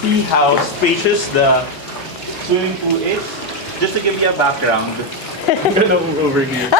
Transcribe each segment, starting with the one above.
see how spacious the swimming pool is. Just to give you a background, I'm gonna move over here.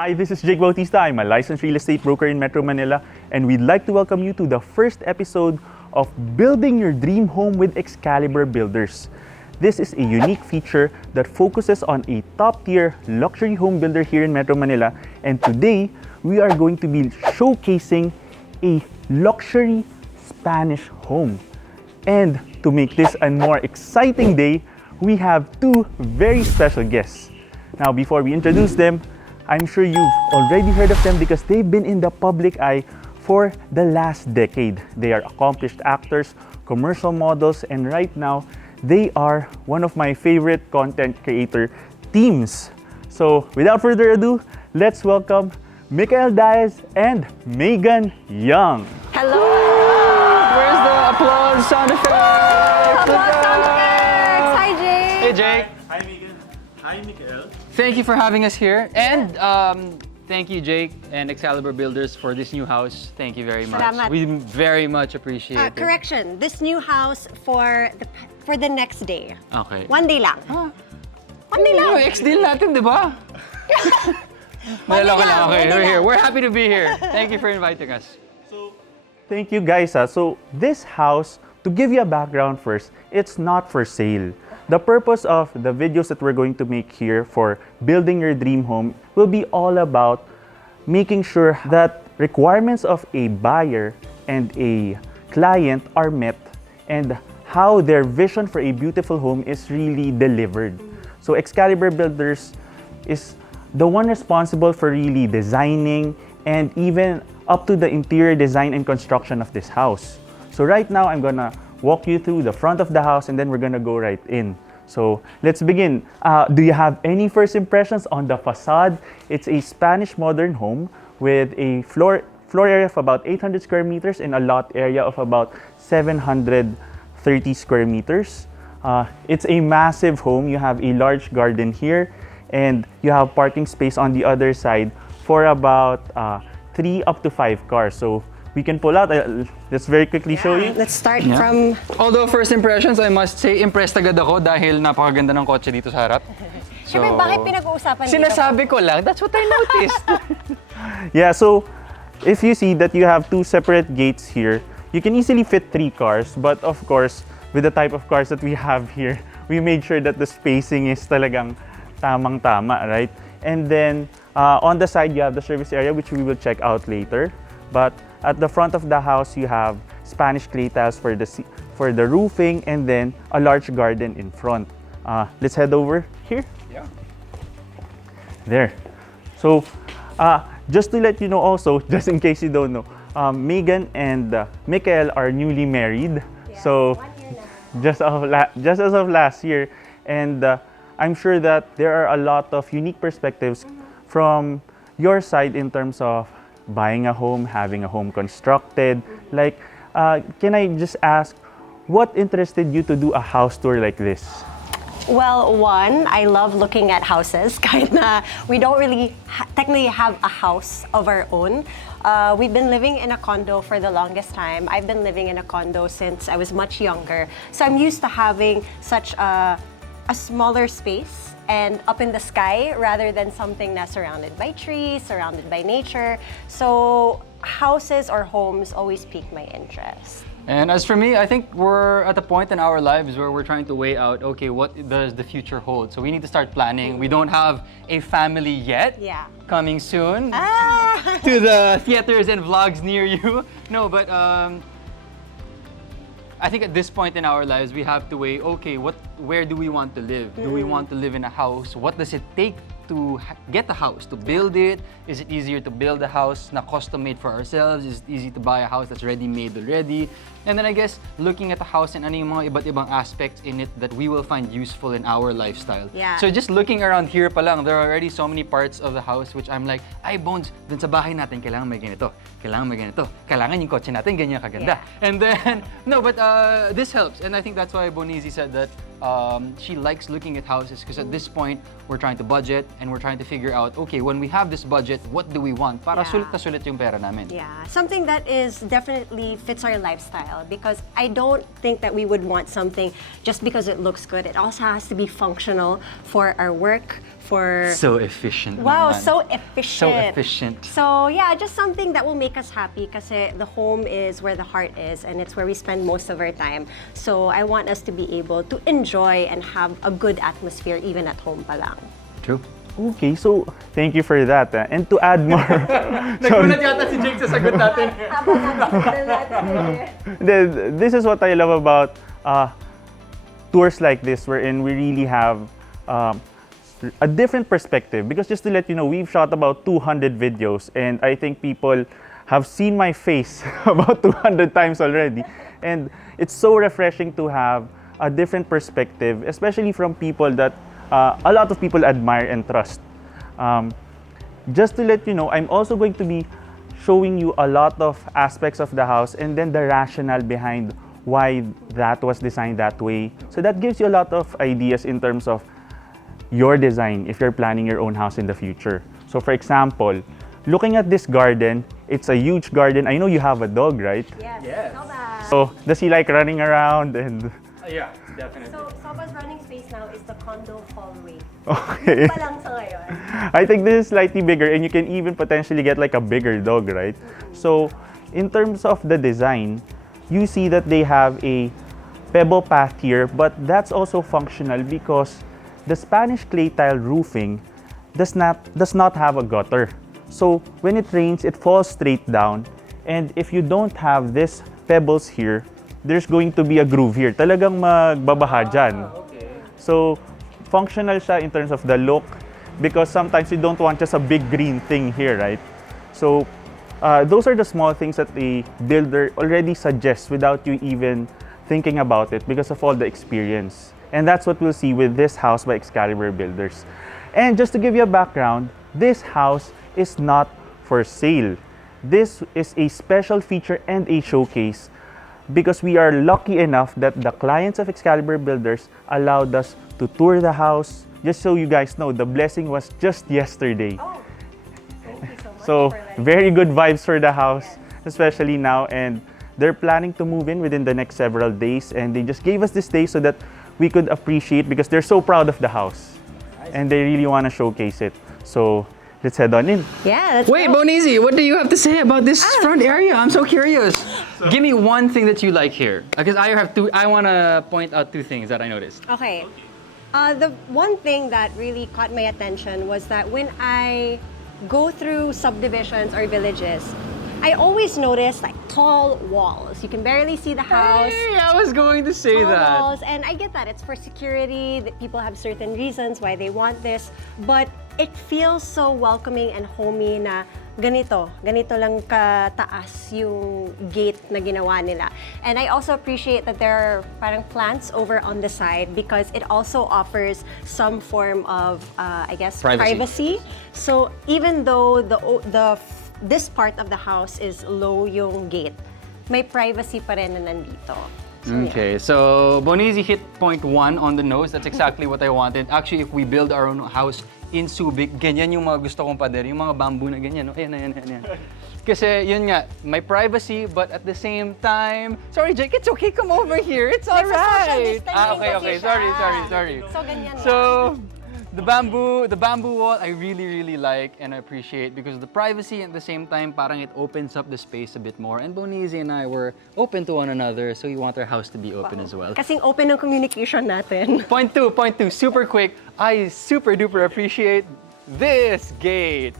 Hi, this is Jake Bautista. I'm a licensed real estate broker in Metro Manila, and we'd like to welcome you to the first episode of Building Your Dream Home with Excalibur Builders. This is a unique feature that focuses on a top-tier luxury home builder here in Metro Manila, and today we are going to be showcasing a luxury Spanish home. And to make this a more exciting day, we have two very special guests. Now, before we introduce them, I'm sure you've already heard of them because they've been in the public eye for the last decade. They are accomplished actors, commercial models, and right now, they are one of my favorite content creator teams. So, without further ado, let's welcome Mikael Daez and Megan Young. Hello! Where's the applause sound effects? Applause sound effects! Hi, Jake! Hey, Jake. Hi, Megan. Hi, Mikael. Thank you for having us here. And thank you, Jake and Excalibur Builders, for this new house. Thank you very much. Salamat. We very much appreciate it. Correction, this new house for the next day. Okay. One day lang. One day lang. Yung ex-deal natin, di ba? Malala ko lang. Okay, we're here. We're happy to be here. Thank you for inviting us. So, thank you guys. So, this house, to give you a background first, it's not for sale. The purpose of the videos that we're going to make here for building your dream home will be all about making sure that requirements of a buyer and a client are met and how their vision for a beautiful home is really delivered. So Excalibur Builders is the one responsible for really designing and even up to the interior design and construction of this house. So right now, I'm gonna walk you through the front of the house and then we're gonna go right in. So let's begin. Do you have any first impressions on the facade? It's a Spanish modern home with a floor area of about 800 square meters and a lot area of about 730 square meters. It's a massive home. You have a large garden here and you have parking space on the other side for about 3 up to 5 cars. So we can pull out. Let's very quickly show you. Let's start from... Although first impressions, I must say, impressed agad ako dahil napakaganda ng kotse dito sa harap. Siyempre, bakit pinag-uusapan dito? Sinasabi ko lang, that's what I noticed. Yeah, so if you see that you have 2 separate gates here, you can easily fit 3 cars. But of course, with the type of cars that we have here, we made sure that the spacing is talagang tamang-tama, right? And then on the side, you have the service area, which we will check out later. But at the front of the house, you have Spanish clay tiles for the roofing and then a large garden in front. Let's head over here. Yeah. There. So, just to let you know also, just in case you don't know, Megan and Mikael are newly married. Yeah, So, 1 year now. just as of last year. And I'm sure that there are a lot of unique perspectives from your side in terms of buying a home, having a home constructed. Like, can I just ask, what interested you to do a house tour like this? Well, one, I love looking at houses. Kinda, we don't really technically have a house of our own. We've been living in a condo for the longest time. I've been living in a condo since I was much younger. So I'm used to having such a smaller space and up in the sky rather than something that's surrounded by trees, surrounded by nature. So houses or homes always pique my interest. And as for me, I think we're at a point in our lives where we're trying to weigh out, okay, what does the future hold? So we need to start planning. We don't have a family yet. Yeah. Coming soon Ah! to the theaters and vlogs near you. No, but I think at this point in our lives, we have to weigh, okay, where do we want to live? Do we want to live in a house? What does it take to get a house, to build it? Is it easier to build a house na custom made for ourselves? Is it easy to buy a house that's ready made already? And then I guess looking at the house and ano yung mga iba't ibang aspects in it that we will find useful in our lifestyle. Yeah. So just looking around here pa lang, there are already so many parts of the house which I'm like, ay Bones, dun sa bahay natin kailangan may ganito, kailangan may ganito, kailangan yung kotse natin ganyan kaganda. Yeah. And then, no, but this helps. And I think that's why Bonizi said that she likes looking at houses because at this point, we're trying to budget and we're trying to figure out, okay, when we have this budget, what do we want? Para Yeah. sulit na sulit yung pera namin. Yeah, something that is definitely fits our lifestyle because I don't think that we would want something just because it looks good. It also has to be functional for our work, for... So efficient. Wow, naman. so efficient. So efficient. So yeah, just something that will make us happy kasi the home is where the heart is and it's where we spend most of our time. So I want us to be able to enjoy and have a good atmosphere even at home pa lang. True. Okay, so thank you for that. And to add more, Nagulat yata si Jake sa sagot natin. this is what I love about tours like this, wherein we really have a different perspective. Because just to let you know, we've shot about 200 videos, and I think people have seen my face about 200 times already. And it's so refreshing to have a different perspective, especially from people that a lot of people admire and trust. Just to let you know, I'm also going to be showing you a lot of aspects of the house and then the rationale behind why that was designed that way. So that gives you a lot of ideas in terms of your design if you're planning your own house in the future. So for example, looking at this garden, it's a huge garden. I know you have a dog, right? Yes. Soba. So does he like running around and... Yeah, definitely. So Soba's running space now is the condo hallway. Okay. Pa lang sa ngayon. I think this is slightly bigger and you can even potentially get like a bigger dog, right? So in terms of the design, you see that they have a pebble path here, but that's also functional because the Spanish clay tile roofing does not have a gutter. So when it rains, it falls straight down. And if you don't have this pebbles here, there's going to be a groove here. Talagang magbabaha dyan. So functional siya in terms of the look because sometimes you don't want just a big green thing here, right? So those are the small things that the builder already suggests without you even thinking about it because of all the experience. And that's what we'll see with this house by Excalibur Builders. And just to give you a background, this house is not for sale. This is a special feature and a showcase because we are lucky enough that the clients of Excalibur Builders allowed us to tour the house. Just so you guys know, the blessing was just yesterday. Oh, thank you so much. So for letting very good vibes for the house, especially now. And they're planning to move in within the next several days. And they just gave us this day so that we could appreciate because they're so proud of the house. And they really want to showcase it. So let's head on in. Yeah, let's Wait, go. Bonizi, what do you have to say about this front area? I'm so curious. Give me one thing that you like here, because I have two. I want to point out two things that I noticed. Okay. The one thing that really caught my attention was that when I go through subdivisions or villages, I always notice like tall walls. You can barely see the house. Hey, I was going to say Tall that. walls, and I get that it's for security, that people have certain reasons why they want this, but it feels so welcoming and homey na ganito lang kataas yung gate na ginawa nila. And I also appreciate that there are parang plants over on the side because it also offers some form of, I guess, privacy. So even though this part of the house is low yung gate, may privacy pa rin na nandito. Okay, so Bonizi hit point 1 on the nose. That's exactly what I wanted. Actually, if we build our own house in Subic, ganyan yung mga gusto kong pader, yung mga bamboo na ganyan. No? Ayan. Kasi yun nga, may privacy, but at the same time, sorry Jake, it's okay, come over here. It's all right. Okay. Sorry. So ganyan So, the bamboo wall, I really like and I appreciate because the privacy at the same time, parang it opens up the space a bit more. And Bonizi and I were open to one another, so we want our house to be open as well. Kasing open ng communication natin. Point two, super quick. I super duper appreciate this gate.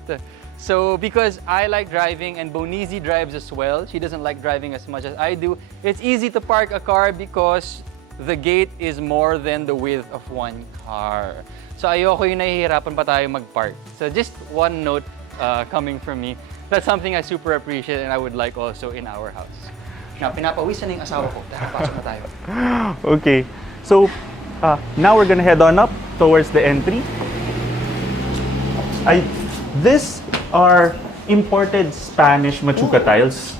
So because I like driving and Bonizi drives as well, she doesn't like driving as much as I do, it's easy to park a car because the gate is more than the width of one car. So ayoko yung nahihirapan pa tayo mag-park. So just one note coming from me. That's something I super appreciate and I would like also in our house. Now, pinapawisan na yung asawa ko. Tara, pasok na tayo. Okay, so now we're gonna head on up towards the entry. These are imported Spanish machuca tiles,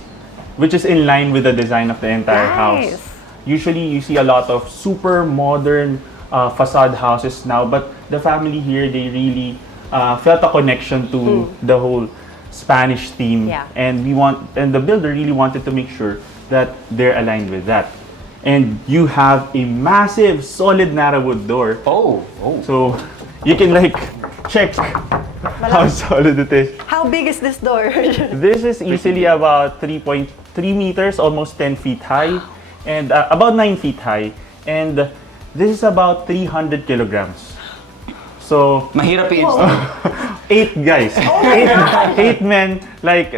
which is in line with the design of the entire house. Usually, you see a lot of super modern facade houses now, but the family here, they really felt a connection to the whole Spanish theme, and the builder really wanted to make sure that they're aligned with that. And you have a massive, solid Narawood door. Oh. So you can like check how solid it is. How big is this door? This is easily about 3.3 meters, almost 10 feet high, and about 9 feet high. And this is about 300 kilograms. So, Mahirap i-install. 8 guys. 8 men, like,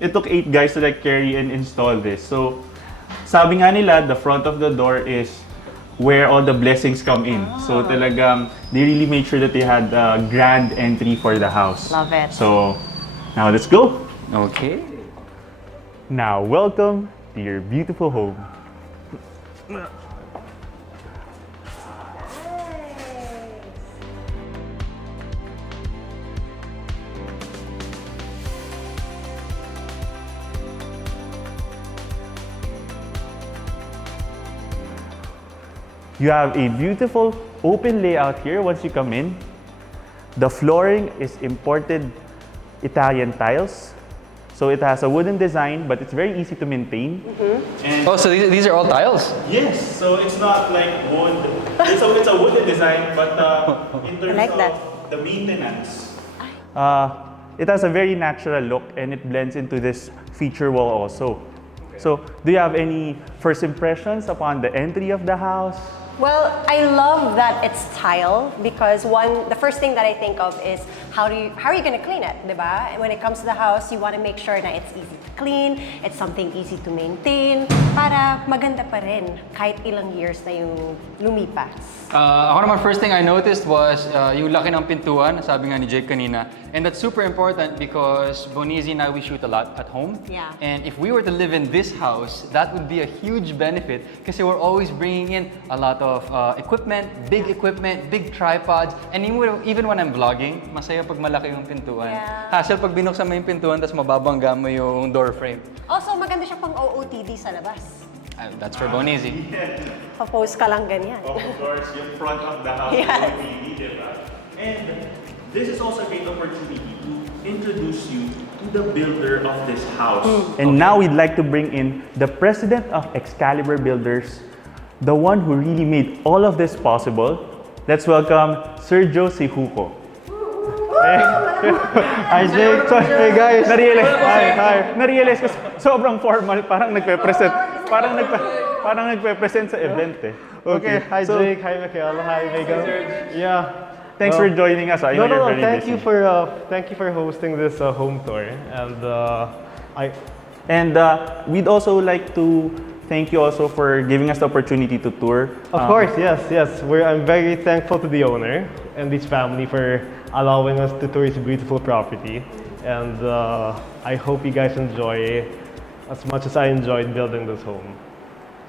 it took 8 guys to like carry and install this. So, sabi nga nila, the front of the door is where all the blessings come in. So, talagang, they really made sure that they had a grand entry for the house. Love it. So, now let's go. Okay. Now, welcome to your beautiful home. You have a beautiful open layout here once you come in. The flooring is imported Italian tiles. So it has a wooden design, but it's very easy to maintain. And Oh, so these are all tiles? yes, so it's not like wood. It's a wooden design, but in terms like that. of the maintenance, it has a very natural look and it blends into this feature wall also. So, do you have any first impressions upon the entry of the house? Well, I love that it's tile because the first thing that I think of is how are you going to clean it, diba? When it comes to the house, you want to make sure that it's easy to clean, it's something easy to maintain, para maganda pa rin kahit ilang years na yung lumipas. Ako naman, first thing I noticed was yung laki ng pintuan, sabi nga ni Jake kanina. And that's super important because Bonizi and I, we shoot a lot at home. Yeah. And if we were to live in this house, that would be a huge benefit kasi we're always bringing in a lot of equipment, big tripods. And even when I'm vlogging, masaya pag malaki yung pintuan. Yeah. Hassle pag binuksan mo yung pintuan tapos mababangga mo yung door frame. Also, maganda siya pang OOTD sa labas. That's for Bonizi. Pa-post ka lang ganyan. Of course, yung front of the house Yes. is really diba? And this is also a great opportunity to introduce you to the builder of this house. And now we'd like to bring in the president of Excalibur Builders, the one who really made all of this possible. Let's welcome Sergio Sihuko. Hi, Jake. Hey, guys. Narealize ko sobrang formal, parang nagpe-present. Parang nagpe-present sa event eh. Okay, hi Jake, hi Mikael, hi Mikael. Yeah. Thanks for joining us. I know you're very thank busy. you for hosting this home tour, and we'd also like to thank you also for giving us the opportunity to tour. of course, yes. I'm very thankful to the owner and his family for allowing us to tour his beautiful property, and I hope you guys enjoy as much as I enjoyed building this home.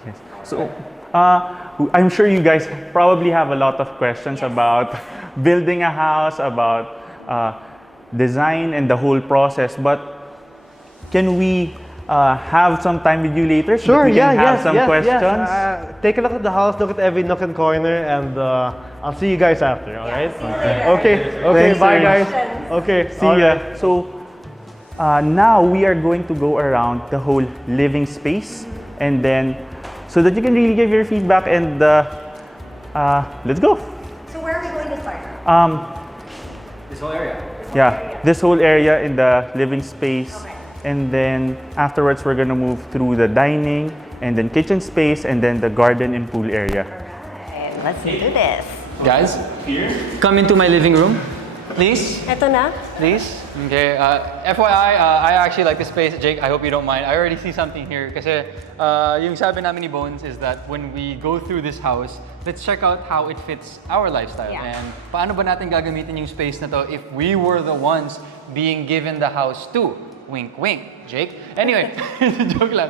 Yes. So, I'm sure you guys probably have a lot of questions about building a house, about design and the whole process. But can we have some time with you later so Sure, that we can have yes, some yes, questions. yes. Take a look at the house, look at every nook and corner, and I'll see you guys after, all right? Okay, Thanks, bye sir. guys. Okay, See ya. So now we are going to go around the whole living space, and then so that you can really give your feedback and let's go. So where are we going to start? This whole area. Yeah, this whole area in the living space. Okay. And then afterwards, we're gonna move through the dining and then kitchen space and then the garden and pool area. Alright, let's do this. Guys, come into my living room, please. Ito na? Please. Okay. FYI, I actually like this space. Jake, I hope you don't mind. I already see something here. Kasi yung sabi namin ni Bones is that when we go through this house, let's check out how it fits our lifestyle. Yeah. And paano ba natin gagamitin yung space na to if we were the ones being given the house too? Wink, wink, Jake. Anyway, joke lang.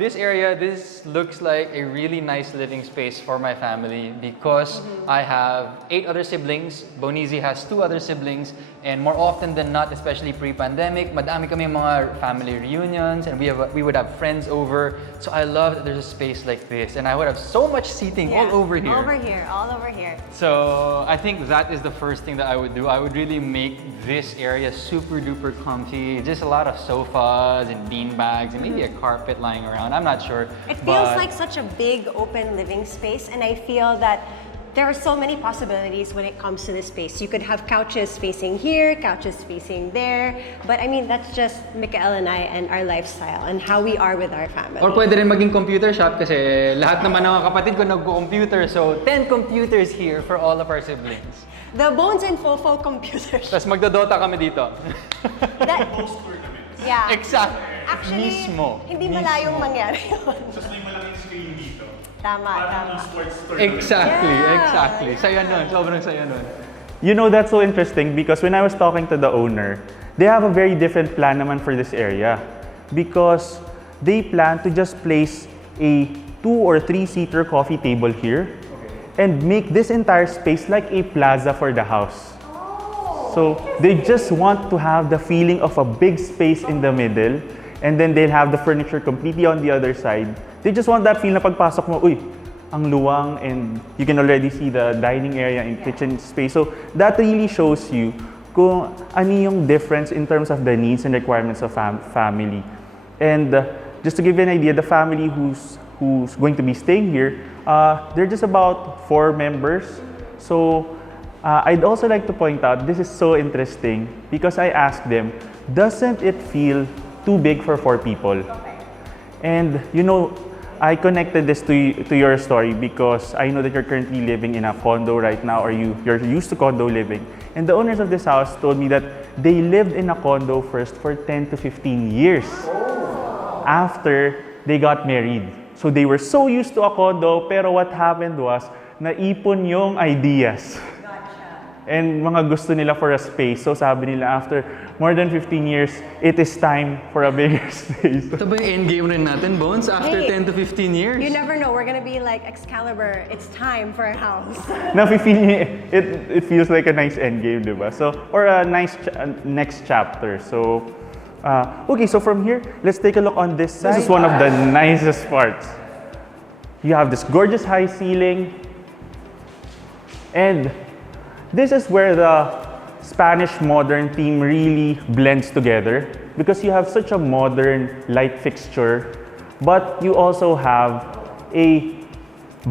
This area, this looks like a really nice living space for my family because I have 8 other siblings. Bonizi has 2 other siblings. And more often than not, especially pre-pandemic, madami kami mga family reunions and we would have friends over. So I love that there's a space like this. And I would have so much seating all over here. All over here. So I think that is the first thing that I would do. I would really make this area super duper comfy. Just a lot of sofas and bean bags and maybe a carpet lying around. I'm not sure. It feels but- like such a big open living space, and I feel that there are so many possibilities when it comes to this space. You could have couches facing here, couches facing there, but I mean, that's just Mikael and I and our lifestyle and how we are with our family. Or pwede rin maging computer shop kasi lahat naman ng mga kapatid ko nagko-computer. So 10 computers here for all of our siblings. The Bones and Fofo computer shop. Tapos magdodota kami dito. That, yeah. Exact. Actually, Mismo. hindi malayong mangyari yun. Tapos may malaking screen dito. Tama, tama. Exactly, Yeah. exactly. Saya nun, sobrang saya nun. You know, that's so interesting because when I was talking to the owner, they have a very different plan naman for this area because they plan to just place a 2 or 3 seater coffee table here and make this entire space like a plaza for the house. So they just want to have the feeling of a big space in the middle and then they'll have the furniture completely on the other side. They just want that feel na pagpasok mo, uy, ang luwang, and you can already see the dining area and kitchen space. So that really shows you kung ano yung difference in terms of the needs and requirements of family. And just to give you an idea, the family who's going to be staying here, they're just about 4 members. So I'd also like to point out, this is so interesting because I asked them, doesn't it feel too big for 4 people? And you know, I connected this to your story because I know that you're currently living in a condo right now, or you're used to condo living. And the owners of this house told me that they lived in a condo first for 10 to 15 years after they got married. So they were so used to a condo, pero what happened was, naipon yung ideas. And mga gusto nila for a space. So sabi nila, after more than 15 years, it is time for a bigger space. Ito ba yung endgame rin natin, Bones? After Hey, 10 to 15 years? You never know. We're gonna be like Excalibur. It's time for a house. Nafe-feel niya, it feels like a nice end game, di ba? So, or a nice next chapter. So, okay, so from here, let's take a look on this side. This is one of the nicest parts. You have this gorgeous high ceiling. And this is where the Spanish modern theme really blends together because you have such a modern light fixture, but you also have a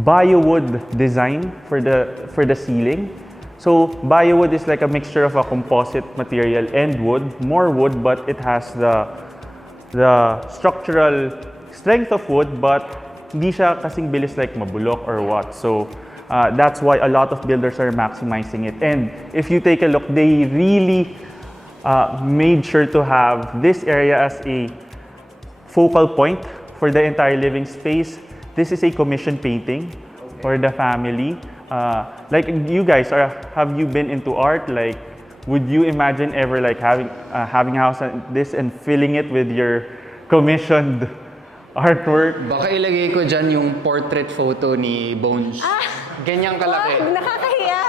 biowood design for the ceiling. So biowood is like a mixture of a composite material and wood, more wood, but it has the structural strength of wood, but hindi siya kasing bilis like mabulok or what. So that's why a lot of builders are maximizing it. And if you take a look, they really made sure to have this area as a focal point for the entire living space. This is a commission painting for the family. Like you guys, have you been into art? Like, would you imagine ever like having a house like this and filling it with your commissioned artwork? Baka ilagay ko dyan yung portrait photo ni Bones. Ganyang kalaki. Wag, nakakahiya.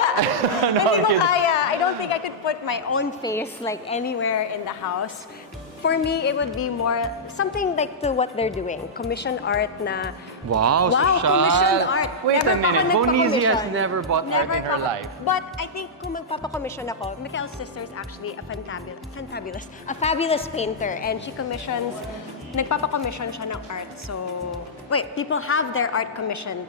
No, Hindi I'm ko kidding. kaya. I don't think I could put my own face like anywhere in the house. For me, it would be more something like to what they're doing. Commission art na. Wow, commission art. Wait Never a minute. pa ako Bonizi has nagpa-commission. never bought art in her life. But I think kung magpapa-commission ako, Mikael's sister is actually a fabulous painter, and she commissions, nagpapa-commission siya ng art. So, wait, people have their art commissioned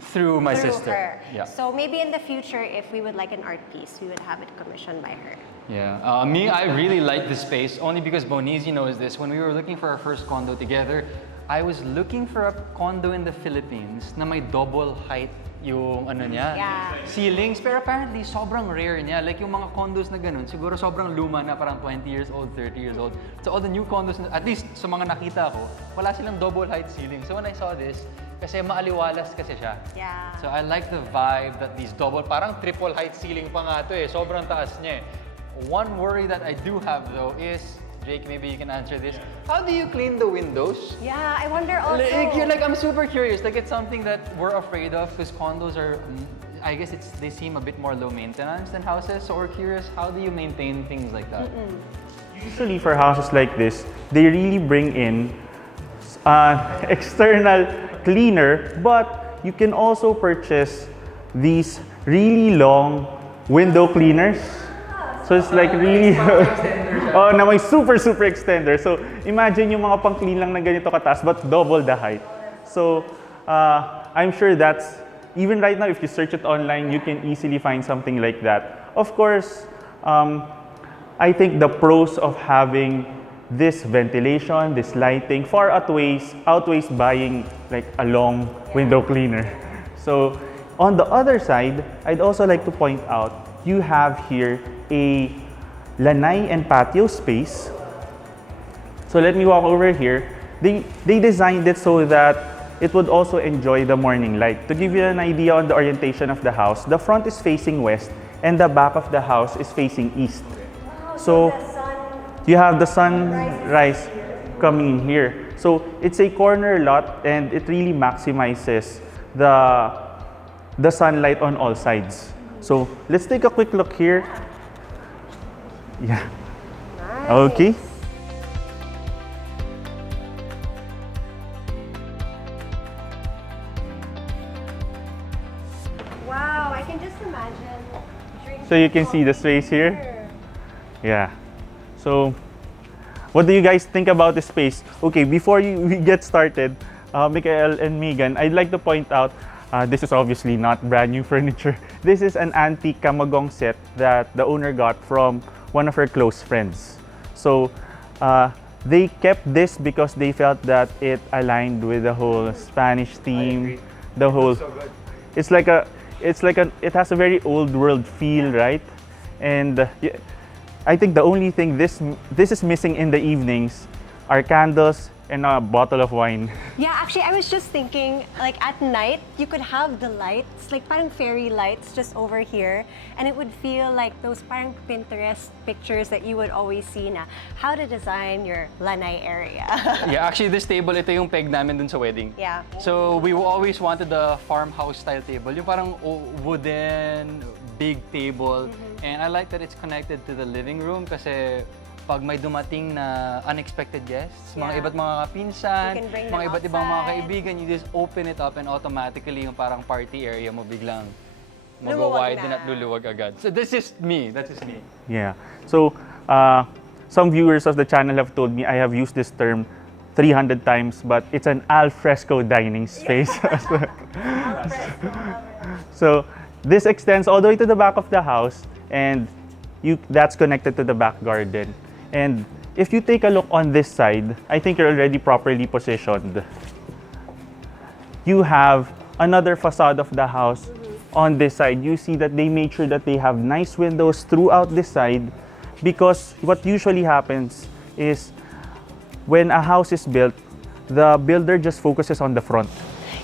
Through my through sister. her. Yeah. So maybe in the future, if we would like an art piece, we would have it commissioned by her. Yeah, me, I really like this space only because Bonizi knows this. When we were looking for our first condo together, I was looking for a condo in the Philippines na may double height yung ano niya, Yeah. ceilings. Pero apparently, sobrang rare niya. Like yung mga condos na ganun, siguro sobrang luma na, parang 20 years old, 30 years old. So all the new condos, at least sa mga nakita ko, wala silang double height ceiling. So when I saw this, kasi maaliwalas kasi siya. Yeah. So I like the vibe that these double, parang triple height ceiling pa nga to eh. Sobrang taas niya eh. One worry that I do have though is, Jake, maybe you can answer this. How do you clean the windows? Yeah, I wonder also. I'm super curious. Like, it's something that we're afraid of because condos are, I guess they seem a bit more low maintenance than houses. So we're curious, how do you maintain things like that? Usually for houses like this, they really bring in external cleaner, but you can also purchase these really long window cleaners. So it's like really, oh, na may super extender. So imagine yung mga pang-clean lang na ganito kataas, but double the height. So I'm sure that's, even right now, if you search it online, you can easily find something like that. Of course, I think the pros of having this ventilation, this lighting, far outweighs buying like a long window cleaner. So on the other side, I'd also like to point out, you have here a lanai and patio space. So let me walk over here. They designed it so that it would also enjoy the morning light. To give you an idea on the orientation of the house, the front is facing west and the back of the house is facing east. So you have the sunrise coming in here. So it's a corner lot and it really maximizes the sunlight on all sides. So let's take a quick look here. Yeah. Okay. Wow, I can just imagine. So you can see the space here. Yeah. So what do you guys think about the space? Okay, before we get started, Mikael and Megan, I'd like to point out, this is obviously not brand new furniture. This is an antique kamagong set that the owner got from one of her close friends. So they kept this because they felt that it aligned with the whole Spanish theme. The whole, it has a very old world feel, right? And I think the only thing this is missing in the evenings are candles and a bottle of wine. Yeah, actually, I was just thinking, like at night, you could have the lights, like parang fairy lights just over here, and it would feel like those parang Pinterest pictures that you would always see na how to design your lanai area. Yeah, actually, this table, ito yung peg namin dun sa wedding. Yeah. So we always wanted the farmhouse style table, yung parang wooden, big table. And I like that it's connected to the living room kasi pag may dumating na unexpected guests, mga Yeah. iba't mga kapinsan, You can bring mga them iba't ibang mga outside. kaibigan, you just open it up and automatically yung parang party area mo biglang Luluwag mag-widen na. at luluwag agad. So this is me. That is me. Yeah. So some viewers of the channel have told me I have used this term 300 times, but it's an al fresco dining space. So this extends all the way to the back of the house, and that's connected to the back garden. And if you take a look on this side, I think you're already properly positioned. You have another facade of the house on this side. You see that they made sure that they have nice windows throughout this side, because what usually happens is when a house is built, the builder just focuses on the front.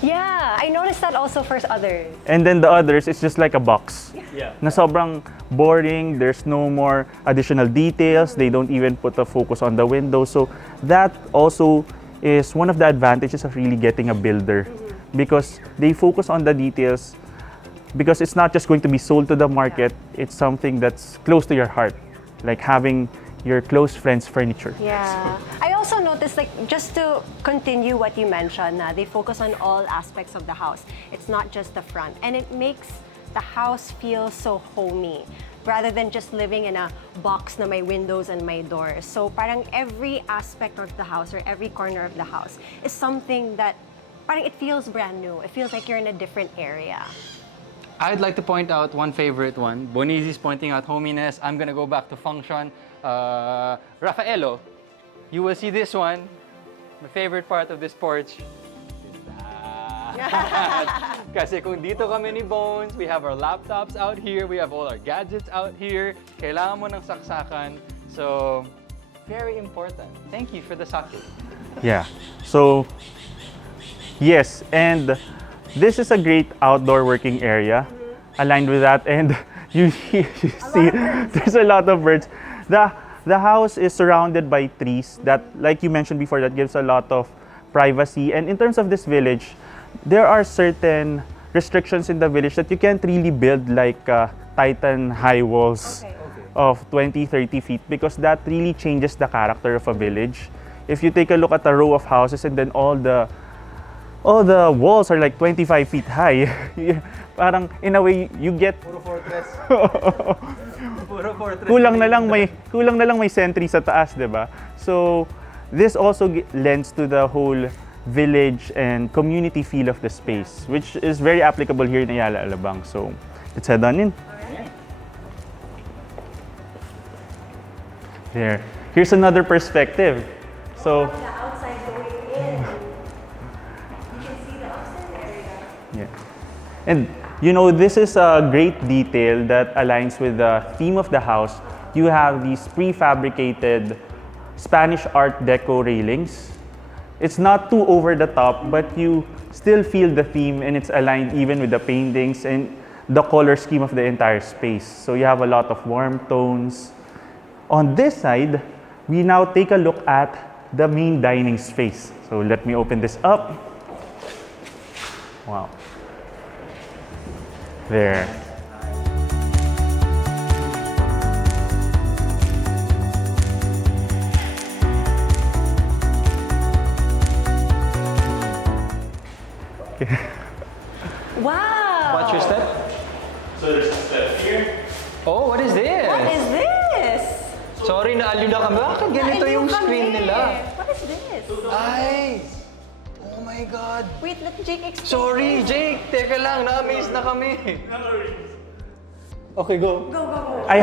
Yeah, I noticed that also for others. And then the others, it's just like a box. Yeah. Na sobrang boring, there's no more additional details, they don't even put a focus on the window. So that also is one of the advantages of really getting a builder, because they focus on the details, because it's not just going to be sold to the market, it's something that's close to your heart. Like having your close friends' furniture. Yeah. I also noticed, like, just to continue what you mentioned, they focus on all aspects of the house. It's not just the front. And it makes the house feel so homey rather than just living in a box na may windows and may doors. So parang every aspect of the house or every corner of the house is something that parang it feels brand new. It feels like you're in a different area. I'd like to point out one favorite one. Bonizi's pointing out hominess. I'm gonna go back to function. Raffaello, you will see this one. My favorite part of this porch is that. Kasi kung dito kami ni Bones, we have our laptops out here, we have all our gadgets out here. Kailangan mo ng saksakan. So, very important. Thank you for the socket. Yeah. So, yes, and this is a great outdoor working area aligned with that, and you see there's a lot of birds. The house is surrounded by trees that, like you mentioned before, that gives a lot of privacy. And in terms of this village, there are certain restrictions in the village that you can't really build like Titan high walls of 20-30 feet, because that really changes the character of a village. If you take a look at a row of houses and then all the walls are like 25 feet high. Parang in a way you get Puro fortress. Puro fortress. kulang na lang may sentry sa taas, 'di ba? So this also lends to the whole village and community feel of the space, which is very applicable here in Ayala Alabang. So let's head on in. There. Here's another perspective. So The outside going in. You can see the upstairs area. yeah. And you know, this is a great detail that aligns with the theme of the house. You have these prefabricated Spanish Art Deco railings. It's not too over the top, but you still feel the theme, and it's aligned even with the paintings and the color scheme of the entire space. So you have a lot of warm tones. On this side, we now take a look at the main dining space. So let me open this up. Wow. There. Wow! Watch your step. So there's a step here. Oh, what is this? What is this? Sorry, naalyo na kami. Bakit ganito Naalyo yung kami. screen nila? What is this? Ay! Oh my God! Wait, let Jake explain. Sorry, Jake! Teka lang, na-amaze na kami. Okay, go. Go. I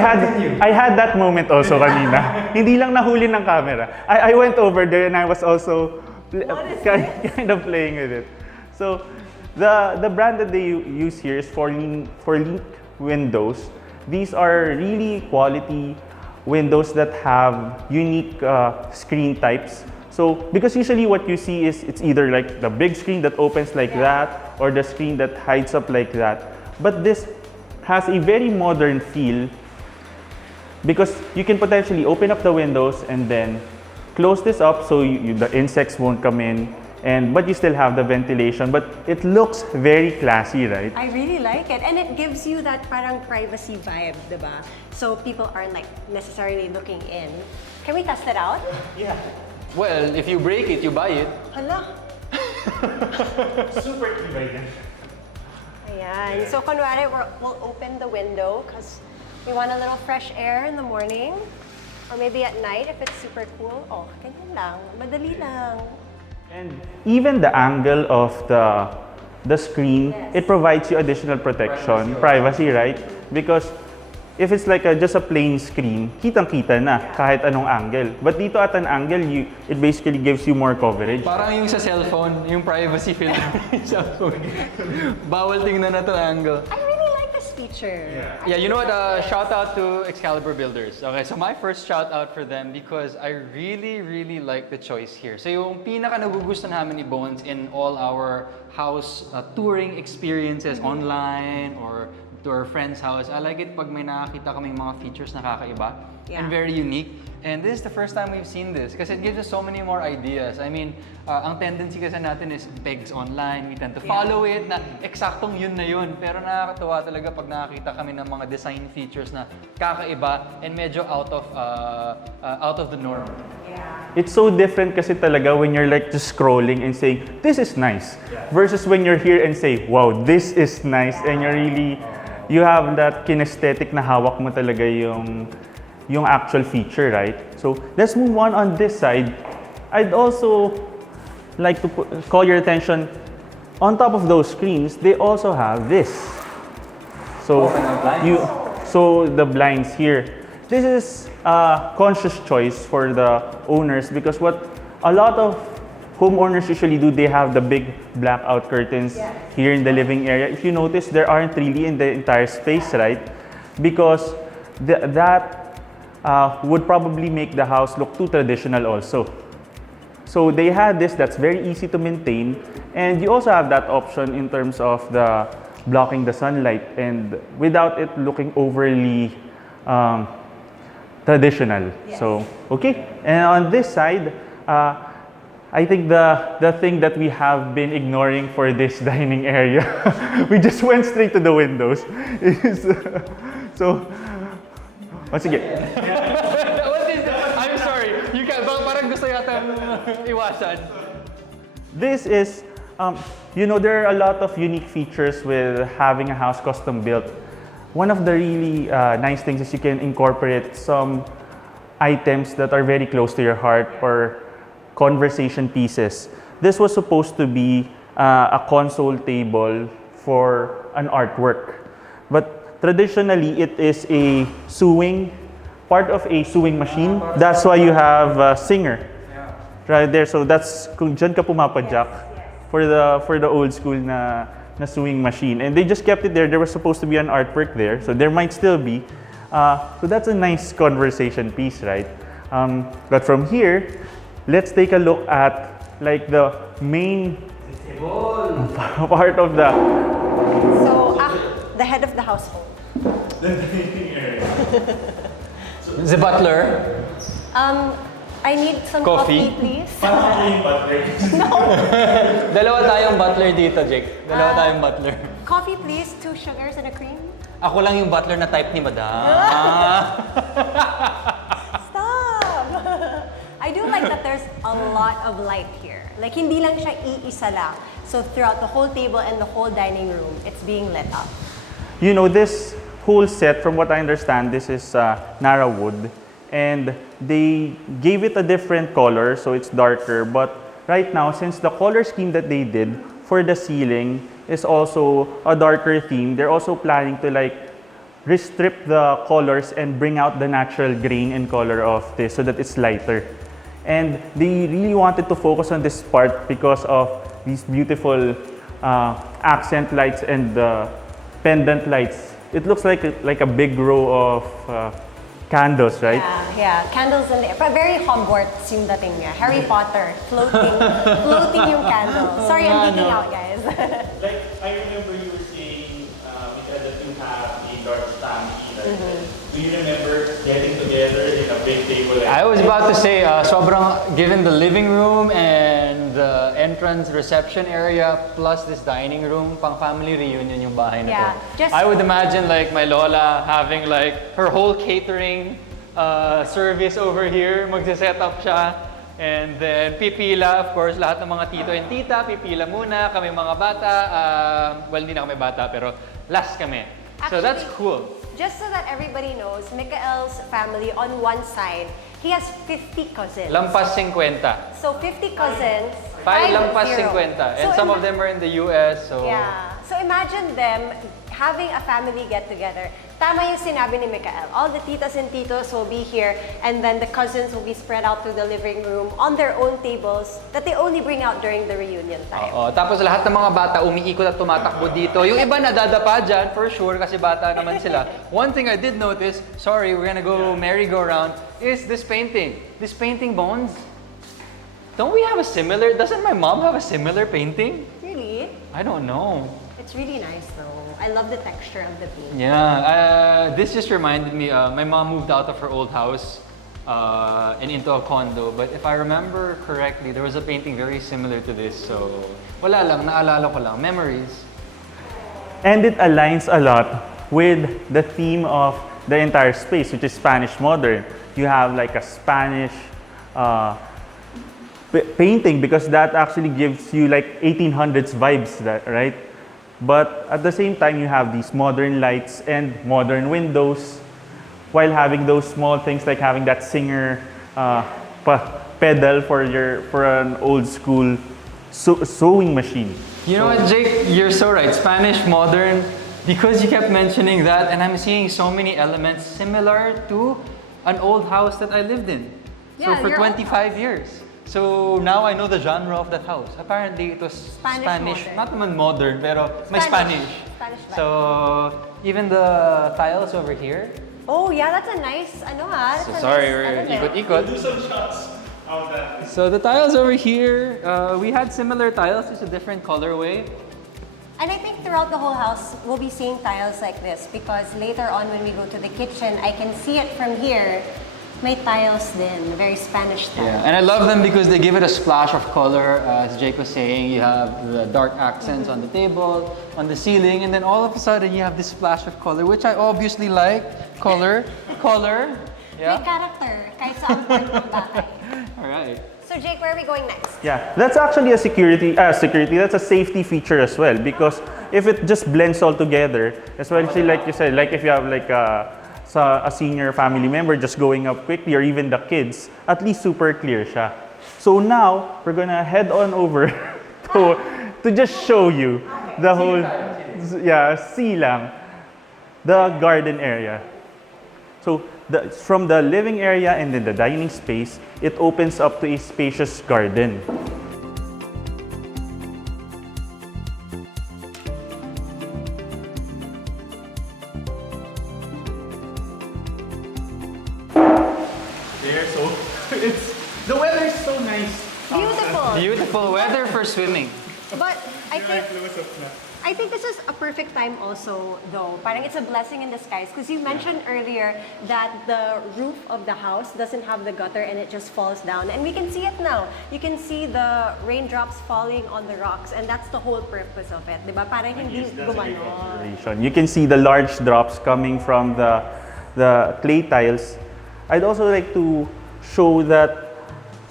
had that moment also kanina. Hindi lang nahuli ng camera. I went over there and I was also kind of playing with it. So the brand that they use here is for Link windows. These are really quality windows that have unique screen types. So because usually what you see is it's either like the big screen that opens like that or the screen that hides up like that. But this has a very modern feel because you can potentially open up the windows and then close this up so the insects won't come in, but you still have the ventilation, but it looks very classy, right? I really like it. And it gives you that parang privacy vibe, diba? So people aren't like necessarily looking in. Can we test it out? Yeah. Well, if you break it, you buy it. Hala. Super key by then. Ayan. So kunwari, we'll open the window because we want a little fresh air in the morning. Or maybe at night if it's super cool. Oh, ganyan lang. Madali lang. And even the angle of the screen, it provides you additional protection, privacy, right? Because if it's like just a plain screen, kitang-kita na kahit anong angle. But dito at an angle, it basically gives you more coverage. Parang yung sa cellphone, yung privacy filter yung cellphone. Bawal tingnan na to angle. I really like this feature. Yeah, you know what? Shout out to Excalibur Builders. Okay, so my first shout out for them because I really, really like the choice here. So yung pinaka nagugustuhan namin ni Bones in all our house touring experiences online or to our friend's house, I like it pag may nakakita kaming mga features na kakaiba and very unique. And this is the first time we've seen this because it gives us so many more ideas. I mean, ang tendency kasi natin is pegs online. We tend to follow it na eksaktong yun na yun. Pero nakakatuwa talaga pag nakakita kami ng mga design features na kakaiba and medyo out of the norm. It's so different kasi talaga when you're like just scrolling and saying, this is nice. Versus when you're here and say, wow, this is nice. And you have that kinesthetic na hawak mo talaga yung actual feature, right? So let's move on this side. I'd also like to call your attention, on top of those screens, they also have this. So the blinds here. This is a conscious choice for the owners because what a lot of homeowners usually do, they have the big blackout curtains here in the living area. If you notice, there aren't really in the entire space, right? Because that would probably make the house look too traditional also. So they had this that's very easy to maintain, and you also have that option in terms of the blocking the sunlight and without it looking overly traditional. So, okay. And on this side, I think the thing that we have been ignoring for this dining area, we just went straight to the windows. Once again. I'm sorry. You can, parang gusto yata iwasan. This is, there are a lot of unique features with having a house custom built. One of the really nice things is you can incorporate some items that are very close to your heart or conversation pieces. This was supposed to be a console table for an artwork. But traditionally, it is a part of a sewing machine. That's why you have a singer right there. So that's kung dyan ka pumapadyak for the old school na sewing machine. And they just kept it there. There was supposed to be an artwork there, so there might still be. So that's a nice conversation piece, right? But from here, let's take a look at like the main part of the. So, the head of the household. The butler. I need some Coffee? coffee, please. Dalawa tayong butler dito, Jake. Dalawa tayong butler. Coffee, please. 2 sugars and a cream. Ako lang yung butler na type ni Madam. Stop! I do like that there's a lot of light here. Like, hindi lang siya iisa lang. So, throughout the whole table and the whole dining room, it's being lit up. This whole set, from what I understand, this is Nara wood. And they gave it a different color, so it's darker. But right now, since the color scheme that they did for the ceiling is also a darker theme, they're also planning to like restrip the colors and bring out the natural grain and color of this so that it's lighter. And they really wanted to focus on this part because of these beautiful accent lights and pendant lights. It looks like a big row of candles, right? Yeah, candles in the air. But very Hogwarts yung dating niya. Harry Potter, floating yung candles. Sorry, I'm geeking out, guys. Like, I remember you were saying, Mikael, that you have a large family, right? Do you remember getting together in a big table? Like I was about to say, sobrang, given the living room and the entrance reception area, plus this dining room, pang family reunion yung bahay na to. I would imagine like my lola having like her whole catering service over here, magse-set up siya. And then pipila, of course, lahat ng mga tito and tita, pipila muna, kami mga bata. Well, hindi na kami bata, pero last kami. So that's cool. Just so that everybody knows, Mikael's family on one side, he has 50 cousins. Lampas 50. So 50 cousins. 5 lampas 50. And So some of them are in the US, so... Yeah. So imagine them having a family get-together. Tama yung sinabi ni Mikael. All the titas and titos will be here, and then the cousins will be spread out through the living room on their own tables that they only bring out during the reunion time. Tapos lahat ng mga bata umiikot at tumatakbo dito. Yung iba nadadapa dyan, for sure, kasi bata naman sila. One thing I did notice, sorry, we're gonna go merry-go-round, is this painting. This painting, Bones. Don't we have a similar, doesn't my mom have a similar painting? Really? I don't know. It's really nice though. I love the texture of the paint. Yeah, this just reminded me, my mom moved out of her old house and into a condo. But if I remember correctly, there was a painting very similar to this. So, wala lang, naalala ko lang. Memories. And it aligns a lot with the theme of the entire space, which is Spanish modern. You have like a Spanish painting because that actually gives you like 1800s vibes, right? But at the same time, you have these modern lights and modern windows, while having those small things like having that Singer pedal for an old school sewing machine. You know what, Jake? You're so right. Spanish modern, because you kept mentioning that, and I'm seeing so many elements similar to an old house that I lived in. Yeah, so for your 25 years. So now I know the genre of that house. Apparently it was Spanish modern. not naman modern, pero may Spanish. Spanish vibe. So even the tiles over here. Oh yeah, that's a nice, that's So a sorry, nice we're element. ikot-ikot. Do some shots of that. So the tiles over here, we had similar tiles, just a different colorway. And I think throughout the whole house, we'll be seeing tiles like this because later on when we go to the kitchen, I can see it from here. May tiles din, very Spanish style. Yeah, and I love them because they give it a splash of color. As Jake was saying, you have the dark accents on the table, on the ceiling, and then all of a sudden you have this splash of color, which I obviously like. Color. May Yeah. character, kahit saan part ng bahay. All right. So Jake, where are we going next? Yeah, that's actually a security, that's a safety feature as well, because if it just blends all together, especially like you said, like if you have like a senior family member just going up quickly, or even the kids, at least super clear siya. So now, we're gonna head on over to just show you the whole, see lang, the garden area. So from the living area and then the dining space, it opens up to a spacious garden. So the weather is so nice. Beautiful. Beautiful weather for swimming. But I think this is a perfect time also, though. Parang it's a blessing in disguise because you mentioned earlier that the roof of the house doesn't have the gutter and it just falls down. And we can see it now. You can see the raindrops falling on the rocks, and that's the whole purpose of it. Diba? Parang hindi gumano. You can see the large drops coming from the clay tiles. I'd also like to show that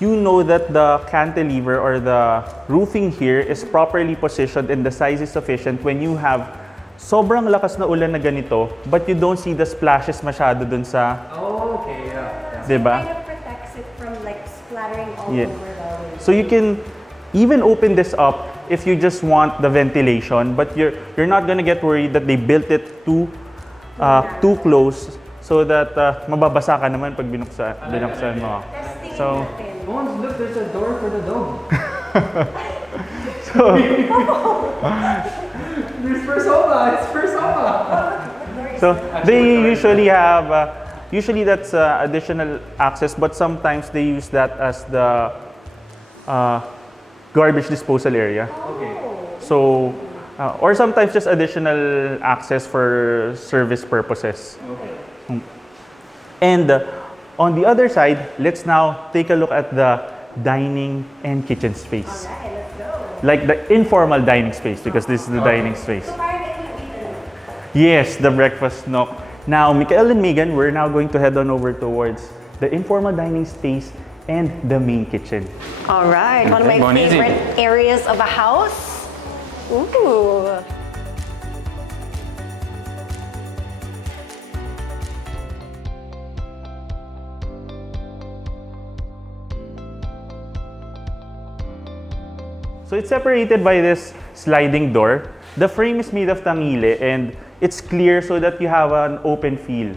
you know that the cantilever or the roofing here is properly positioned and the size is sufficient when you have sobrang lakas na ulan na ganito, but you don't see the splashes masyado dun sa... Oh, okay, yeah. Diba? It kind of protects it from like splattering all Yeah. over the room. So you can even open this up if you just want the ventilation, but you're not gonna get worried that they built it too close so that mababasa ka naman pag binuksan mo. Testing So, natin. Bones, look, there's a door for the dog. There's Persona, it's Persona. So they usually have, usually that's additional access, but sometimes they use that as the garbage disposal area. Okay. So, or sometimes just additional access for service purposes. Okay. And on the other side, let's now take a look at the dining and kitchen space. Alright, let's go. Like the informal dining space, because this is the dining space. So parang ito yung eaten. Yes, the breakfast nook. Now, Mikael and Megan, we're now going to head on over towards the informal dining space and the main kitchen. All right, one of my Bon, easy. favorite areas of a house. Ooh. So it's separated by this sliding door. The frame is made of tangile and it's clear so that you have an open feel.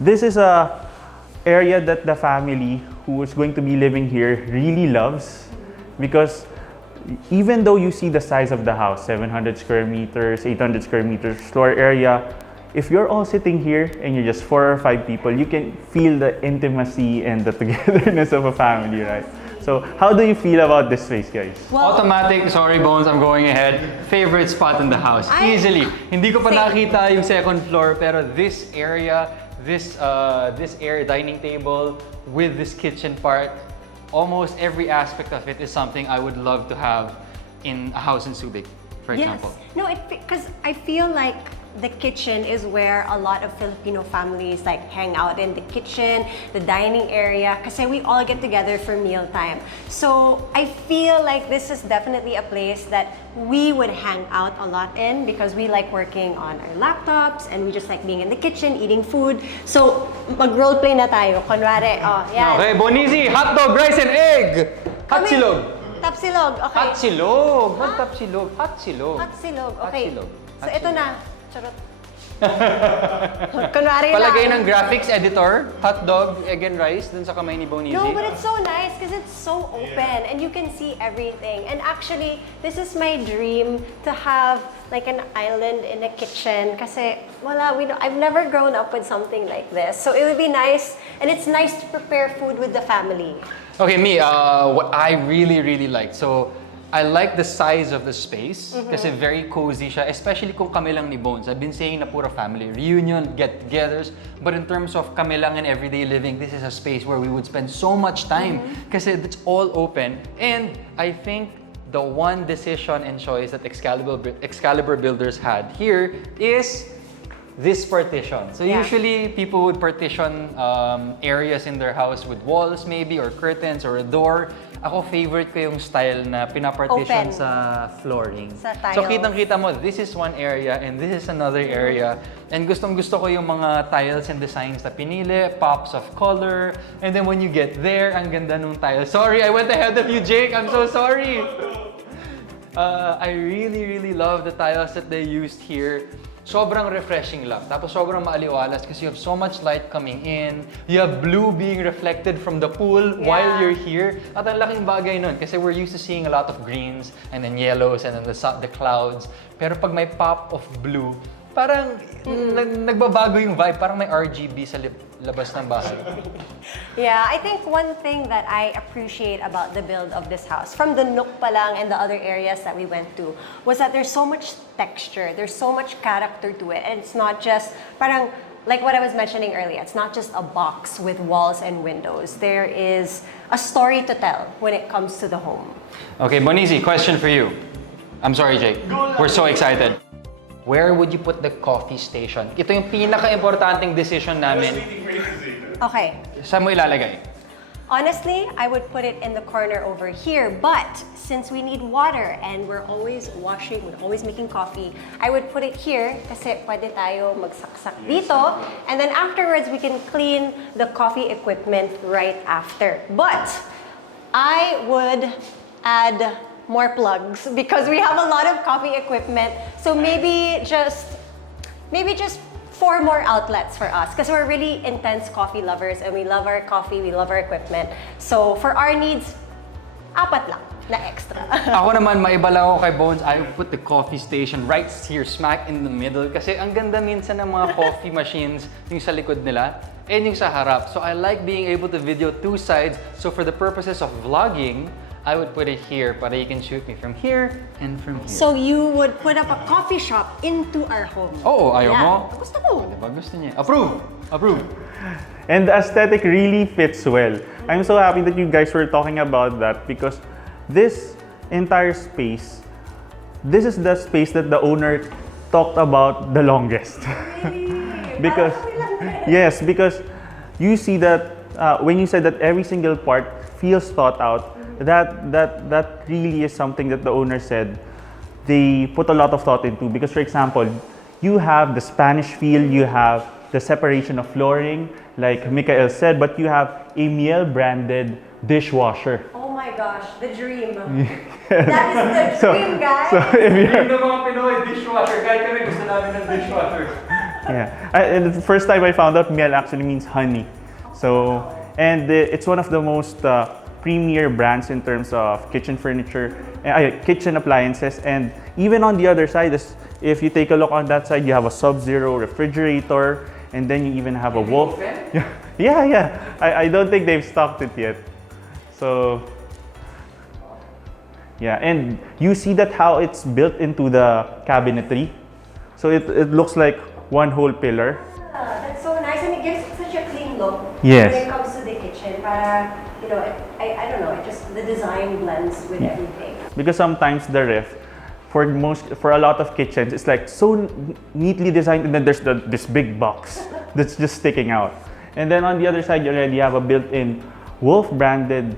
This is a area that the family who is going to be living here really loves, because even though you see the size of the house, 700 square meters, 800 square meters floor area, if you're all sitting here and you're just 4 or 5 people, you can feel the intimacy and the togetherness of a family, right? So how do you feel about this space, guys? Automatic, sorry Bones, I'm going ahead. Favorite spot in the house, easily. Hindi ko pa Same. nakita yung second floor, pero this area, this area, dining table with this kitchen part, almost every aspect of it is something I would love to have in a house in Subic, for example. No, because I feel like the kitchen is where a lot of Filipino families like hang out in the kitchen, the dining area, kasi we all get together for mealtime. So I feel like this is definitely a place that we would hang out a lot in because we like working on our laptops and we just like being in the kitchen, eating food. So mag-roleplay na tayo. Kunwari, yan. Okay, Bonizi, hot dog, rice and egg! Hot silog! Tapsilog, okay. Hot silog! What tapsilog? Hot silog. Hot silog, okay. Hot silog. So ito na. Charot. Kunwari Palagay lang. ng graphics editor, hot dog, egg and rice, dun sa kamay ni Bonizi. No, but it's so nice because it's so open and you can see everything. And actually, this is my dream to have like an island in a kitchen kasi I've never grown up with something like this. So it would be nice, and it's nice to prepare food with the family. Okay, me, what I really like. So, I like the size of the space kasi very cozy siya, especially kung kami lang ni Bones. I've been saying na puro family reunion, get-togethers, but in terms of kami lang and everyday living, this is a space where we would spend so much time kasi it's all open. And I think the one decision and choice that Excalibur Builders had here is this partition. So usually people would partition areas in their house with walls maybe or curtains or a door. Ako favorite ko yung style na pinapartition Open. sa flooring. Sa tiles. So kitang-kita mo, this is one area and this is another area. And gustong-gusto ko yung mga tiles and designs na pinili, pops of color. And then when you get there, ang ganda nung tiles. Sorry, I went ahead of you, Jake. I'm so sorry. I really love the tiles that they used here. Sobrang refreshing lang. Tapos sobrang maaliwalas kasi you have so much light coming in. You have blue being reflected from the pool while you're here. At ang laking bagay nun kasi we're used to seeing a lot of greens and then yellows and then the clouds. Pero pag may pop of blue, parang nagbabago yung vibe. Parang may RGB sa labas ng bahay. Yeah, I think one thing that I appreciate about the build of this house, from the Nook pa lang and the other areas that we went to, was that there's so much texture, there's so much character to it, and it's not just parang like what I was mentioning earlier. It's not just a box with walls and windows. There is a story to tell when it comes to the home. Okay, Bonizi, question for you. I'm sorry, Jake. We're so excited. Where would you put the coffee station? Ito yung pinaka-importanting decision namin. Okay. Saan mo ilalagay? Honestly, I would put it in the corner over here, but since we need water and we're always washing, we're always making coffee, I would put it here kasi pwede tayo magsaksak dito, and then afterwards we can clean the coffee equipment right after. But I would add more plugs because we have a lot of coffee equipment, so maybe just 4 more outlets for us because we're really intense coffee lovers and we love our coffee, we love our equipment. So for our needs, 4 lang na extra. Ako naman, maiba lang ako kay Bones. I would put the coffee station right here, smack in the middle. Kasi ang ganda minsan ng mga coffee machines, yung sa likod nila, and yung sa harap. So I like being able to video 2 sides. So for the purposes of vlogging, I would put it here para you can shoot me from here and from here. So you would put up a coffee shop into our home. Oo, ayaw mo? Gusto ko. Diba gusto niya? Approve! Approve! And the aesthetic really fits well. I'm so happy that you guys were talking about that because this entire space, this is the space that the owner talked about the longest. Because, yes, because you see that when you said that every single part feels thought out, that really is something that the owner said they put a lot of thought into. Because for example, you have the Spanish feel, you have the separation of flooring, like Mikael said, but you have a Miel branded dishwasher. Oh my gosh, the dream. That is the dream, guys. So if you're, Dream ng mga Pinoy, dishwasher. Kahit kami gusto namin ng dishwasher. and the first time I found out Miel actually means honey. So, and it's one of the most premier brands in terms of kitchen furniture, kitchen appliances, and even on the other side, if you take a look on that side, you have a Sub-Zero refrigerator, and then you even have a Wolf. Yeah. I don't think they've stocked it yet. So, yeah, and you see that how it's built into the cabinetry. So it looks like one whole pillar. That's so nice, and it gives such a clean look Yes. when it comes to the kitchen. Para, you know, I don't know, it just, the design blends with everything. Because sometimes the ref, for a lot of kitchens, it's like so neatly designed, and then there's this big box that's just sticking out. And then on the other side, you already have a built-in Wolf branded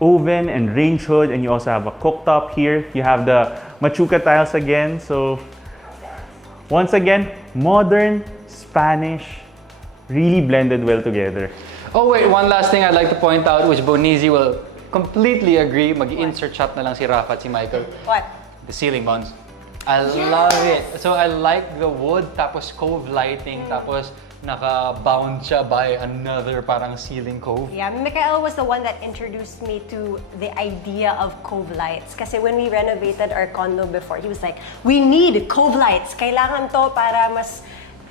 oven and range hood, and you also have a cooktop here. You have the machuca tiles again. So once again, modern, Spanish, really blended well together. Oh wait, one last thing I'd like to point out, which Bonizi will completely agree. Mag-insert shot na lang si Rafa at si Michael. What? The ceiling mounts. I love it. So I like the wood, tapos cove lighting, tapos naka-bound siya by another parang ceiling cove. Yeah, Mikael was the one that introduced me to the idea of cove lights. Kasi when we renovated our condo before, he was like, we need cove lights. Kailangan to para mas,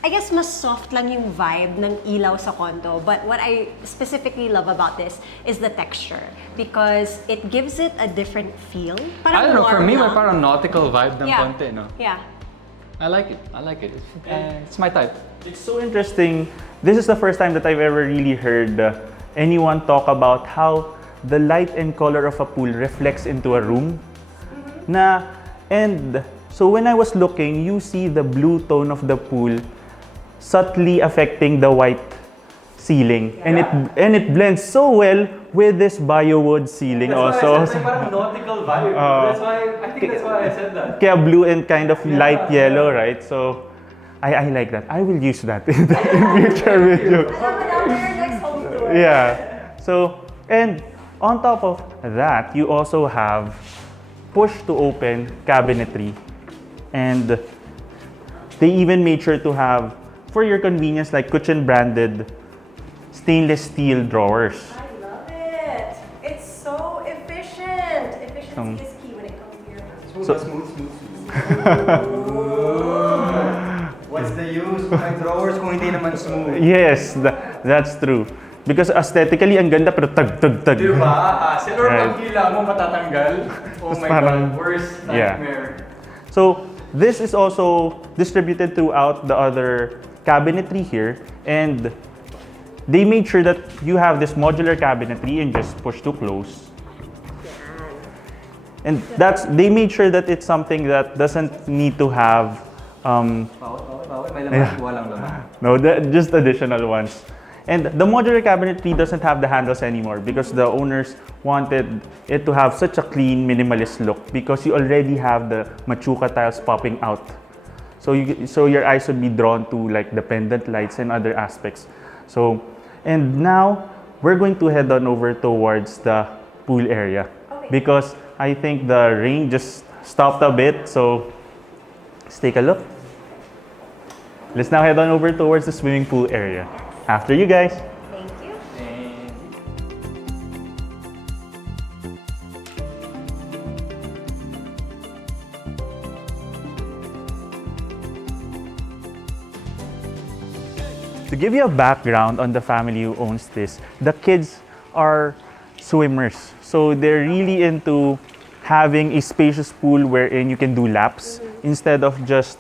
I guess mas soft lang yung vibe ng ilaw sa condo. But what I specifically love about this is the texture. Because it gives it a different feel. I don't know, for warm me, may lang. parang nautical vibe ng Yeah. konti, no? Yeah. I like it. I like it. It's my type. It's so interesting. This is the first time that I've ever really heard anyone talk about how the light and color of a pool reflects into a room. And so when I was looking, you see the blue tone of the pool subtly affecting the white ceiling, and it blends so well with this biowood ceiling also. parang nautical vibe. That's why I said that. Kaya blue and kind of light yellow, right? So I like that. I will use that in future videos. Yeah. So, and on top of that, you also have push to open cabinetry, and they even made sure to have, for your convenience, like Kuchen branded stainless steel drawers. I love it. It's so efficient. Efficiency is key when it comes to your house. Smooth. What's the use ng drawers kung hindi naman smooth? Yes, that's true. Because aesthetically, ang ganda, pero tag. Diba? Silver Right. pagkila mo matatanggal. Oh my parang- God, worst Yeah. nightmare. So this is also distributed throughout the other cabinetry here, and they made sure that you have this modular cabinetry and just push to close. And they made sure that it's something that doesn't need to have Bawal. May laman, walang laman. just additional ones. And the modular cabinetry doesn't have the handles anymore because the owners wanted it to have such a clean, minimalist look because you already have the machuca tiles popping out. So your eyes would be drawn to like the pendant lights and other aspects. So, and now we're going to head on over towards the pool area because I think the rain just stopped a bit. So let's take a look. Let's now head on over towards the swimming pool area. After you guys. Thank you. To give you a background on the family who owns this, the kids are swimmers. So they're really into having a spacious pool wherein you can do laps instead of just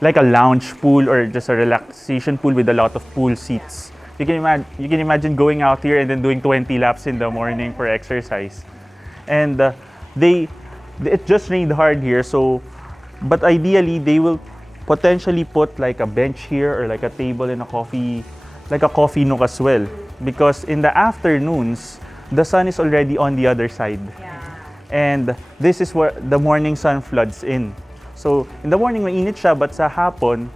like a lounge pool or just a relaxation pool with a lot of pool seats. You can imagine going out here and then doing 20 laps in the morning for exercise. And it just rained hard here, so but ideally they will potentially put like a bench here or like a table and a coffee nook as well, because in the afternoons the sun is already on the other side. And this is where the morning sun floods in. So in the morning mainit siya, but sa hapon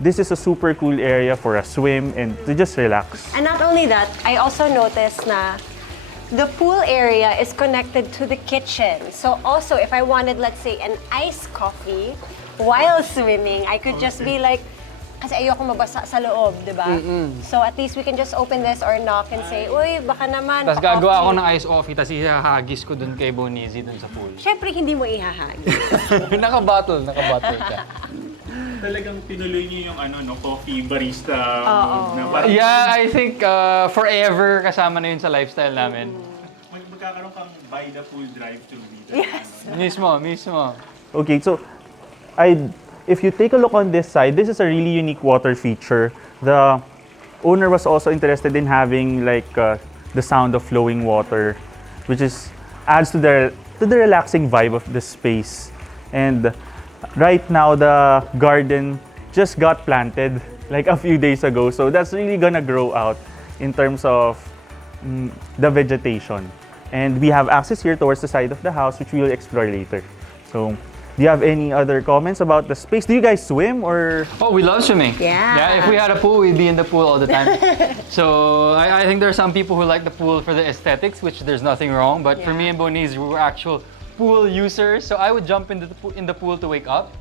this is a super cool area for a swim and to just relax. And not only that, I also noticed na the pool area is connected to the kitchen. So also, if I wanted, let's say, an iced coffee while swimming, I could just be like, kasi ayoko mabasa sa loob, di ba? So at least we can just open this or knock and say, uy, baka naman, Tapos gagawa ako pa-coffee." ng ice coffee, tapos ihahagis ko dun kay Bonizi dun sa pool. Siyempre, hindi mo ihahagi. Naka-bottle siya. Talagang tinuloy niyo yung coffee barista Oo. na parang Yeah, I think forever kasama na yun sa lifestyle namin. magkakaroon kang by the pool drive-thru dito. Yes. Mismo. Okay, so I if you take a look on this side, this is a really unique water feature. The owner was also interested in having like the sound of flowing water, which adds to the relaxing vibe of the space. And right now the garden just got planted like a few days ago, so that's really gonna grow out in terms of the vegetation. And we have access here towards the side of the house, which we will explore later. So, do you have any other comments about the space? Do you guys swim or? Oh, we love swimming. Yeah. Yeah, if we had a pool, we'd be in the pool all the time. So I think there are some people who like the pool for the aesthetics, which there's nothing wrong. But for me and Bonizi, we were actual pool users. So I would jump in the pool to wake up.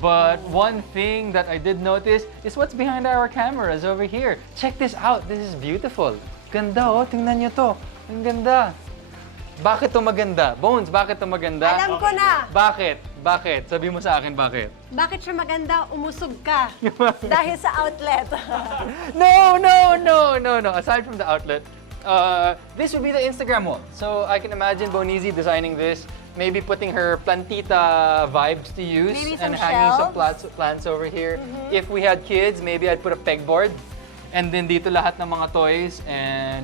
But one thing that I did notice is what's behind our cameras over here. Check this out. This is beautiful. Ganda oh, tingnan nyo to. Ang ganda. Bakit to maganda? Bones, bakit to maganda? Alam ko na. Bakit? Bakit? Sabi mo sa akin bakit? Bakit siya maganda? Umusog ka. Dahil sa outlet. No. Aside from the outlet, this would be the Instagram wall. So I can imagine Bonizi designing this, maybe putting her plantita vibes to use Maybe and some hanging some shelves. plants over here. If we had kids, maybe I'd put a pegboard. And then dito lahat ng mga toys. And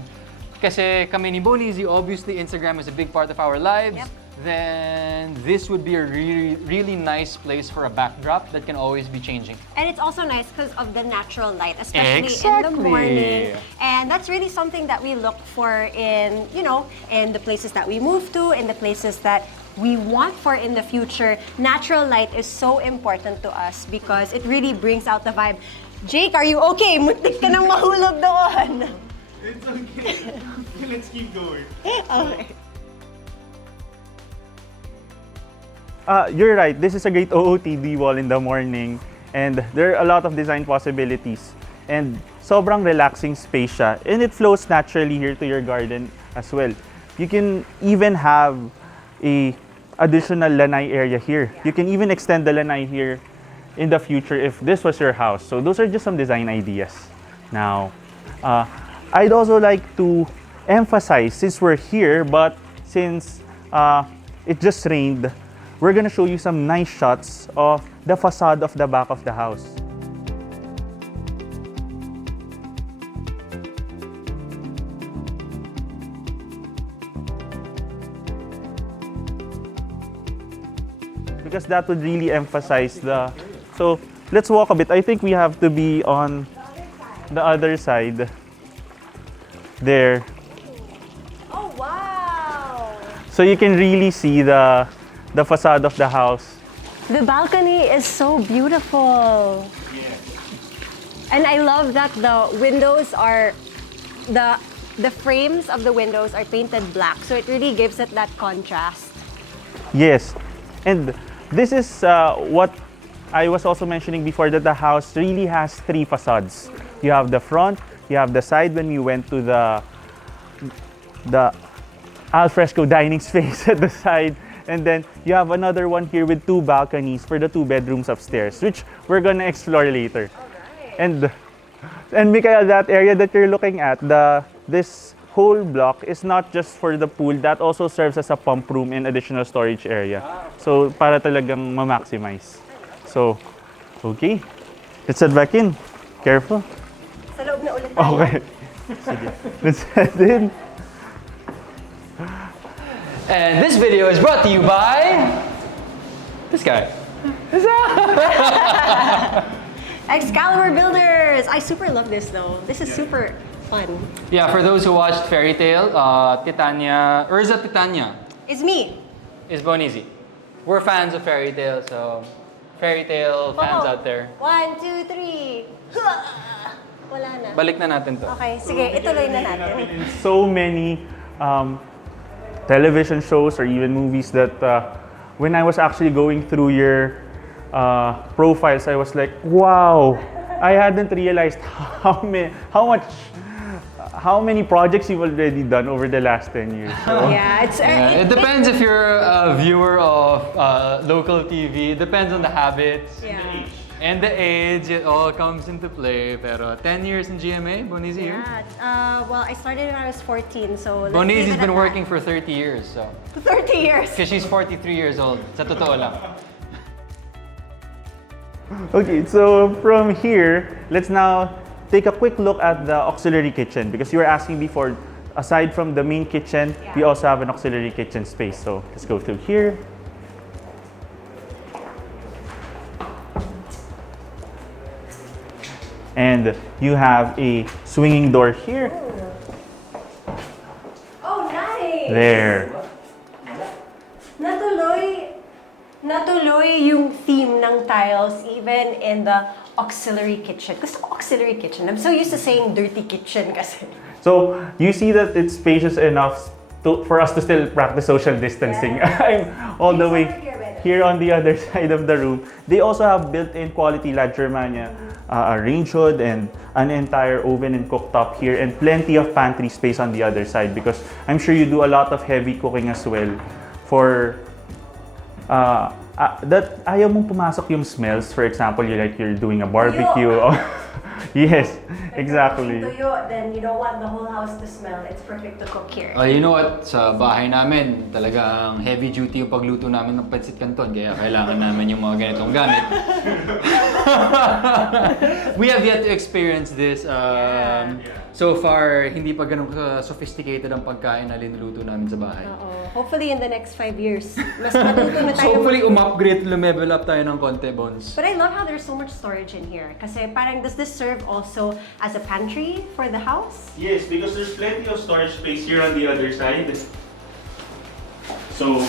kasi kami ni Bonizi, obviously Instagram is a big part of our lives. Yep. Then this would be a really, really nice place for a backdrop that can always be changing. And it's also nice because of the natural light, especially in the Exactly. morning. And that's really something that we look for in, in the places that we move to, in the places that we want for in the future. Natural light is so important to us because it really brings out the vibe. Jake, are you okay? Muntik ka nang mahulog doon. It's okay. Let's keep going. Okay. You're right. This is a great OOTD wall in the morning, and there are a lot of design possibilities. And sobrang relaxing space siya, and it flows naturally here to your garden as well. You can even have a additional lanai area here. You can even extend the lanai here in the future if this was your house. So those are just some design ideas. Now, I'd also like to emphasize, since we're here, but since it just rained, we're gonna show you some nice shots of the facade of the back of the house. Because that would really emphasize the... So, let's walk a bit. I think we have to be on the other side. There. Oh, wow! So you can really see the facade of the house. The balcony is so beautiful. And I love that the windows are, the frames of the windows are painted black. So it really gives it that contrast. Yes. And this is what I was also mentioning before, that the house really has three facades. You have the front, you have the side when we went to the al fresco dining space at the side, and then you have another one here with two balconies for the two bedrooms upstairs, which we're gonna explore later. And Mikael, that area that you're looking at, this whole block is not just for the pool, that also serves as a pump room and additional storage area. So para talagang ma-maximize. So, okay, let's head back in. Careful. Sa loob na ulit tayo. Okay. Sige. Let's head in. And this video is brought to you by this guy. Excalibur Builders! I super love this though. This is super fun. Yeah, for those who watched Fairy Tale, Urza Titania It's me. is Bonizi. We're fans of Fairy Tale, so Fairy Tale fans out there. 1, 2, 3. Wala na. Balik na natin to. Okay, sige, ituloy na natin. In so many television shows or even movies that when I was actually going through your profiles, I was like, wow, I hadn't realized how many projects you've already done over the last 10 years. So, Yeah, It depends if you're a viewer of local TV. It depends on the habits. Yeah. And the age, it all comes into play. Pero 10 years in GMA, Bonizi here? Yeah. Well, I started when I was 14, so let's leave Bonizi's it been at working for 30 years, so. that. 30 years. Because she's 43 years old. Sa totoo lang. Okay, so from here, let's now take a quick look at the auxiliary kitchen because you were asking before, aside from the main kitchen, we also have an auxiliary kitchen space. So let's go through here. And you have a swinging door here. Oh, nice! There. Natuloy yung theme ng tiles even in the auxiliary kitchen. Gusto ko auxiliary kitchen. I'm so used to saying dirty kitchen kasi. So you see that it's spacious enough for us to still practice social distancing. I'm all the way here on the other side of the room. They also have built-in quality La Germania, a range hood, and an entire oven and cooktop here, and plenty of pantry space on the other side because I'm sure you do a lot of heavy cooking as well. For that ayaw mong pumasok yung smells. For example, you're doing a barbecue. Yes, exactly. Tuyo, then you don't want the whole house to smell. It's perfect to cook here. You know what? Sa bahay namin, talagang heavy duty yung pagluto namin ng pancit canton. Kaya kailangan namin yung mga ganitong gamit. We have yet to experience this. So far, hindi pa ganun sophisticated ang pagkain na linuluto namin sa bahay. Hopefully in the next 5 years, mas matuto na tayo. So hopefully umupgrade, level up tayo ng konti, Bones. But I love how there's so much storage in here. Kasi parang, does this serve also as a pantry for the house? Yes, because there's plenty of storage space here on the other side. So,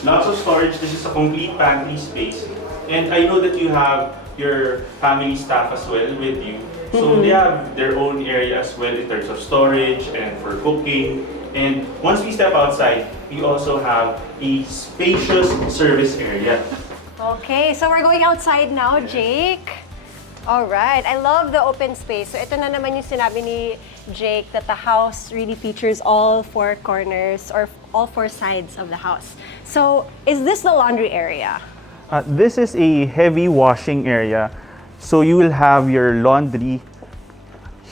lots of storage. This is a complete pantry space. And I know that you have your family staff as well with you. So they have their own area as well in terms of storage and for cooking. And once we step outside, we also have a spacious service area. Okay, so we're going outside now, Jake. All right, I love the open space. So ito na naman yung sinabi ni Jake that the house really features all four corners or all four sides of the house. So is this the laundry area? This is a heavy washing area. So you will have your laundry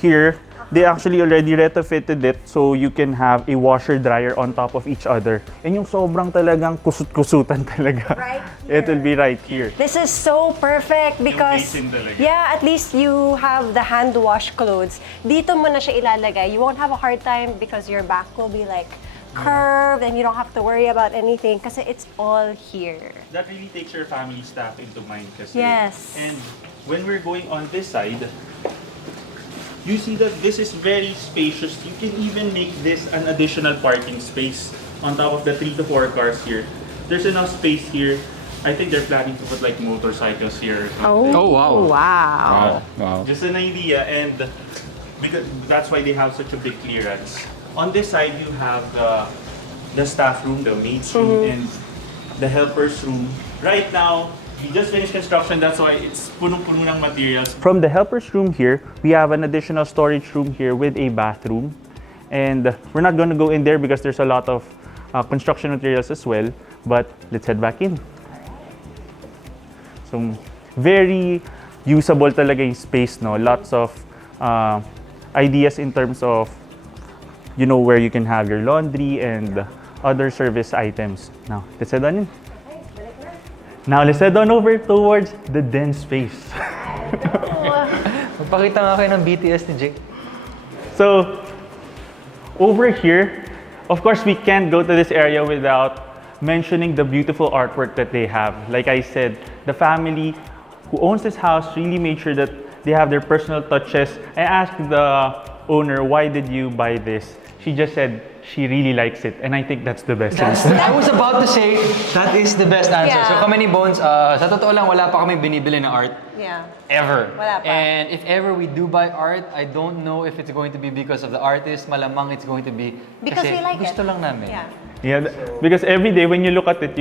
here. They actually already retrofitted it so you can have a washer dryer on top of each other. And yung sobrang talagang kusut-kusutan talaga. Right here. It will be right here. This is so perfect because, basin talaga. yeah, at least you have the hand wash clothes. Dito mo na siya ilalagay. You won't have a hard time because your back will be like curved and you don't have to worry about anything kasi it's all here. That really takes your family staff into mind. Kasi. Yes. And when we're going on this side, you see that this is very spacious. You can even make this an additional parking space on top of the 3 to 4 cars here. There's enough space here. I think they're planning to put like motorcycles here. Oh, wow. Wow. Wow. Just an idea, and because that's why they have such a big clearance. On this side, you have the staff room, the maid's room, and the helper's room. Right now, we just finished construction, that's why it's punong-puno ng materials. From the helper's room here, we have an additional storage room here with a bathroom. And we're not going to go in there because there's a lot of construction materials as well. But let's head back in. So, very usable talaga yung space, no? Lots of ideas in terms of, you know, where you can have your laundry and other service items. Now, let's head on in. Now, let's head on over towards the den space. Magpakita nga kayo ng BTS ni Jake. So, over here, of course, we can't go to this area without mentioning the beautiful artwork that they have. Like I said, the family who owns this house really made sure that they have their personal touches. I asked the owner, why did you buy this? She just said she really likes it, and I think that's the best answer. I was about to say, that is the best answer. Yeah. So kami ni Bones, sa totoo lang, wala pa kami binibili na art. Yeah. Ever. Wala pa. And if ever we do buy art, I don't know if it's going to be because of the artist. Malamang it's going to be Because kasi we like gusto it. lang namin. Yeah. Yeah, because every day when you look at it,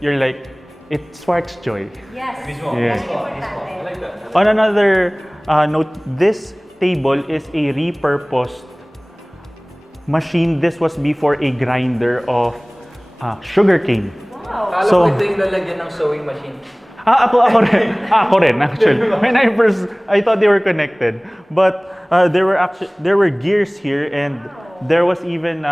you're like, it sparks joy. Yes. Yeah. Importante. On another note, this table is a repurposed machine. This was before a grinder of sugarcane. Wow. Kala So- ko ito yung lalagyan ng sewing machine. Ako rin actually. When I thought they were connected, but there were gears here, and there was even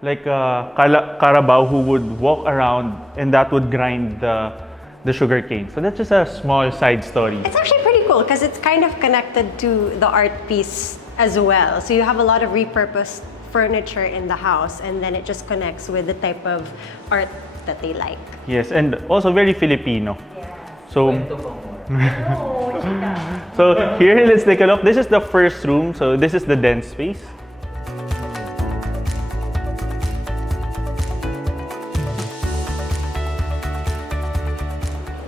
like a carabao who would walk around, and that would grind the sugarcane. So that's just a small side story. It's actually pretty cool because it's kind of connected to the art piece as well. So you have a lot of repurposed furniture in the house, and then it just connects with the type of art that they like. Yes, and also very Filipino. So, so here, let's take a look. This is the first room. So this is the den space.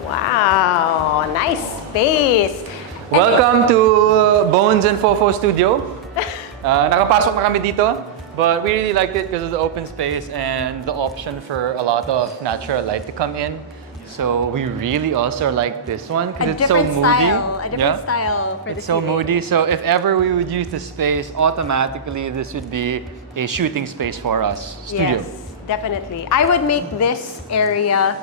Wow, nice space. Welcome to Bones and Fofo Studio. Nakapasok na kami dito, but we really liked it because of the open space and the option for a lot of natural light to come in. So we really also like this one because it's so moody. A different style for the It's so seating. moody. So if ever we would use the space, automatically this would be a shooting space for us. Studio. Yes, definitely. I would make this area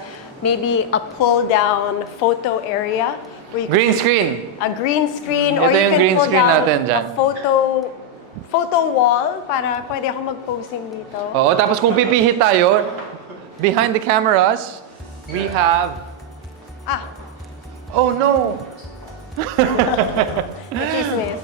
maybe a pull-down photo area. Where you Green screen. a green screen, or Ito you yung can green pull screen down natin dyan. a photo wall para pwede ako mag-posing dito. Oo, tapos kung pipihit tayo, behind the cameras, we have... Ah, Oh no! chismis.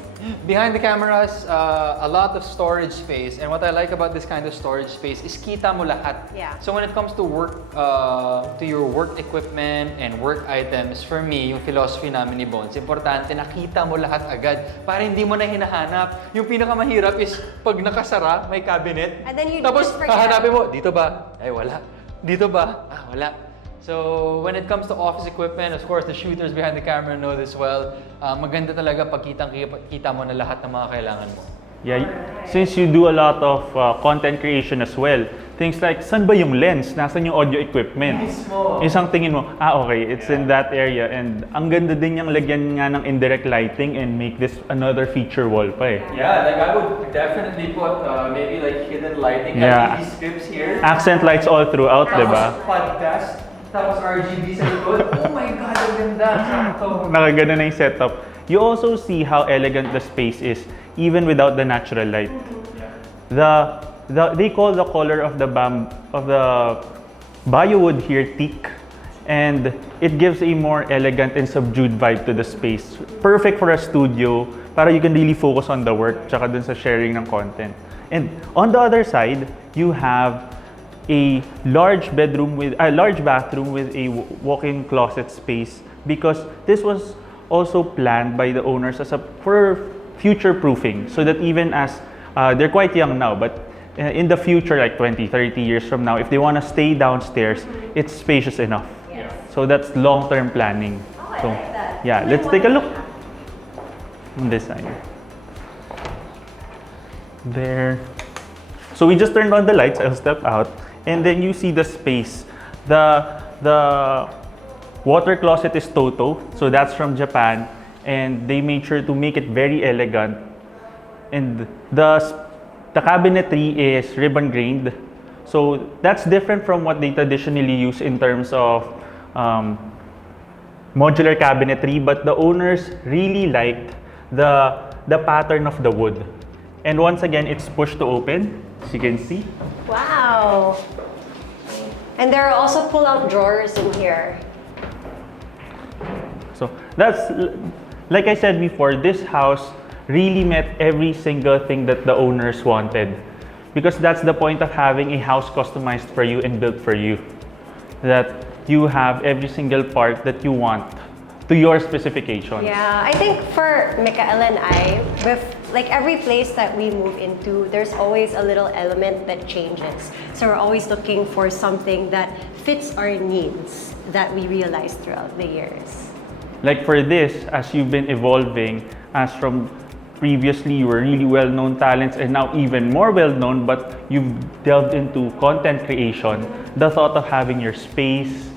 Behind the cameras, a lot of storage space. And what I like about this kind of storage space is kita mo lahat. Yeah. So when it comes to work, to your work equipment and work items, for me, yung philosophy namin ni Bones, importante nakita mo lahat agad para hindi mo na hinahanap. Yung pinakamahirap is pag nakasara, may cabinet. And then you Tapos just forget. hahanapin mo, dito ba? Ay, wala. Dito ba? Ah, wala. So, when it comes to office equipment, of course, the shooters behind the camera know this well. Maganda talaga pag kita mo na lahat ng mga kailangan mo. Yeah, since you do a lot of content creation as well, things like, saan ba yung lens? Nasaan yung audio equipment? Mismo. Isang tingin mo, okay, it's in that area. And ang ganda din yung lagyan nga ng indirect lighting and make this another feature wall pa eh. Yeah, like I would definitely put maybe like hidden lighting, Yeah. LED strips here. Accent lights all throughout, di ba? Podcast, tapos RGB sa likod. Oh my God, ang ganda. Sakto. Nakagana na yung setup. You also see how elegant the space is, even without the natural light. They call the color of the biowood here teak, and it gives a more elegant and subdued vibe to the space. Perfect for a studio, para you can really focus on the work, tsaka dun sa sharing ng content. And on the other side, you have a large bathroom with a walk-in closet space, because this was also planned by the owners for future proofing, so that even as they're quite young now, but in the future, like 20-30 years from now, if they want to stay downstairs, it's spacious enough. Yes. So that's long-term planning. I So like that. yeah, let's take a look on this side. There. So we just turned on the lights. I'll step out, and then you see the space. The water closet is Toto, so that's from Japan, and they made sure to make it very elegant. And the cabinetry is ribbon grained, so that's different from what they traditionally use in terms of modular cabinetry. But the owners really liked the pattern of the wood. And once again, it's push to open, as you can see. Wow. And there are also pull-out drawers in here. So that's, like I said before, this house really met every single thing that the owners wanted, because that's the point of having a house customized for you and built for you, that you have every single part that you want to your specifications. Yeah, I think for Mikael and I, with like every place that we move into, there's always a little element that changes. So we're always looking for something that fits our needs that we realized throughout the years. Like for this, as you've been evolving, as from previously you were really well-known talents and now even more well-known, but you've delved into content creation, the thought of having your space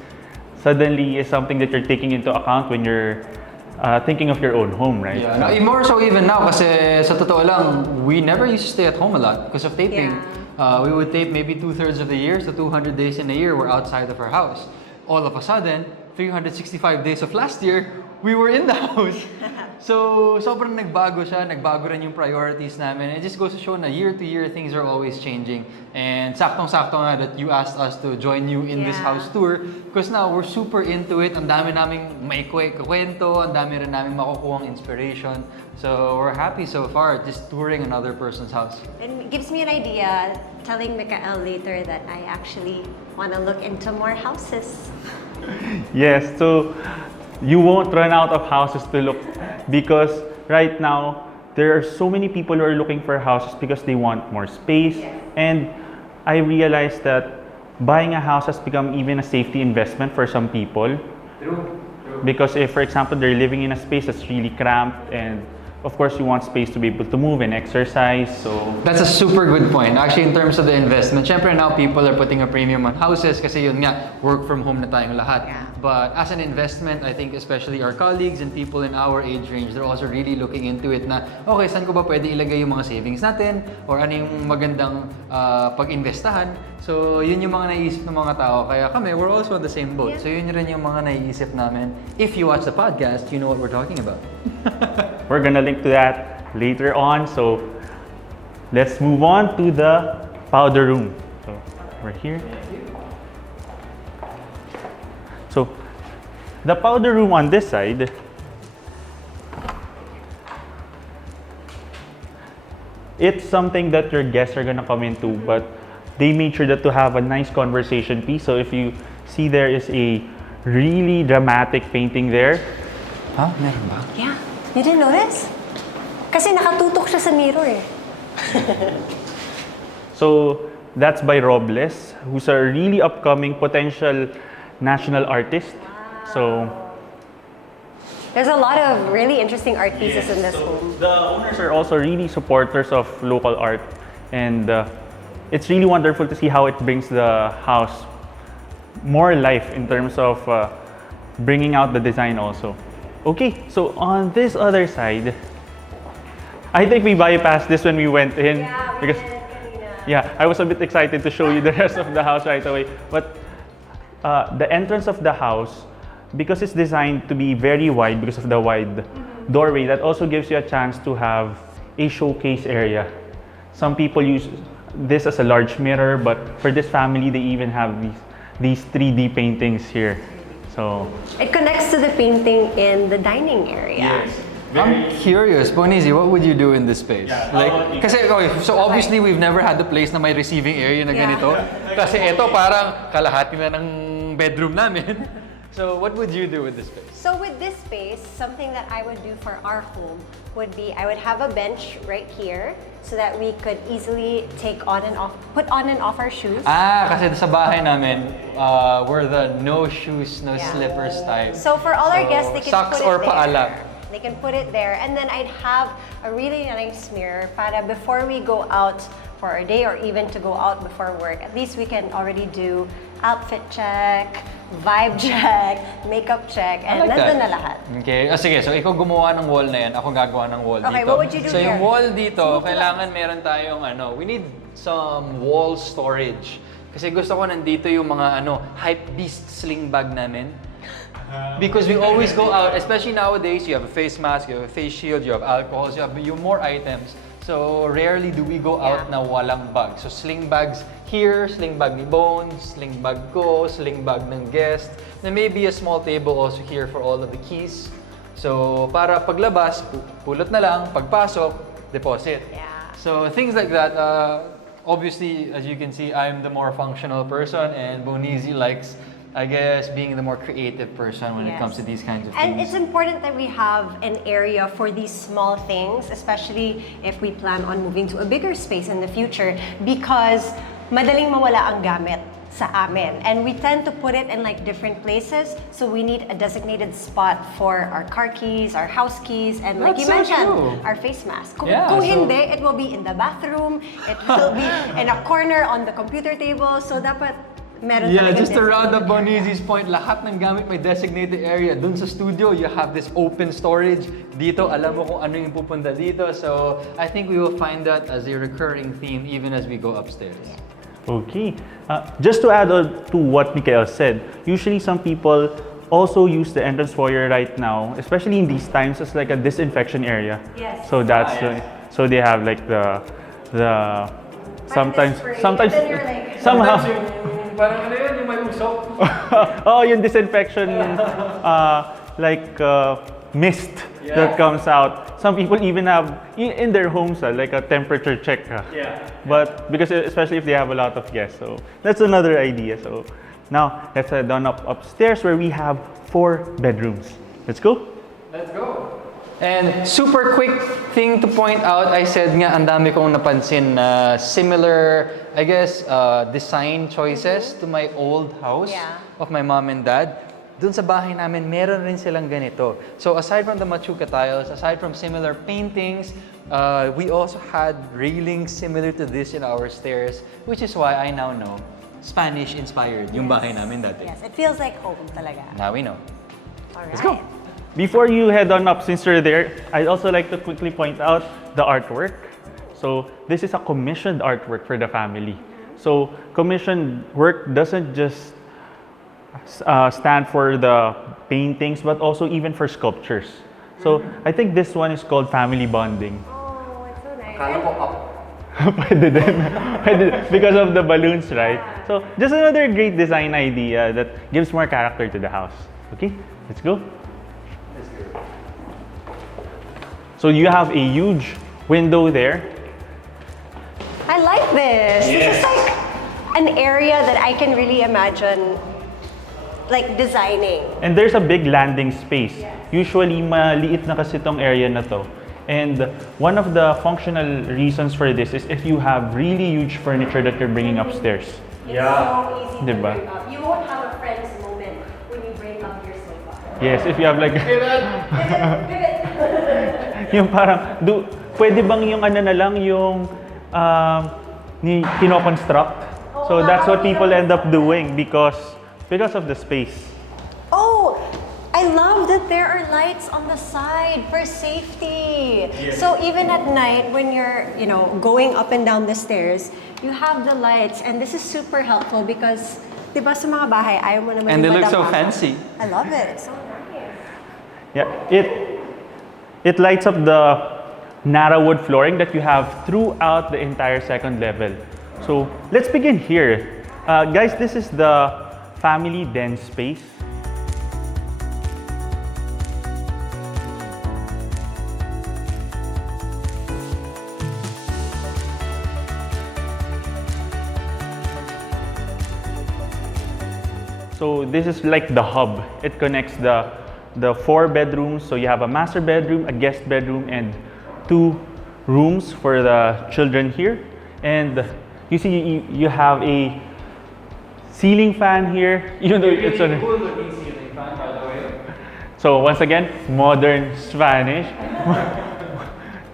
suddenly is something that you're taking into account when you're thinking of your own home, right? Yeah, no, more so even now kasi sa totoo lang, we never used to stay at home a lot because of taping. We would tape maybe 2/3 of the year, so 200 days in a year we're outside of our house. All of a sudden, 365 days of last year, we were in the house. So, sobrang nagbago siya, nagbago rin yung priorities namin. It just goes to show na year to year, things are always changing. And saktong-sakto nga that you asked us to join you in this house tour because now we're super into it. Ang dami naming may kwento, ang dami rin naming makukuhang inspiration. So, we're happy so far just touring another person's house. And it gives me an idea, telling Mikael later that I actually want to look into more houses. Yes, so you won't run out of houses to look because right now there are so many people who are looking for houses because they want more space. And I realized that buying a house has become even a safety investment for some people. True. Because if, for example, they're living in a space that's really cramped and of course, you want space to be able to move and exercise, so... That's a super good point. Actually, in terms of the investment, syempre now people are putting a premium on houses kasi yun nga, work from home na tayong lahat. Yeah. But as an investment, I think especially our colleagues and people in our age range, they're also really looking into it na, okay, saan ko ba pwede ilagay yung mga savings natin? Or ano yung magandang pag-investahan? So, yun yung mga naiisip ng mga tao. Kaya kami, we're also on the same boat. So, yun rin yung mga naiisip namin. If you watch the podcast, you know what we're talking about. We're gonna link to that later on. So let's move on to the powder room. So we're here. So the powder room on this side, it's something that your guests are gonna come into, but they made sure that to have a nice conversation piece. So if you see, there is a really dramatic painting there. Huh? Meron ba? Yeah. You didn't notice? Kasi nakatutok siya sa mirror eh. So that's by Robles, who's a really upcoming potential national artist. So There's a lot of really interesting art pieces in this home. the owners are also really supporters of local art, and it's really wonderful to see how it brings the house more life in terms of bringing out the design also. Okay, so on this other side, I think we bypassed this when we went in because I was a bit excited to show you the rest of the house right away. But the entrance of the house, because it's designed to be very wide because of the wide doorway, that also gives you a chance to have a showcase area. Some people use this as a large mirror, but for this family, they even have these 3D paintings here. So It connects to the painting in the dining area. I'm curious, Bonizi, what would you do in this space? Like, kasi, okay, so obviously we've never had a place na may receiving area na ganito. Kasi ito parang kalahati na ng bedroom namin. So what would you do with this space? So with this space, something that I would do for our home would be I would have a bench right here so that we could easily put on and off our shoes. Kasi sa bahay namin, we're the no shoes, no slippers type. So for all our guests, they can socks put it or there. paala. They can put it there, and then I'd have a really nice mirror para before we go out for our day or even to go out before work, at least we can already do outfit check, vibe check, makeup check, and nandun na lahat. Okay. Sige, so ikaw gumawa ng wall na yan, ako gagawa ng wall dito. Okay, what would you do so here? yung wall dito, kailangan meron tayong we need some wall storage. Kasi gusto ko nandito yung mga hype beast sling bag namin. Because we always go out, especially nowadays, you have a face mask, you have a face shield, you have alcohols, you have more items. So rarely do we go out na walang bag. So sling bags here, sling bag ni Bones, sling bag ko, sling bag ng guest. Then maybe a small table also here for all of the keys. So para paglabas, pulot na lang, pagpasok, deposit. Yeah. So things like that. Obviously, as you can see, I'm the more functional person and Bonizi likes, I guess, being the more creative person when it comes to these kinds of And things. it's important that we have an area for these small things, especially if we plan on moving to a bigger space in the future, because madaling mawala ang gamit sa amin. And we tend to put it in like different places, so we need a designated spot for our car keys, our house keys, and like That's you so mentioned, true. our face mask. Kung Yeah, so- hindi, it will be in the bathroom, it will be in a corner on the computer table, so dapat meron Yeah, talagang just to round up designated area. Bonizi's point, lahat ng gamit may designated area. Dun sa studio, you have this open storage. Dito, alam mo kung ano yung pupunta dito. So, I think we will find that as a recurring theme even as we go upstairs. Okay. Just to add on to what Mikael said, usually some people also use the entrance foyer right now, especially in these times, as like a disinfection area. Yes. So that's so they have like the sometimes And then you're like, somehow Parang ano yun, yung may usok. oh, yung disinfection mist that comes out. Some people even have in their homes like a temperature check. But because especially if they have a lot of guests, so that's another idea. So now let's head on upstairs where we have 4 bedrooms. Let's go. Let's go. And super quick thing to point out, I said nga, ang dami kong napansin na similar, I guess, design choices to my old house of my mom and dad. Dun sa bahay namin, meron rin silang ganito. So aside from the machuca tiles, aside from similar paintings, we also had railings similar to this in our stairs, which is why I now know Spanish-inspired yung bahay namin dati. yes, it feels like home talaga. Now we know. All right. Let's go. Before you head on up, since you're there, I'd also like to quickly point out the artwork. So this is a commissioned artwork for the family. So commissioned work doesn't just stand for the paintings, but also even for sculptures. So I think this one is called family bonding. Oh, it's so nice. Kala ko up. Pwede din. Because of the balloons, right? So just another great design idea that gives more character to the house. Okay, let's go. So you have a huge window there. I like this. This is like an area that I can really imagine like designing. And there's a big landing space. Usually, maliit na kasi tong area na to. And one of the functional reasons for this is if you have really huge furniture that you're bringing upstairs. It's so easy to Diba? bring up. You won't have a friend's moment when you bring up your sofa. Yes, if you have like... Pivot. yung parang, pwede bang yung ano na lang, yung kino-construct? So that's what people end up doing because of the space. Oh, I love that there are lights on the side for safety. Yes. So even at night when you're, going up and down the stairs, you have the lights, and this is super helpful because, diba sa mga bahay, ayaw mo naman And they yung look so madama. fancy. I love it. It's so nice. Yeah, it lights up the narrow wood flooring that you have throughout the entire second level. So let's begin here. Guys, this is the family den space. So this is like the hub. It connects the 4 bedrooms. So you have a master bedroom, a guest bedroom, and 2 rooms for the children here. And you see, you have a ceiling fan here. Even though it's on. Cool looking ceiling fan, by the way. So once again, modern Spanish.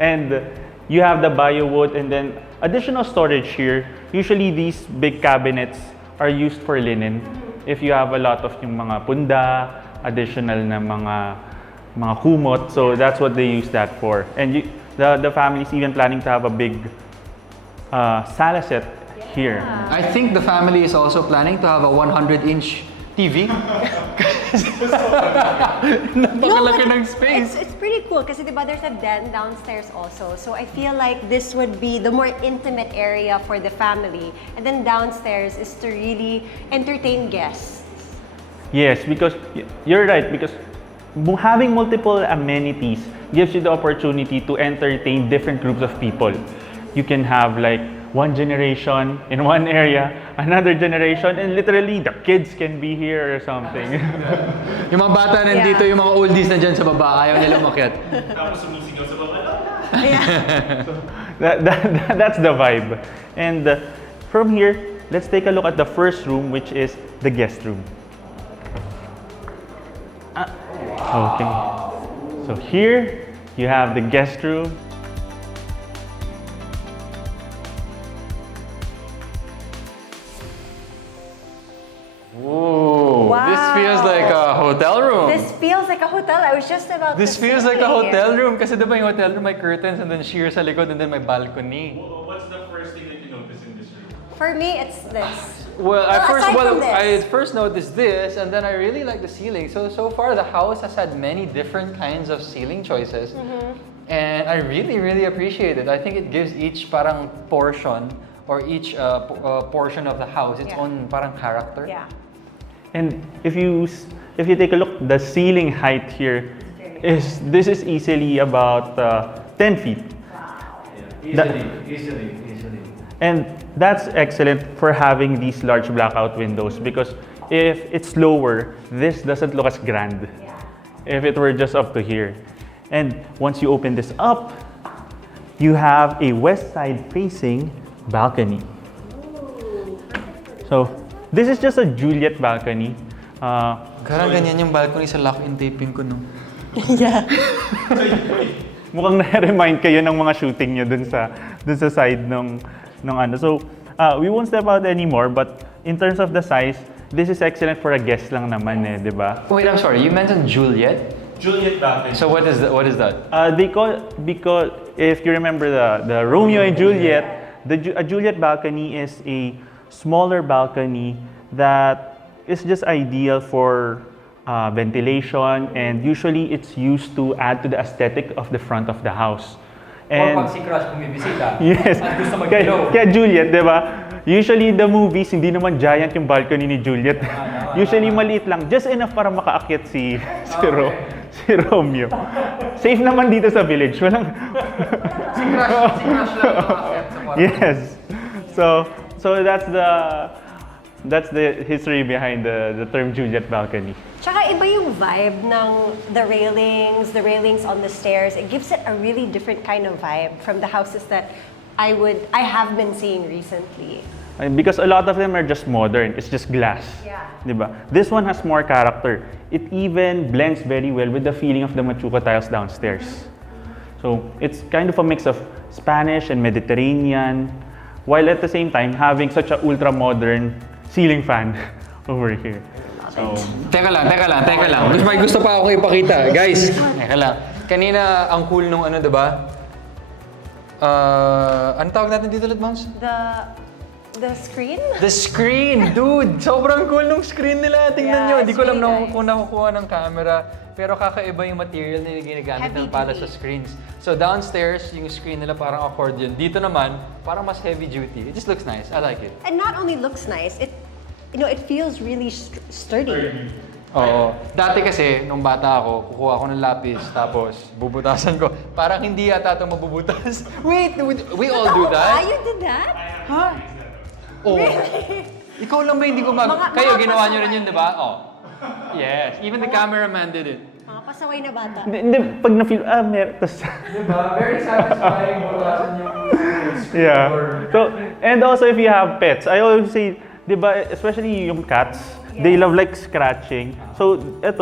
And you have the bio wood, and then additional storage here. Usually these big cabinets are used for linen. If you have a lot of yung mga punda, additional na mga kumot, so that's what they use that for. And the family is even planning to have a big sala set here. I think the family is also planning to have a 100-inch TV. Napakalaki ng space. It's pretty cool kasi diba there's a den downstairs also. So I feel like this would be the more intimate area for the family. And then downstairs is to really entertain guests. Yes, because you're right, because having multiple amenities gives you the opportunity to entertain different groups of people. You can have like one generation in one area, another generation, and literally the kids can be here or something. Yung mga bata nandito, yung mga oldies na dyan sa baba, ayaw nila umakyat. That's the vibe. And from here, let's take a look at the first room, which is the guest room. Okay. So here, you have the guest room. Ooh, Wow. this feels like a hotel room. This feels like a hotel. I was just about This to feels say. like a hotel room kasi diba yung hotel room may curtains and then sheer sa likod and then may balcony. What's the first thing that you notice in this room? For me, it's this. Well, aside from this. I first noticed this, and then I really like the ceiling. So far the house has had many different kinds of ceiling choices, and I really appreciate it. I think it gives each parang portion or each portion of the house its own parang character. Yeah. And if you take a look, the ceiling height here is easily about 10 feet. Easily. And that's excellent for having these large blackout windows because if it's lower, this doesn't look as grand if it were just up to here. And once you open this up, you have a west side facing balcony. So this is just a Juliet balcony. Parang ganyan yung balcony sa lock-in taping ko, no? Yeah. Mukhang na-remind kayo ng mga shooting nyo dun sa side ng ano. So, we won't step out anymore, but in terms of the size, this is excellent for a guest lang naman eh, di ba? Wait, I'm sorry. You mentioned Juliet. Juliet balcony. So what is that? They call, because if you remember the Romeo and Juliet, a Juliet balcony is a smaller balcony that is just ideal for ventilation, and usually it's used to add to the aesthetic of the front of the house. Or pag si crush bumibisita. Yes. At gusto mag-glow. Kaya Juliet, di ba? Usually the movies, hindi naman giant yung balcony ni Juliet. Usually maliit lang, just enough para makaakyat si Romeo. Safe naman dito sa village. Walang Si crush lang makakit sa kwarto. Yes. So that's the history behind the term Juliet balcony. Tsaka iba yung vibe ng the railings on the stairs. It gives it a really different kind of vibe from the houses that I have been seeing recently. Because a lot of them are just modern. It's just glass. Yeah. Diba? This one has more character. It even blends very well with the feeling of the machuca tiles downstairs. So it's kind of a mix of Spanish and Mediterranean, while at the same time having such a ultra-modern ceiling fan over here. So, Teka lang. May gusto pa ako ipakita. Guys, teka lang. Kanina, ang cool nung ano, diba? Ano tawag natin dito ulit, Moms? The screen? The screen! Dude! Sobrang cool nung screen nila. Tingnan Yeah, nyo. Hindi it's ko alam really nice. kung nakukuha ng camera. Pero kakaiba yung material na ginagamit Heavy ng pala duty. sa screens. So downstairs, yung screen nila parang accordion. Dito naman, parang mas heavy duty. It just looks nice. I like it. And not only looks nice, it feels really sturdy. Oo. Dati kasi, nung bata ako, kukuha ako ng lapis, tapos bubutasan ko. Parang hindi yata ito mabubutas. Wait, we all do that? You did that? Ha? Oo. Ikaw lang ba hindi ko Kayo, ginawa nyo rin yun, di ba? Oh. Yes. Even the cameraman did it. Mga pasaway na bata. hindi, pag na-feel, meron. Diba? Very satisfying butasan yung Yeah. So, and also if you have pets, I always say, di ba, especially yung cats, they love like scratching. So,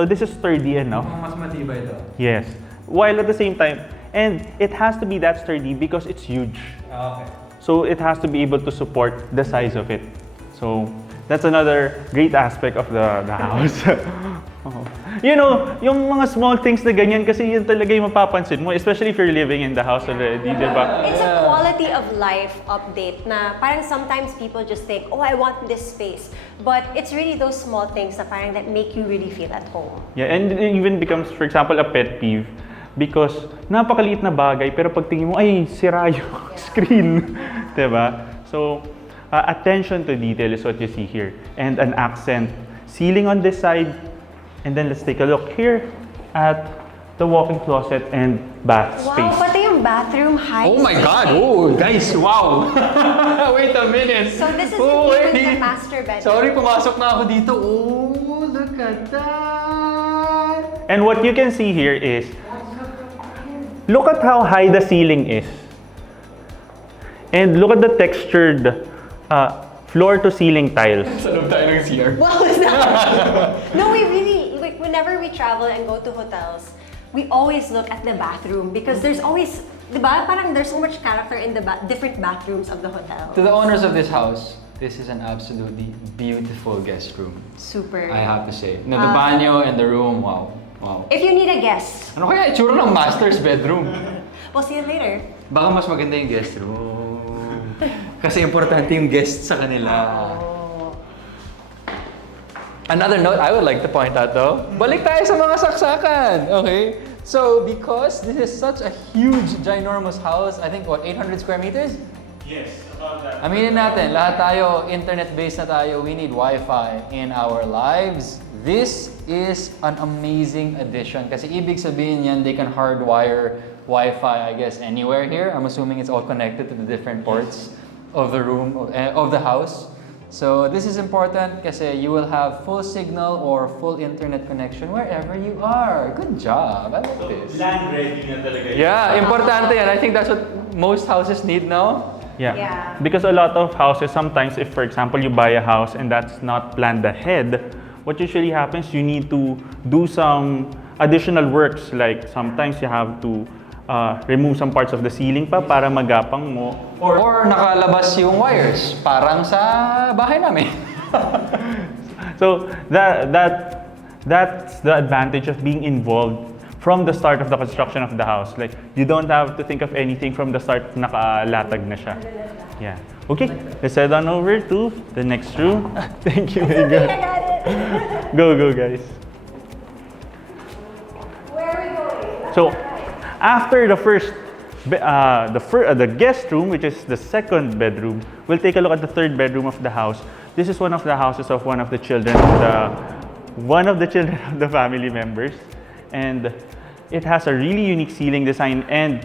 this is sturdy enough. mas matibay ito. Yes. While at the same time, and it has to be that sturdy because it's huge. Okay. So, it has to be able to support the size of it. So, that's another great aspect of the house. Oh. You know, yung mga small things na ganyan kasi yun talaga yung mapapansin mo, especially if you're living in the house already, di ba? It's a quality of life update na parang sometimes people just think, oh, I want this space. But it's really those small things na parang that make you really feel at home. Yeah, and it even becomes, for example, a pet peeve because napakaliit na bagay pero pag tingin mo, ay, sira yung screen. Diba? So, attention to detail is what you see here. And an accent. Ceiling on this side. And then let's take a look here at the walk-in closet and bath space. Wow, pati yung bathroom height. Oh my God! Oh, guys, wow! Wait a minute! So this is wait. the master bedroom. Sorry, pumasok na ako dito. Oh, look at that! And what you can see here is, look at how high the ceiling is. And look at the textured floor-to-ceiling tiles. Sa loob tayo ng CR. Wow, is that? No, we really, like, whenever we travel and go to hotels, we always look at the bathroom because there's always, di ba? Parang there's so much character in the different bathrooms of the hotel. To the owners of this house, this is an absolutely beautiful guest room. Super. I have to say. The banyo and the room, wow. Wow. If you need a guest, Ano kaya itsura ng master's bedroom? we'll see you later. Baka mas maganda yung guest room. Kasi importante yung guest sa kanila. Another note I would like to point out though, balik tayo sa mga saksakan, okay? So, because this is such a huge, ginormous house, I think, what, 800 square meters? Yes, about that. Aminin natin, lahat tayo, internet-based na tayo, we need Wi-Fi in our lives. This is an amazing addition kasi ibig sabihin yan, they can hardwire Wi-Fi, I guess, anywhere here. I'm assuming it's all connected to the different ports of the room, of the house. So this is important kasi you will have full signal or full internet connection wherever you are. Good job. I like this. Land ready na talaga. Yeah, importante yan. I think that's what most houses need now. Yeah. Because a lot of houses, sometimes if for example you buy a house and that's not planned ahead, what usually happens, you need to do some additional works. Like sometimes you have to remove some parts of the ceiling pa para magapang mo. Or nakalabas yung wires, parang sa bahay namin. So that's the advantage of being involved from the start of the construction of the house. Like you don't have to think of anything from the start, nakalatag na siya. Yeah. Okay, let's head on over to the next room. Thank you, Megan. I got it. Go guys. Where are we going? So after the guest room, which is the second bedroom, we'll take a look at the third bedroom of the house. This is one of the houses of one of the children of the family members, and it has a really unique ceiling design and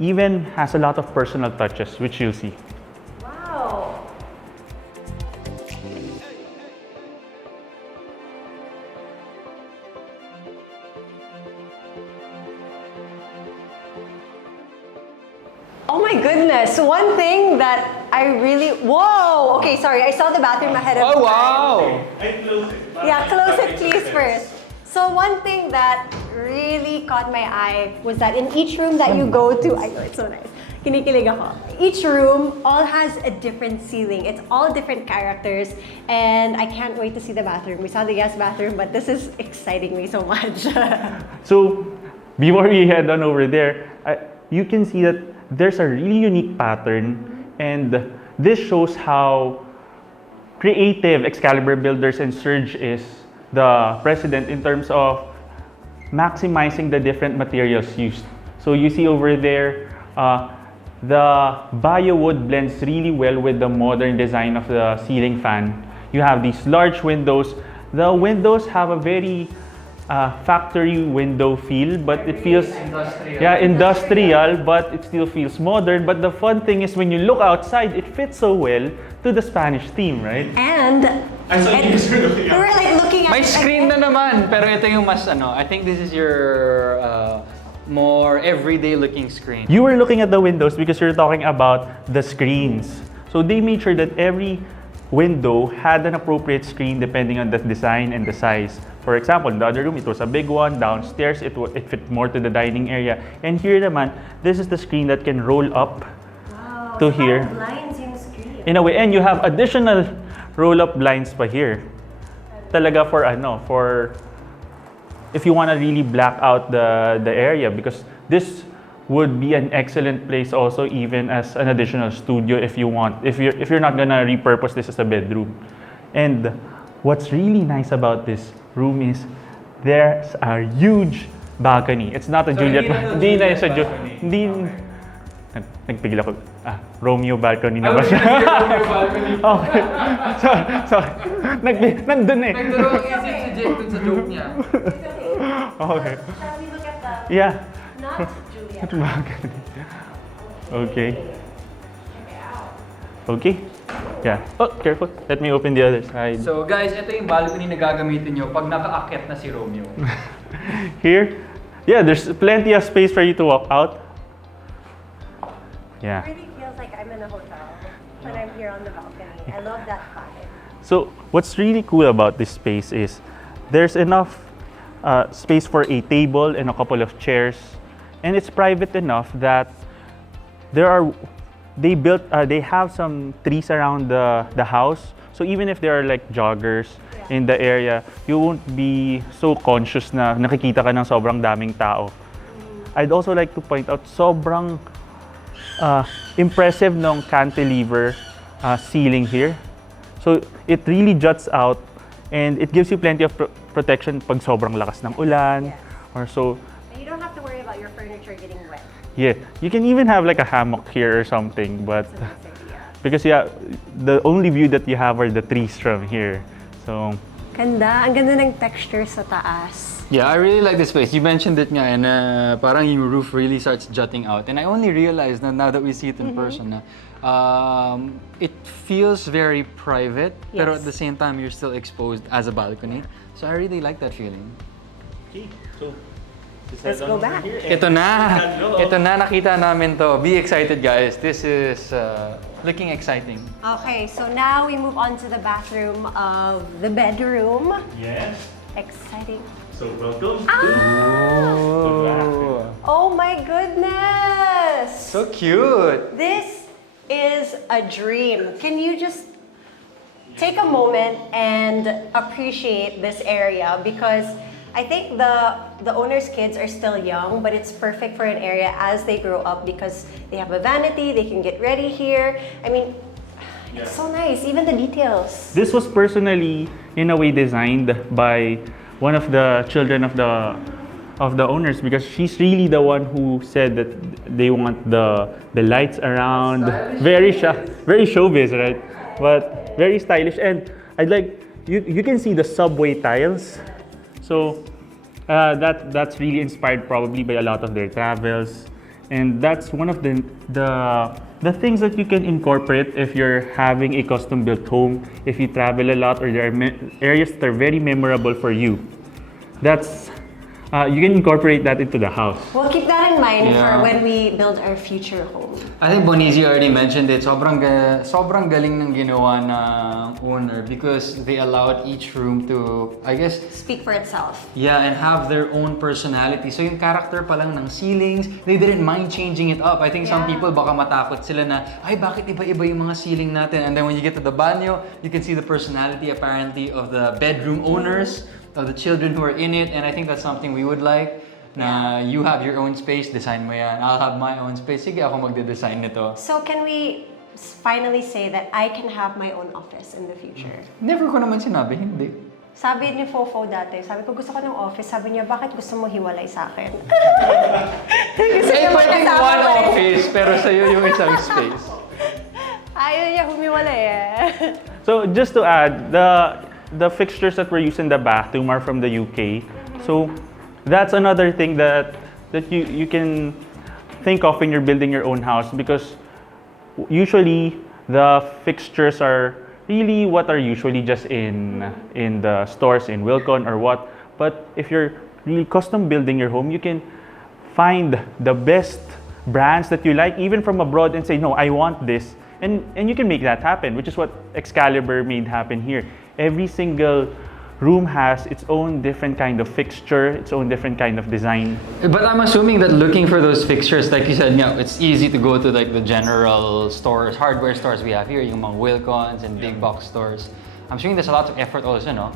even has a lot of personal touches, which you'll see. Wow. Oh my goodness, one thing that I really, whoa, okay, sorry, I saw the bathroom ahead of Oh time. wow! I close it. Yeah, close it please first. So one thing that really caught my eye was that in each room that you go to, I know it's so nice, kinikilig ako. Each room all has a different ceiling. It's all different characters, and I can't wait to see the bathroom. We saw the guest bathroom, but this is exciting me so much. So before we head on over there, you can see that there's a really unique pattern, and this shows how creative Excalibur Builders and Surge is, the president, in terms of maximizing the different materials used. So you see over there, the bio wood blends really well with the modern design of the ceiling fan. You have these large windows. The windows have a very factory window feel, but it feels industrial, but it still feels modern. But the fun thing is when you look outside, it fits so well to the Spanish theme, right? And I saw you guys were looking we were like looking at May screen na naman, pero ito yung mas I think this is your more everyday looking screen. You were looking at the windows because you're talking about the screens. So they made sure that every window had an appropriate screen depending on the design and the size. For example, in the other room, it was a big one. Downstairs, it fit more to the dining area. And here naman, this is the screen that can roll up to here. blinds yung screen. In a way, and you have additional roll-up blinds pa here. Talaga for if you want to really black out the area, because this would be an excellent place also even as an additional studio if you want. If you're not gonna repurpose this as a bedroom. And what's really nice about this room is there's a huge balcony. It's not a Juliet. Hindi na sa Juliet. Hindi. Nagpigil ako. Romeo balcony na ba siya? Okay. Sorry. Nandun eh. Nagdurong isip si Jake dun sa joke niya. Okay. Shall we look at the Yeah. not Juliet? Balcony. Okay. Okay. Yeah. Oh, careful. Let me open the other side. So guys, ito yung balcony na gagamitin nyo pag nakaakyat na si Romeo. Here, yeah, there's plenty of space for you to walk out. Yeah. It really feels like I'm in a hotel when I'm here on the balcony. I love that vibe. So what's really cool about this space is there's enough space for a table and a couple of chairs, and it's private enough that they have some trees around the house. So even if there are like joggers in the area, you won't be so conscious na nakikita ka ng sobrang daming tao. I'd also like to point out sobrang impressive nung cantilever ceiling here. So it really juts out And it gives you plenty of protection pag sobrang lakas ng ulan Yes. or so. And you don't have to worry about your furniture getting wet. Yeah, you can even have like a hammock here or something, but That's a nice idea. because yeah, the only view that you have are the trees from here. So Ganda. Ang ganda ng texture sa taas. Yeah, I really like this place. You mentioned it nga, and parang yung roof really starts jutting out. And I only realized that now that we see it in person, na, it feels very private, pero Yes. at the same time, you're still exposed as a balcony. So I really like that feeling. okay, so Let's go back. Ito na! Ito na, nakita namin to. Be excited, guys. This is looking exciting. Okay, so now we move on to the bathroom of the bedroom. Yes. Exciting. So welcome. Oh, Oh my goodness! so cute! This is a dream. Can you just take a moment and appreciate this area? Because I think the owner's kids are still young, but it's perfect for an area as they grow up because they have a vanity, they can get ready here. I mean, it's so nice, even the details. This was personally, in a way, designed by one of the children of the owners because she's really the one who said that they want the lights around, very showbiz, right? But very stylish, and I'd like you can see the subway tiles. So that's really inspired probably by a lot of their travels, and that's one of the things that you can incorporate if you're having a custom built home, if you travel a lot or there are areas that are very memorable for you. That's you can incorporate that into the house. We'll keep that in mind Yeah. for when we build our future home. I think Bonizzi already mentioned it. Sobrang galing ng ginawa ng owner because they allowed each room to, I guess, Speak for itself. yeah, and have their own personality. So yung character pa lang ng ceilings, they didn't mind changing it up. I think some Yeah. people baka matakot sila na, ay bakit iba-iba yung mga ceiling natin? And then when you get to the banyo, you can see the personality apparently of the bedroom owners, of the children who are in it. And I think that's something we would like. Na you have your own space, design mo yan. I'll have my own space. Sige, ako magde-design nito. So can we finally say that I can have my own office in the future? Never ko naman sinabi, hindi. Sabi ni Fofo dati, sabi ko gusto ko ng office. Sabi niya, bakit gusto mo hiwalay sa akin? Gusto Eh, niya pwedeng magkasama one pa rin. office, pero sa'yo yung isang space. Ayaw niya humiwalay eh. So just to add, the fixtures that were used in the bathroom are from the UK. So that's another thing that you can think of when you're building your own house because usually the fixtures are really what are usually just in the stores in Wilcon or what. But if you're really custom building your home, you can find the best brands that you like even from abroad and say, no, I want this. And you can make that happen, which is what Excalibur made happen here. Every single room has its own different kind of fixture, its own different kind of design. But I'm assuming that looking for those fixtures, like you said, yeah, it's easy to go to like the general stores, hardware stores we have here, yung mga Wilcons and big box stores. I'm assuming there's a lot of effort also, no?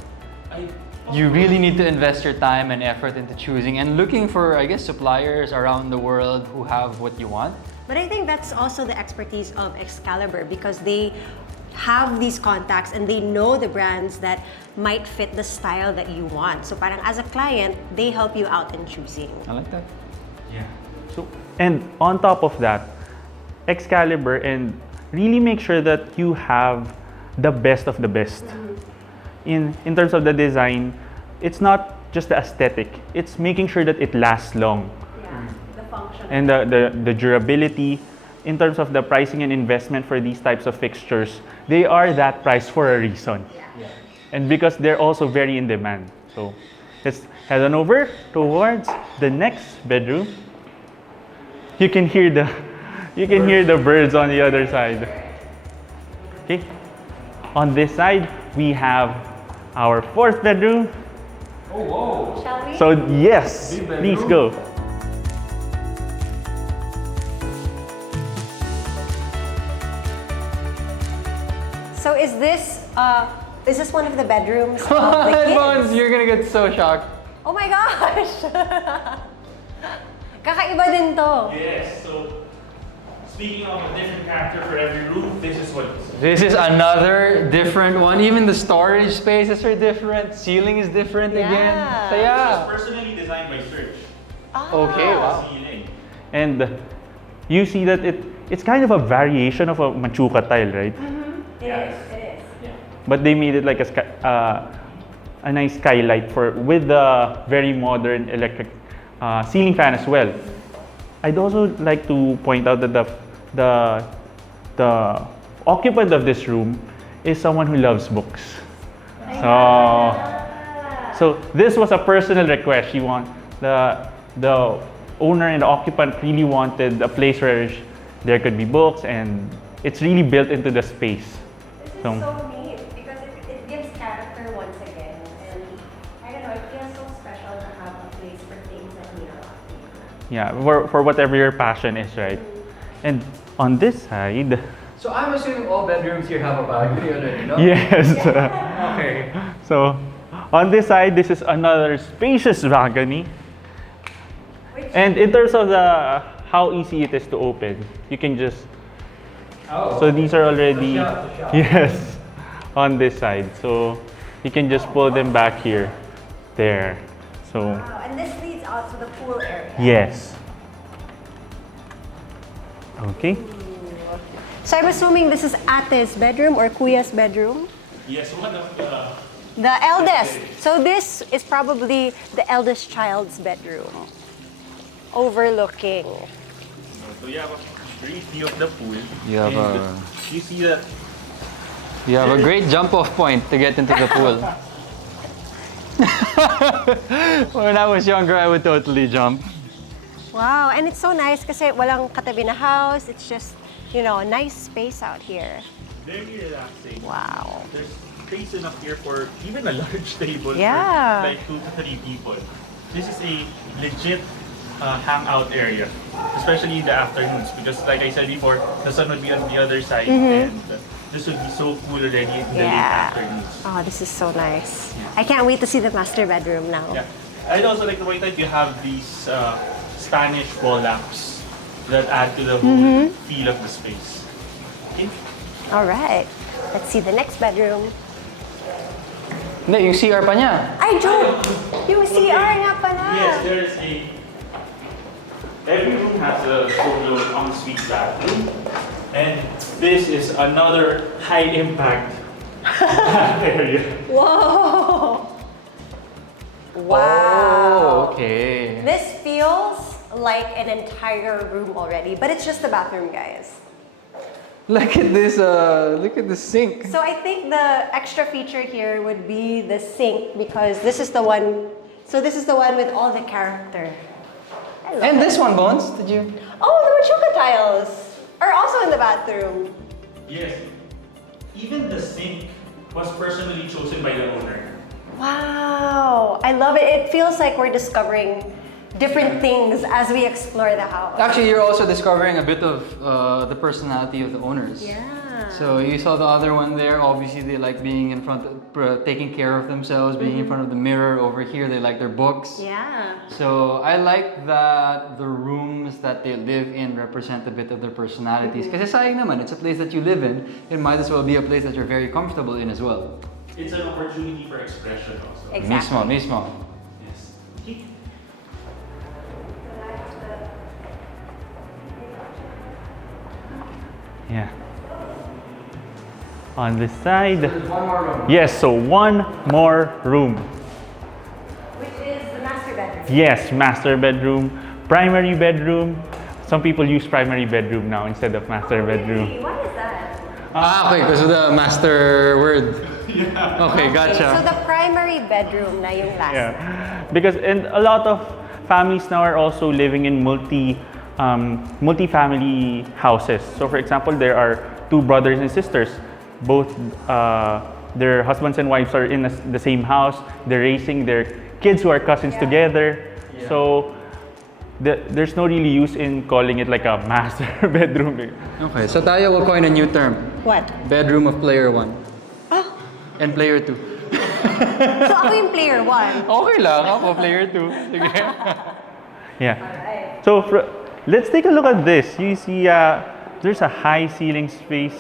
You really need to invest your time and effort into choosing and looking for, I guess, suppliers around the world who have what you want. But I think that's also the expertise of Excalibur because they have these contacts and they know the brands that might fit the style that you want. So parang as a client, they help you out in choosing. I like that. Yeah. So, and on top of that, Excalibur and really make sure that you have the best of the best. In terms of the design, it's not just the aesthetic. It's making sure that it lasts long. Yeah, the function. And the durability. In terms of the pricing and investment for these types of fixtures, they are that price for a reason. Yeah. And because they're also very in demand. So let's head on over towards the next bedroom. You can hear the birds on the other side. Okay. On this side, we have our fourth bedroom. Oh, whoa. Shall we? So yes, please go. So is this one of the bedrooms of the Headphones, kids? you're gonna get so shocked. Oh my gosh! Kakaiba din to. Yes, so speaking of a different character for every room, this is what it is. This is another different one. Even the storage spaces are different. Ceiling is different again. So It was yeah. personally designed by Serge. Okay, wow. Ceiling. And you see that it's kind of a variation of a machuca tile, right? It is. But they made it like a nice skylight with the very modern electric ceiling fan as well. I'd also like to point out that the occupant of this room is someone who loves books. So this was a personal request. The owner and the occupant really wanted a place where there could be books, and it's really built into the space. This is so neat because it gives character once again, and I don't know, it feels so special to have a place for things that mean a lot to you. Yeah, for whatever your passion is, right? And on this side, So I'm assuming all bedrooms here have a balcony already, no? yes. Okay. So on this side, this is another spacious balcony. And in terms of how easy it is to open, you can just. So these are already yes on this side. So you can just pull them back here, there. So Wow, and this leads out to the pool area. yes. Okay. So I'm assuming this is Ate's bedroom or Kuya's bedroom? Yes, one of The eldest. So this is probably the eldest child's bedroom. Overlooking. So you have a great view of the pool. You see that. You have a great jump-off point to get into the pool. When I was younger, I would totally jump. Wow, and it's so nice kasi walang katabi na house. It's just, you know, a nice space out here. Very relaxing. Wow. There's space enough here for even a large table Yeah. for like 2 to 3 people. This is a legit hangout area, especially in the afternoons, because like I said before, the sun would be on the other side, and this would be so cool already in the late afternoons. Oh, this is so nice. I can't wait to see the master bedroom now. Yeah. I'd also like to point out you have these Spanish wall lamps that add to the whole feel of the space. Okay. All right. Let's see the next bedroom. Hindi, yung CR pa niya. Ay, Joe! Yung CR nga pala. Yes, there's every room has a solo ensuite bathroom, and this is another high impact area. Whoa! Wow. Oh, okay. This feels like an entire room already, but it's just the bathroom, guys. Look at this sink. So I think the extra feature here would be the sink because this is the one. So this is the one with all the character. I love And it. this one, Bones, did you? Oh, the machuca tiles are also in the bathroom. Yes, even the sink was personally chosen by the owner. Wow, I love it. It feels like we're discovering different things as we explore the house. Actually, you're also discovering a bit of the personality of the owners. Yeah. So you saw the other one there. Obviously, they like being in front, taking care of themselves, being in front of the mirror. Over here, they like their books. Yeah. So I like that the rooms that they live in represent a bit of their personalities. Kasi sayang naman, it's a place that you live in. It might as well be a place that you're very comfortable in as well. It's an opportunity for expression also. Exactly. Mismo. Yes. Okay. Yeah. On this side. One more room. Yes, so one more room. Which is the master bedroom. Yes, master bedroom, primary bedroom. Some people use primary bedroom now instead of master bedroom. Really? Why is that? Okay, because of the master word. Okay, So gotcha. the primary bedroom na yung last. Yeah, because and a lot of families now are also living in multi-family houses. So for example, there are 2 brothers and sisters. Both their husbands and wives are in the same house. They're raising their kids who are cousins together. Yeah. So there's no really use in calling it like a master bedroom. Okay, so tayo will coin a new term. What? Bedroom of player 1 Oh, and player 2. so ako yung player 1. Okay lang, ako player 2. Sige. Yeah. So let's take a look at this. You see there's a high ceiling space.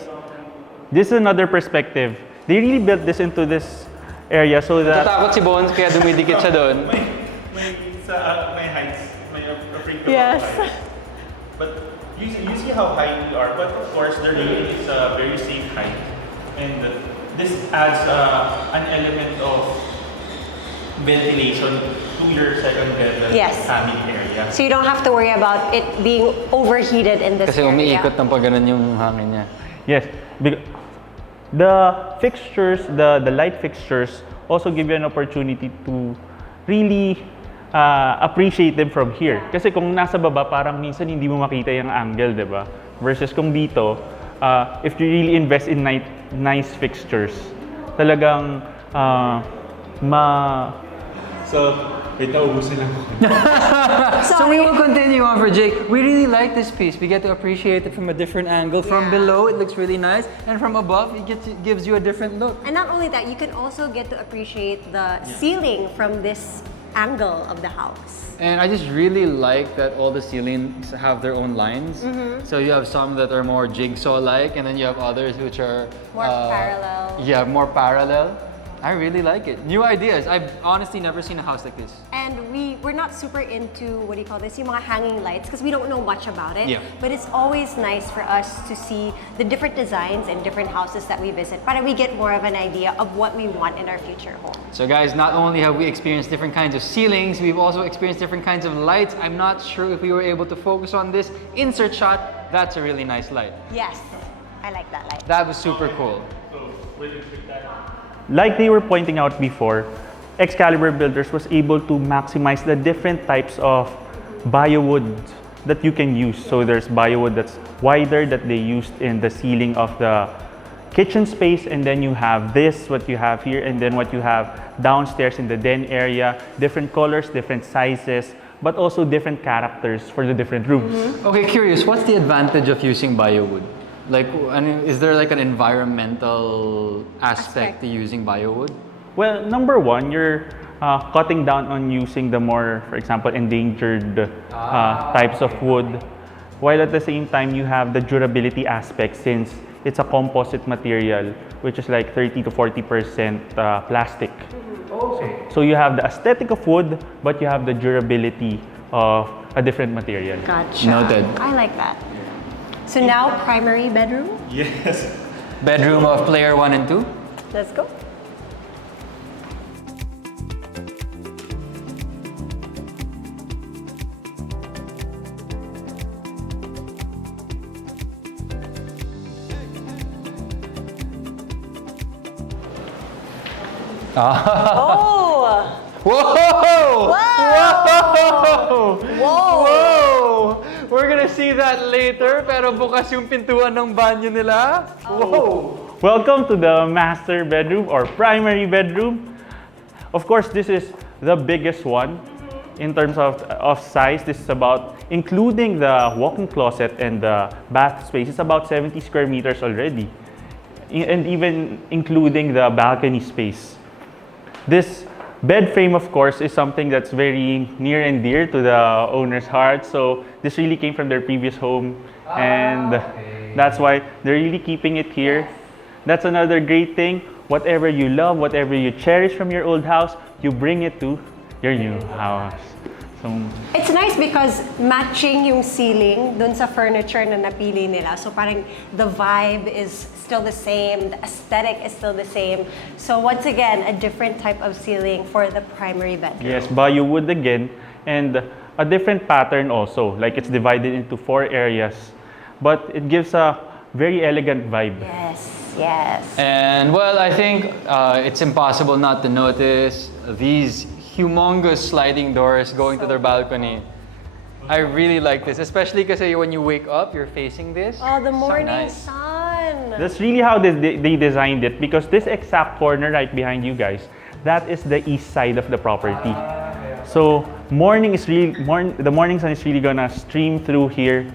This is another perspective. They really built this into this area so that Natatakot si Bones kaya dumidikit siya doon. may heights, may afraid to Yes. heights. But you see how high we are, but of course the rail is a very safe height. And this adds an element of ventilation to your second level Yes. family area. So you don't have to worry about it being overheated in this Kasi area. umiikot ng pag ganun yung hangin niya. Yes, the fixtures, the light fixtures also give you an opportunity to really appreciate them from here. Kasi kung nasa baba, parang minsan hindi mo makita yung angle, di ba? Versus kung dito, if you really invest in nice fixtures, talagang So, wait, naubusin lang ako. So we will continue on for Jake. We really like this piece. We get to appreciate it from a different angle. From below, it looks really nice. And from above, it gives you a different look. And not only that, you can also get to appreciate the ceiling from this angle of the house. And I just really like that all the ceilings have their own lines. So you have some that are more jigsaw-like, and then you have others which are More parallel. Yeah, more parallel. I really like it. New ideas. I've honestly never seen a house like this. And we're not super into, what do you call this, yung mga hanging lights, because we don't know much about it. Yeah. But it's always nice for us to see the different designs in different houses that we visit, para we get more of an idea of what we want in our future home. So guys, not only have we experienced different kinds of ceilings, we've also experienced different kinds of lights. I'm not sure if we were able to focus on this insert shot. That's a really nice light. Yes, I like that light. That was super cool. Like they were pointing out before, Excalibur Builders was able to maximize the different types of biowood that you can use. So there's biowood that's wider that they used in the ceiling of the kitchen space, and then you have this, what you have here, and then what you have downstairs in the den area, different colors, different sizes, but also different characters for the different rooms. Okay, curious, what's the advantage of using biowood? Like, is there like an environmental aspect to using biowood? Well, number one, you're cutting down on using the more, for example, endangered types of wood, while at the same time you have the durability aspect since it's a composite material, which is like 30 to 40% plastic. So you have the aesthetic of wood, but you have the durability of a different material. Gotcha. Noted. I like that. So now, primary bedroom. Yes. Bedroom of player 1 and 2? Let's go. Oh! Whoa! Wow! Whoa! Whoa! We're gonna see that later, pero bukas yung pintuan ng banyo nila. Whoa! Welcome to the master bedroom or primary bedroom. Of course, this is the biggest one in terms of size. This is about, including the walk-in closet and the bath space, it's about 70 square meters already. And even including the balcony space. This bed frame, of course, is something that's very near and dear to the owner's heart. So this really came from their previous home, and that's why they're really keeping it here. That's another great thing. Whatever you love, whatever you cherish from your old house, you bring it to your new house. So, It's nice because matching yung ceiling dun sa furniture na napili nila. So parang the vibe is still the same, the aesthetic is still the same. So once again, a different type of ceiling for the primary bedroom. yes, biowood again, and a different pattern also. Like it's divided into 4 areas, but it gives a very elegant vibe. Yes, yes. And well, I think it's impossible not to notice these humongous sliding doors going to their balcony. I really like this, especially because when you wake up, you're facing this. Oh, the So morning nice. sun. That's really how they designed it, because this exact corner right behind you guys, that is the east side of the property. So the morning sun is really gonna stream through here,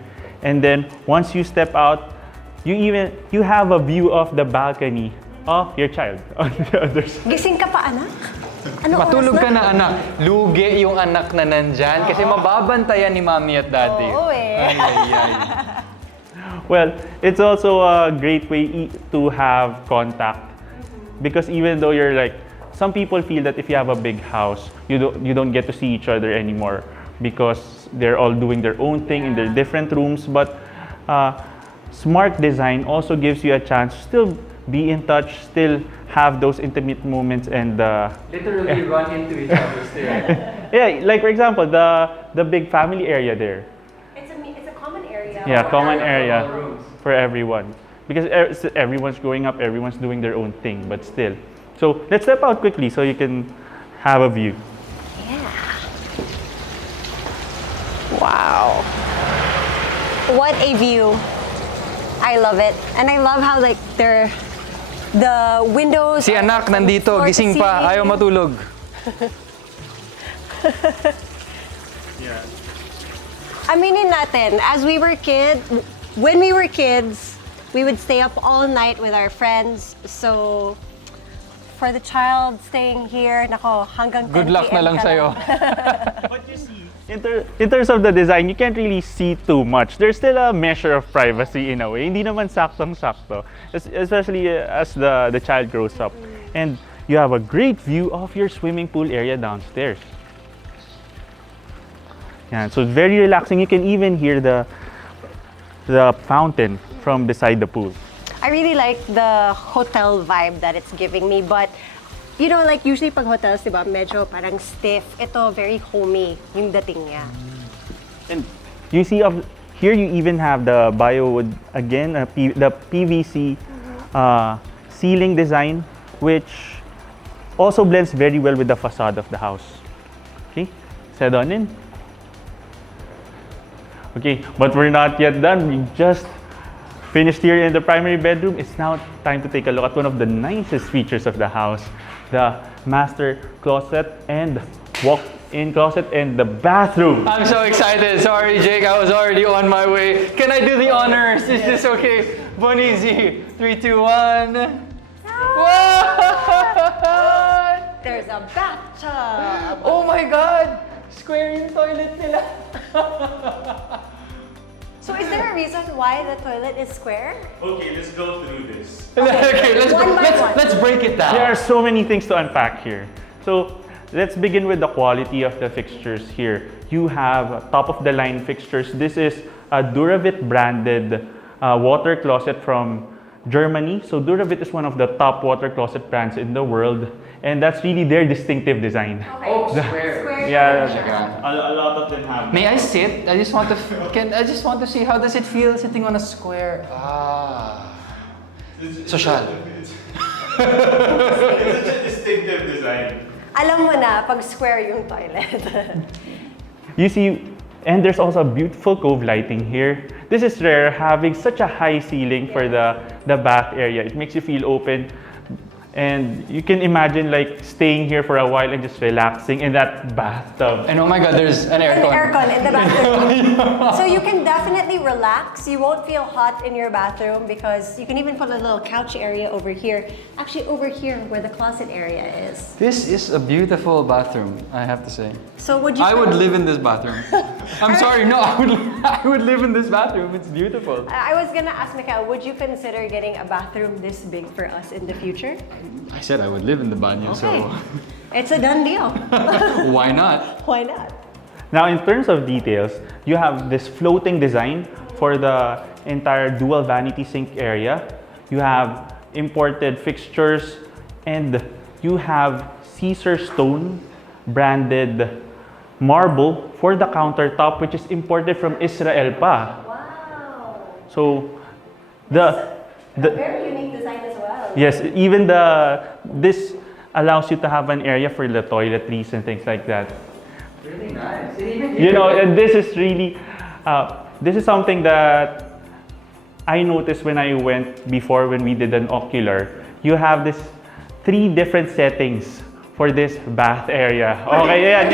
and then once you step out, you have a view of the balcony of your child on the other side. Gising ka pa, anak? Ano Matulog oras ka na, anak. Lugi yung anak na nandyan kasi mababantayan ni mommy at daddy. Oo eh. Ay, ay, ay. Well, it's also a great way to have contact because even though you're like, some people feel that if you have a big house, you don't get to see each other anymore because they're all doing their own thing in their different rooms. But smart design also gives you a chance to still be in touch, still have those intimate moments and Literally run into each other still. yeah, like for example, the big family area there. It's a common area. Yeah, common All area rooms. for everyone because everyone's growing up, everyone's doing their own thing, but still. So let's step out quickly so you can have a view. Yeah. Wow. What a view. I love it. And I love how like the windows Si are anak from nandito, floor to gising pa, ceiling. ayaw matulog. Aminin natin, when we were kids, we would stay up all night with our friends. So, for the child staying here, nako, hanggang 10 Good luck na PM lang ka sa'yo. But you see, in terms of the design, you can't really see too much. There's still a measure of privacy in a way. Hindi naman saktong-sakto, especially as the child grows up. And you have a great view of your swimming pool area downstairs. Yeah, so it's very relaxing. You can even hear the fountain from beside the pool. I really like the hotel vibe that it's giving me, but you know, like usually pag hotels, diba, medyo parang stiff. Ito, very homey yung dating niya. And you see here you even have the biowood again, the PVC ceiling design, which also blends very well with the facade of the house. Okay, set on in. Okay, but we're not yet done. We just finished here in the primary bedroom. It's now time to take a look at one of the nicest features of the house, the master closet and walk-in closet and the bathroom. I'm so excited. Sorry, Jake, I was already on my way. Can I do the honors? Is this okay? Bonizi, 3, 2, 1. What? There's a bathtub. Oh my God! Square yung toilet nila. So is there a reason why the toilet is square? Okay, let's go through this. Okay, One by one. let's break it down. There are so many things to unpack here. So let's begin with the quality of the fixtures here. You have top-of-the-line fixtures. This is a Duravit branded water closet from Germany. So Duravit is one of the top water closet brands in the world. And that's really their distinctive design. Okay. Oh, square. Yeah, Yeah. a lot of them have. May I sit? I just want to see how does it feel sitting on a square. Ah. Social. It's such a distinctive design. Alam mo na, pag square yung toilet. You see, and there's also beautiful cove lighting here. This is rare, having such a high ceiling for the bath area. It makes you feel open. And you can imagine like staying here for a while and just relaxing in that bathtub. And oh my God, there's an An aircon. aircon in the bathroom. So you can definitely relax. You won't feel hot in your bathroom because you can even put a little couch area over here. Actually, over here where the closet area is. This is a beautiful bathroom, I have to say. So would you? I would live in this bathroom. I'm sorry, no, I would live in this bathroom. It's beautiful. I was gonna ask Mikael, would you consider getting a bathroom this big for us in the future? I said I would live in the banyo, Okay. It's a done deal. so why not? Why not? Now, in terms of details, you have this floating design for the entire dual vanity sink area. You have imported fixtures and you have Caesar stone branded marble for the countertop, which is imported from Israel pa. Wow. So, Very unique design as well. yes, even this allows you to have an area for the toiletries and things like that. Really nice. Even You know, and this is really, this is something that I noticed when I went before when we did an ocular. You have this 3 different settings for this bath area. Okay, yan.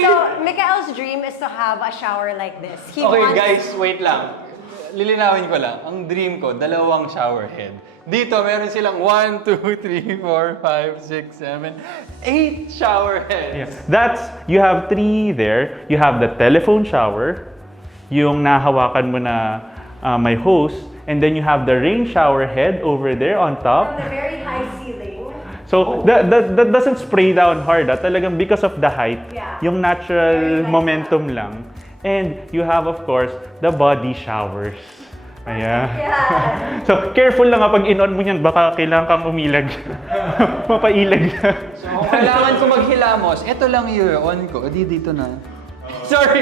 So Mikael's dream is to have a shower like this. He Okay, wants, guys, wait lang. lilinawin ko lang, ang dream ko, 2 shower head. Dito, meron silang 1, 2, 3, 4, 5, 6, 7, 8 shower heads. Yeah. You have 3 there. You have the telephone shower, yung nahawakan mo na may hose, and then you have the rain shower head over there on top. From the very high ceiling. So that doesn't spray down hard. Talagang because of the height, yung natural momentum lang. And you have, of course, the body showers. Ayan. Yeah. So, careful lang pag in-on mo yan, baka kailangan kang umilag. Mapailag. So, kung kailangan ko maghilamos, ito lang yung on ko. Di dito na. Sorry,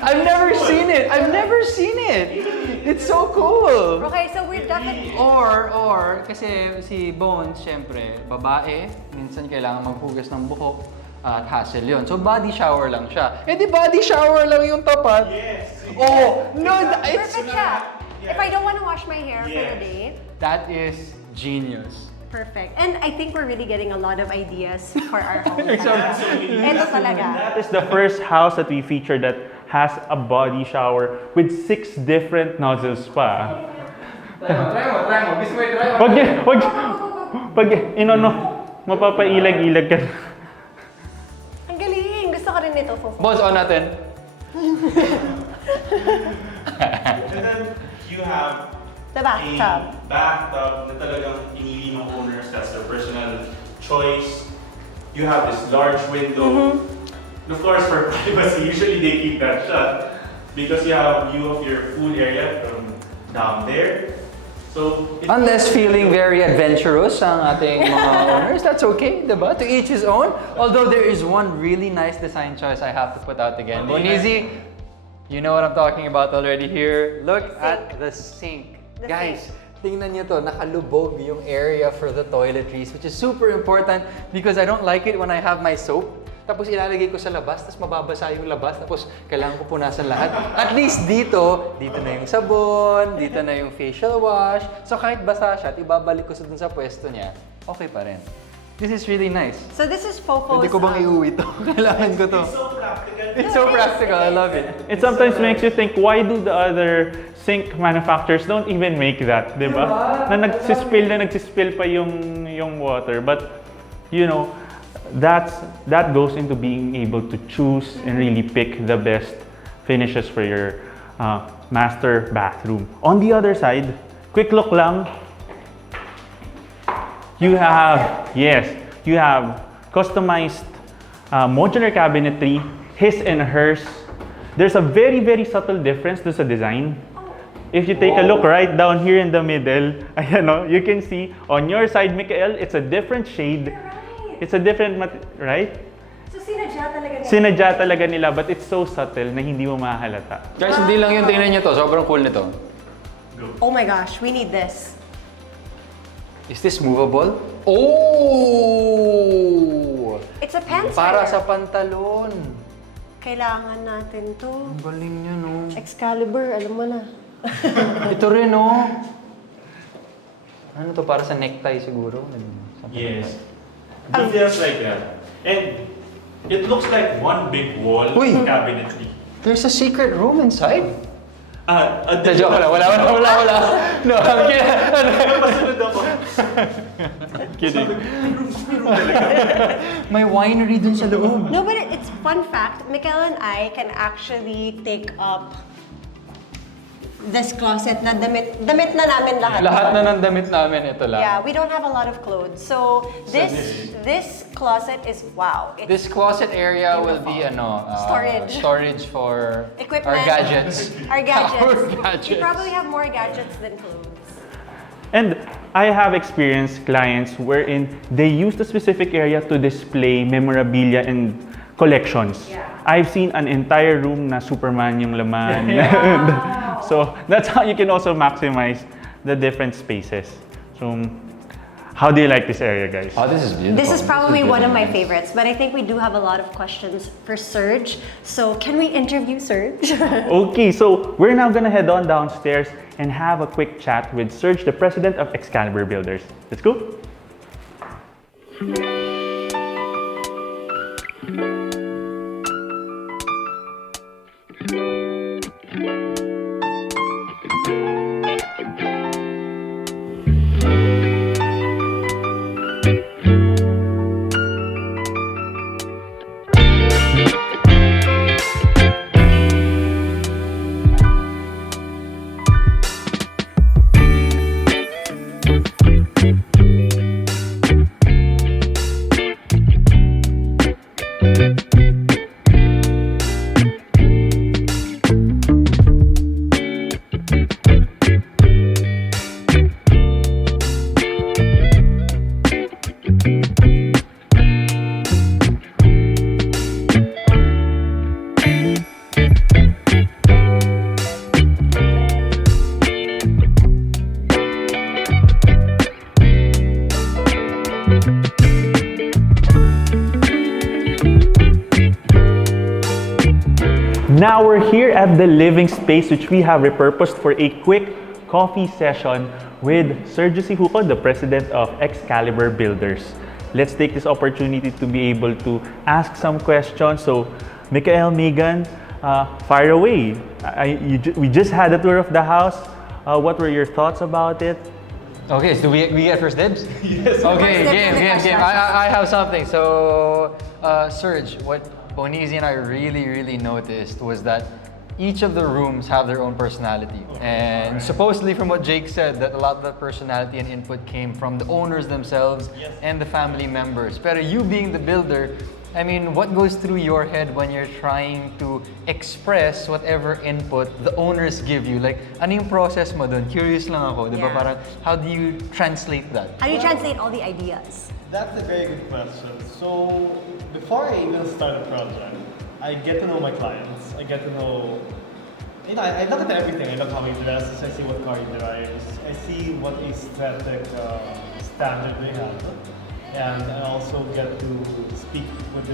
I've never seen it. I've never seen it. It's so cool. Okay, so we're definitely... Or, kasi si Bones, syempre, babae, minsan kailangan maghugas ng buhok. At hassle yun. So, body shower lang siya. Eh, di body shower lang yung tapat. Yes. Oh, no, it's... Perfect siya. If I don't want to wash my hair for the day, That is genius. perfect. And I think we're really getting a lot of ideas for our home. Exactly. Ito talaga. That is the first house that we featured that has a body shower with 6 different nozzles pa. Try mo. Gusto mo i-try mo? Pag inono, mapapailag-ilag ka. Ang galing. Gusto ko rin nito. Boss, on natin. And then you have The bathtub. a bathtub na talagang pinili ng owners. That's their personal choice. You have this large window. And of course, for privacy, usually they keep that shut because you have view of your pool area from down there. So, Unless feeling very adventurous ang ating mga owners, that's okay, diba? To each his own. Although there is one really nice design choice I have to put out again. Bonizi, you know what I'm talking about already here. Look at the sink. Guys, tingnan niyo to, nakalubog yung area for the toiletries, which is super important because I don't like it when I have my soap. Tapos ilalagay ko sa labas, tapos mababasa yung labas, tapos kailangan ko punasan lahat. At least dito na yung sabon, dito na yung facial wash. So kahit basa siya at ibabalik ko sa dun sa pwesto niya, okay pa rin. This is really nice. So this is Fofo's... Pwede ko bang iuwi to? Kailangan ko to. It's so practical. I love it. it sometimes makes you think, why do the other sink manufacturers don't even make that, di ba? Na nagsispill pa yung water. But, you know, that goes into being able to choose and really pick the best finishes for your master bathroom. On the other side, quick look lang, you have customized modular cabinetry, his and hers. There's a very, very subtle difference to sa design. If you take a look right down here in the middle, ayan, no, you can see on your side, Mikael, it's a different shade. It's a different right? So Sinadya talaga nila, but it's so subtle na hindi mo mahalata. Guys, hindi lang yung tingnan niyo to. Sobrang cool nito. Oh my gosh, we need this. Is this movable? Oh! It's a pants Para hanger. sa pantalon. Kailangan natin to. Ang galing niya, no? Excalibur, alam mo na. Ito rin, no? Ano to? Para sa necktie siguro? Yes. Details like that. And it looks like one big wall Uy! cabinetry. There's a secret room inside. Joke lang. Wala. No, I'm kidding. Pasunod ako. Kidding. May winery dun sa loob. No, but it's fun fact. Mikael and I can actually take up this closet na damit na namin lahat. Lahat na ng damit namin, ito lang. Yeah, we don't have a lot of clothes. So this closet is wow. It's This closet area will be storage for equipment. our gadgets. Our gadgets. Our gadgets. We probably have more gadgets than clothes. And I have experienced clients wherein they use the specific area to display memorabilia and collections. Yeah. I've seen an entire room na Superman yung laman. So that's how you can also maximize the different spaces. So how do you like this area, guys? Oh, this is beautiful. This is probably one of my favorites, but I think we do have a lot of questions for Serge. So can we interview Serge? Okay, so we're now gonna head on downstairs and have a quick chat with Serge, the president of Excalibur Builders. Let's go. Now we're here at the living space, which we have repurposed for a quick coffee session with Sergio Sihuco, the president of Excalibur Builders. Let's take this opportunity to be able to ask some questions. So, Mikael, Megan, fire away. We just had a tour of the house. What were your thoughts about it? Okay, so we get first dibs? Yes. Okay, First dibs game. on the question. I have something. So, Serge, what Bonizi and I really noticed was that each of the rooms have their own personality. And supposedly from what Jake said, that a lot of the personality and input came from the owners themselves and the family members. But you being the builder, I mean, what goes through your head when you're trying to express whatever input the owners give you? Like, ano yung process mo dun? Curious lang ako, di ba? Yeah. Parang, how do you translate that? How do you translate all the ideas? That's a very good question. So, before I even start a project, I get to know my clients. I get to know, I look at everything. I look how he dresses, I see what car he drives, I see what aesthetic standard they have. And I also get to speak with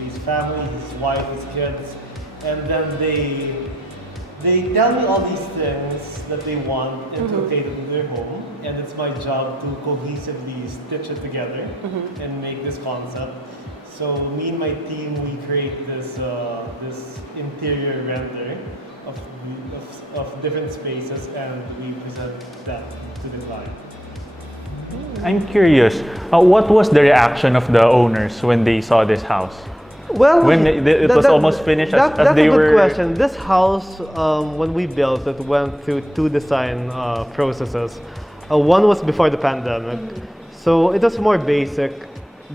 his family, his wife, his kids. And then they tell me all these things that they want inculcated in their home. And it's my job to cohesively stitch it together and make this concept. So me and my team, we create this interior render of different spaces, and we present that to the client. I'm curious, what was the reaction of the owners when they saw this house? Well, When it was almost finished, as that's they a good were. question. This house, when we built it, went through two design processes. One was before the pandemic, so it was more basic.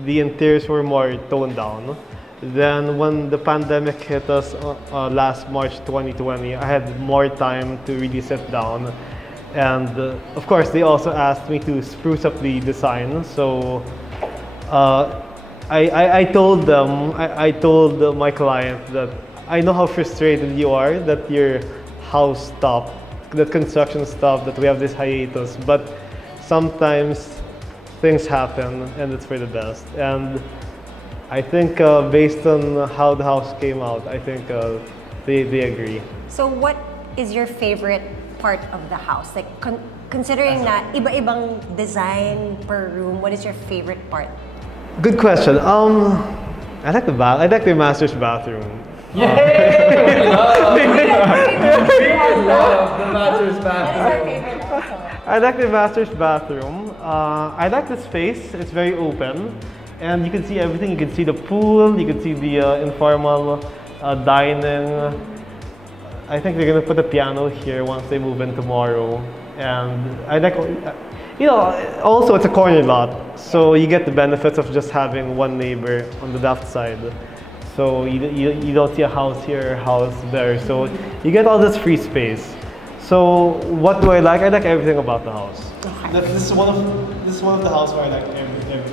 The interiors were more toned down. Then when the pandemic hit us last March 2020, I had more time to really sit down. And of course, they also asked me to spruce up the design. So I told them, I told my client that I know how frustrated you are that your house stopped, that construction stopped, that we have this hiatus. But sometimes things happen, and it's for the best. And I think based on how the house came out, I think they agree. So what is your favorite part of the house? Like considering na iba-ibang design per room, what is your favorite part? Good question. I like the master's bathroom. Love the master's bathroom. I like the master's bathroom. I like the space. It's very open, and you can see everything. You can see the pool. You can see the informal dining. I think they're gonna put a piano here once they move in tomorrow. And I like, also it's a corner lot, so you get the benefits of just having one neighbor on the left side. So you don't see a house here, a house there. So you get all this free space. So what do I like? I like everything about the house. This is one of the house where I like everything.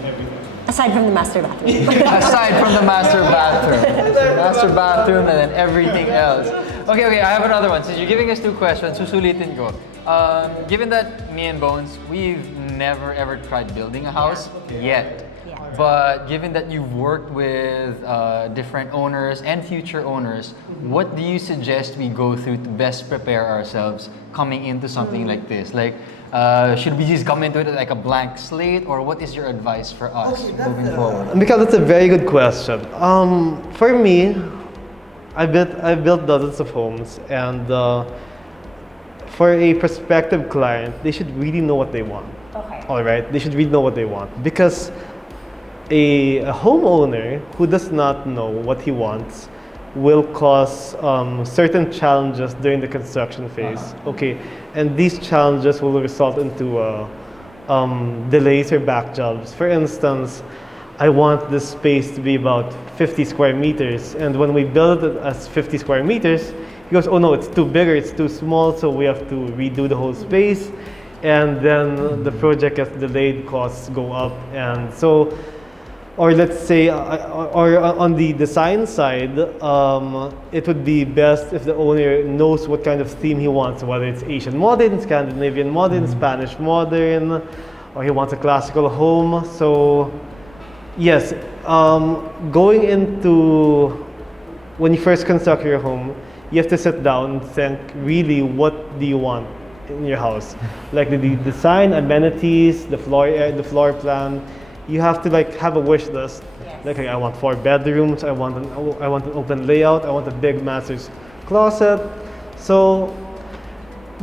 Aside from the master bathroom. Aside from the master bathroom. Master bathroom and then everything else. Okay, I have another one. Since you're giving us two questions, susulitin ko. Given that me and Bones, we've never ever tried building a house yet. Yeah. But given that you've worked with different owners and future owners, what do you suggest we go through to best prepare ourselves coming into something like this? Like, should we just come into it like a blank slate, or what is your advice for us moving forward? Because it's a very good question. For me, I built dozens of homes, and for a prospective client, they should really know what they want. Okay. All right, they should really know what they want, because a homeowner who does not know what he wants will cause certain challenges during the construction phase. Okay, and these challenges will result into delays or back jobs. For instance, I want this space to be about 50 square meters, and when we build it as 50 square meters, he goes, oh no, it's too big or it's too small, so we have to redo the whole space, and then the project gets delayed, costs go up, and so, or let's say, or on the design side, it would be best if the owner knows what kind of theme he wants, whether it's Asian modern, Scandinavian modern, Spanish modern, or he wants a classical home. So yes, going into when you first construct your home, you have to sit down and think really what do you want in your house, like the design, amenities, the floor plan. You have to like have a wish list. Yes. Like, I want 4 bedrooms. I want an open layout. I want a big master's closet. So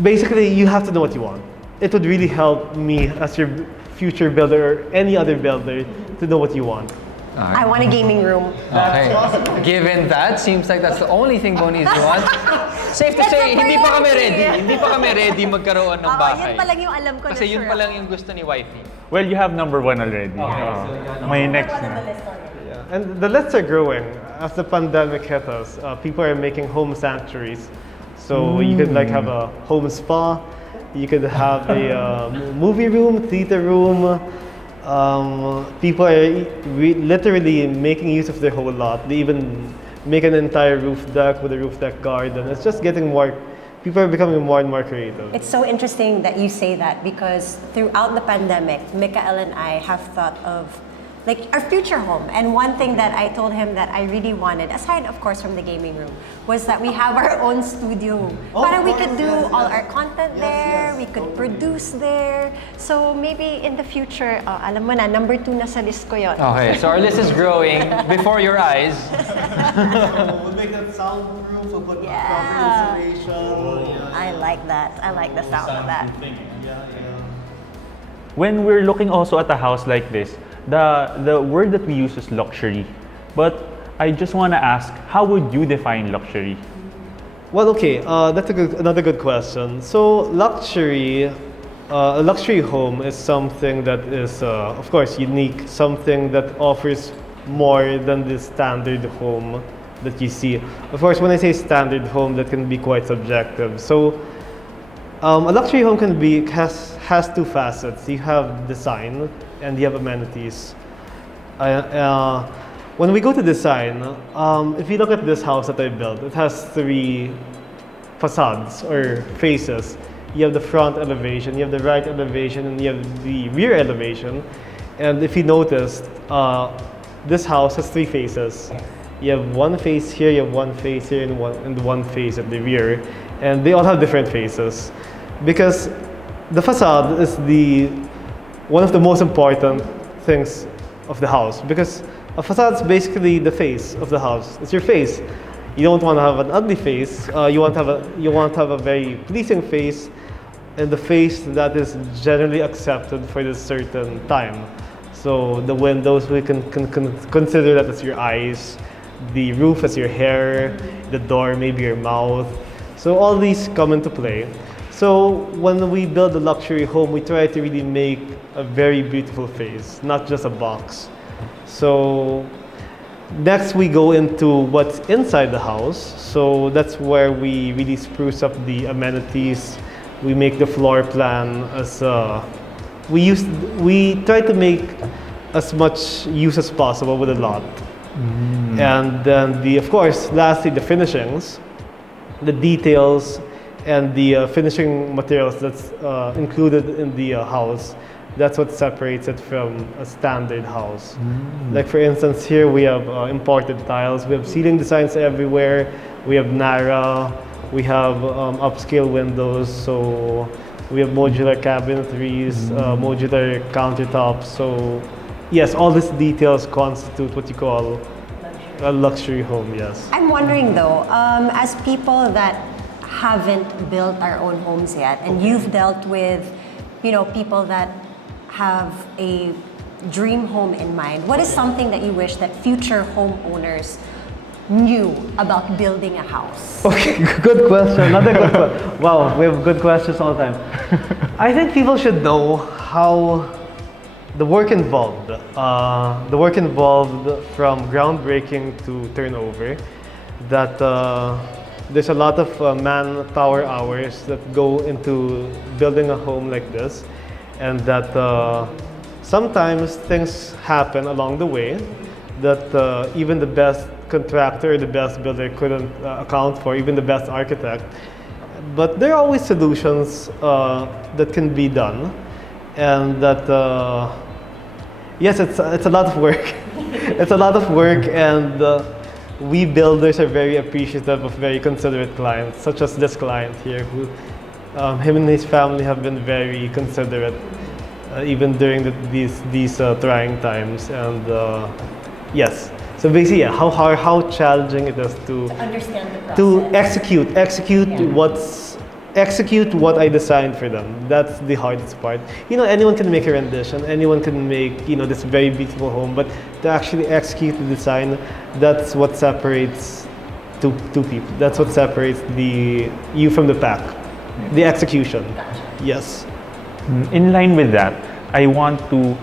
basically, you have to know what you want. It would really help me as your future builder or any other builder to know what you want. I want a gaming room. Okay. Given that, seems like that's the only thing Bonnie's wants. Safe to That's say, a hindi pa kami priority. ready. Hindi pa kami ready magkaroon ng bahay. Yun pa lang yung alam ko Kasi na yun sure pa lang ako. yung gusto ni wifey. Well, you have number 1 already. May next na. Yeah. And the lists are growing. As the pandemic hit us, people are making home sanctuaries. So you could like have a home spa. You could have a movie room, theater room. People are literally making use of their whole lot. They even make an entire roof deck with a roof deck garden. It's just getting more, people are becoming more and more creative. It's so interesting that you say that because throughout the pandemic, Mikael and I have thought of like our future home. And one thing that I told him that I really wanted, aside of course from the gaming room, was that we have our own studio. Para we could do all our content there, we could produce there. So maybe in the future, alam mo na, number 2 na sa list ko yun. Okay, so our list is growing before your eyes. We'll make that soundproof. We'll put Yeah. proper insulation. I like that. I like the sound of that. When we're looking also at a house like this, the word that we use is luxury. But I just want to ask, how would you define luxury? Well, okay, that's another good question. So luxury, a luxury home is something that is, of course, unique, something that offers more than the standard home that you see. Of course, when I say standard home, that can be quite subjective. So a luxury home has 2 facets. You have design and you have amenities. When we go to design, if you look at this house that I built, it has 3 facades or faces. You have the front elevation, you have the right elevation, and you have the rear elevation. And if you noticed, this house has 3 faces. You have 1 face here, you have 1 face here, and one face at the rear. And they all have different faces. Because the facade is one of the most important things of the house, because a facade is basically the face of the house. It's your face. You don't want to have an ugly face. You want to have a very pleasing face, and the face that is generally accepted for this certain time. So the windows, we can consider that as your eyes, the roof as your hair, the door maybe your mouth. So all these come into play. So when we build a luxury home, we try to really make a very beautiful face, not just a box. So next we go into what's inside the house. So that's where we really spruce up the amenities. We make the floor plan as we try to make as much use as possible with the lot. And then of course, lastly, the finishings, the details, and the finishing materials that's included in the house. That's what separates it from a standard house. Like for instance, here we have imported tiles. We have ceiling designs everywhere. We have Nara. We have upscale windows. So we have modular cabinetries, modular countertops. So yes, all these details constitute what you call a luxury home. Yes. I'm wondering though, as people that haven't built our own homes yet, and you've dealt with, people that have a dream home in mind, what is something that you wish that future homeowners knew about building a house? Okay, good question. Another good question. Wow, we have good questions all the time. I think people should know how the work involved from groundbreaking to turnover, that there's a lot of manpower hours that go into building a home like this, and that sometimes things happen along the way that even the best contractor, the best builder couldn't account for, even the best architect. But there are always solutions that can be done, and that yes, it's a lot of work. It's a lot of work, and we builders are very appreciative of very considerate clients, such as this client here, who him and his family have been very considerate, even during these trying times. And yes, so basically, yeah, how challenging it is to Understand the process. to execute Yeah. execute what I designed for them. That's the hardest part. You know, anyone can make a rendition, anyone can make, you know, this very beautiful home, but to actually execute the design, that's what separates two people. That's what separates you from the pack. The execution. Yes. In line with that, I want to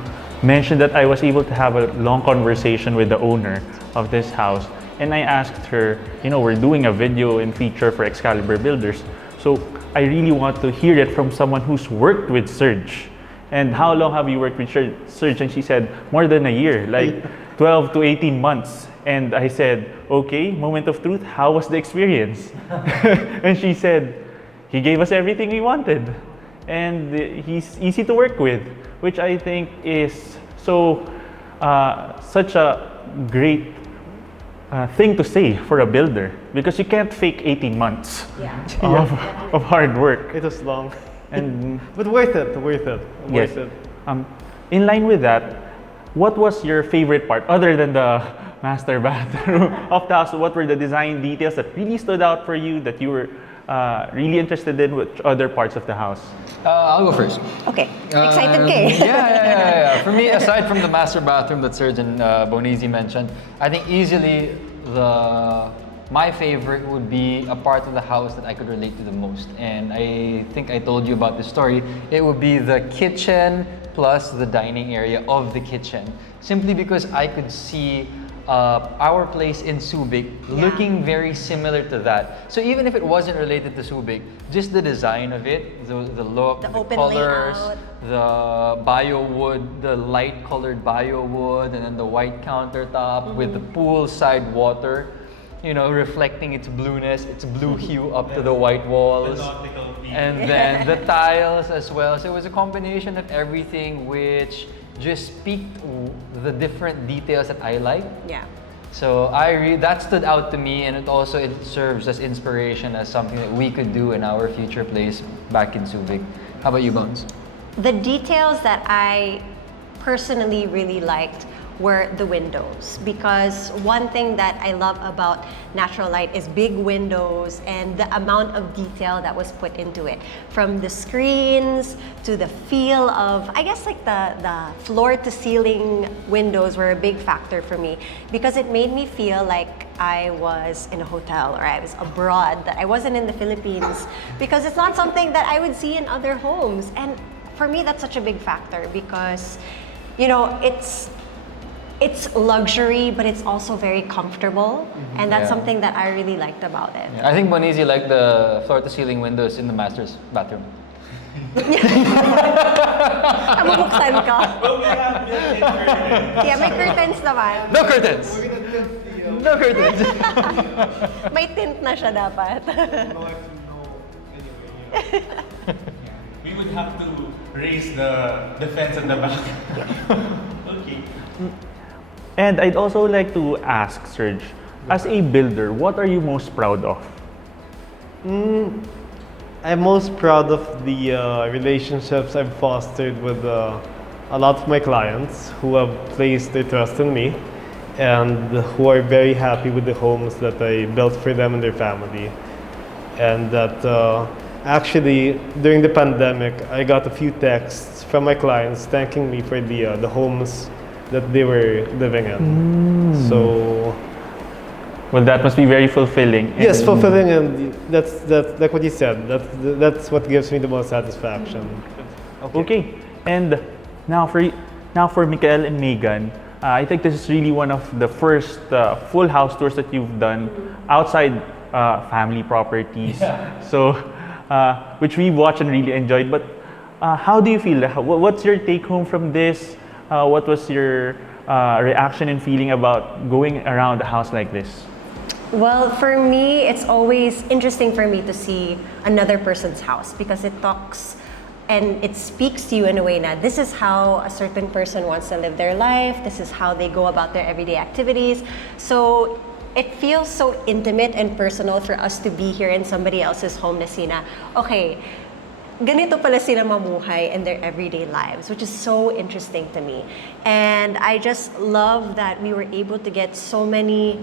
mention that I was able to have a long conversation with the owner of this house, and I asked her, you know, we're doing a video and feature for Excalibur Builders, so I really want to hear it from someone who's worked with Surge. And how long have you worked with Surge? And she said, more than a year, like 12 to 18 months. And I said, okay, moment of truth, how was the experience? And she said, he gave us everything we wanted. And he's easy to work with, which I think is such a great thing to say for a builder, because you can't fake 18 months of hard work. It was long. And But worth it. yes, in line with that, what was your favorite part other than the master bathroom of the house? What were the design details that really stood out for you, that you were really interested in, with other parts of the house? I'll go first. Okay, excited kay. Yeah. For me, aside from the master bathroom that Serge and Bonizi mentioned, I think easily my favorite would be a part of the house that I could relate to the most. And I think I told you about this story. It would be the kitchen plus the dining area of the kitchen. Simply because I could see our place in Subic looking very similar to that. So even if it wasn't related to Subic, just the design of it, the look, the open colors, layout. the bio wood, the light colored bio wood, and then the white countertop with the poolside water, you know, reflecting its blueness, its blue hue up to the white walls. And then the tiles as well. So it was a combination of everything which just speak the different details that I like. Yeah. So that stood out to me, and it serves as inspiration as something that we could do in our future place back in Subic. How about you, Bones? The details that I personally really liked were the windows, because one thing that I love about natural light is big windows and the amount of detail that was put into it. From the screens to the feel of, I guess like the floor to ceiling windows were a big factor for me, because it made me feel like I was in a hotel or I was abroad, that I wasn't in the Philippines, because it's not something that I would see in other homes. And for me, that's such a big factor, because, you know, it's luxury, but it's also very comfortable, and that's something that I really liked about it. Yeah, I think Bonizi liked the floor-to-ceiling windows in the master's bathroom. Mabuksan ka. Yeah, may curtains naman. No curtains! No curtains! May tint na siya dapat. We would have to raise the fence at the back. Okay. And I'd also like to ask, Serge, as a builder, what are you most proud of? I'm most proud of the relationships I've fostered with a lot of my clients who have placed their trust in me and who are very happy with the homes that I built for them and their family. And that actually, during the pandemic, I got a few texts from my clients thanking me for the homes that they were living in. So, well, that must be very fulfilling. yes, fulfilling, and that's like what you said. That's what gives me the most satisfaction. Okay, and now for Mikael and Megan, I think this is really one of the first full house tours that you've done outside family properties. So, which we watched and really enjoyed. But how do you feel? What's your take home from this? What was your reaction and feeling about going around a house like this? Well, for me, it's always interesting for me to see another person's house, because it talks and it speaks to you in a way that this is how a certain person wants to live their life, this is how they go about their everyday activities. So it feels so intimate and personal for us to be here in somebody else's home na sina, okay, ganito pala sila mamuhay in their everyday lives, which is so interesting to me. And I just love that we were able to get so many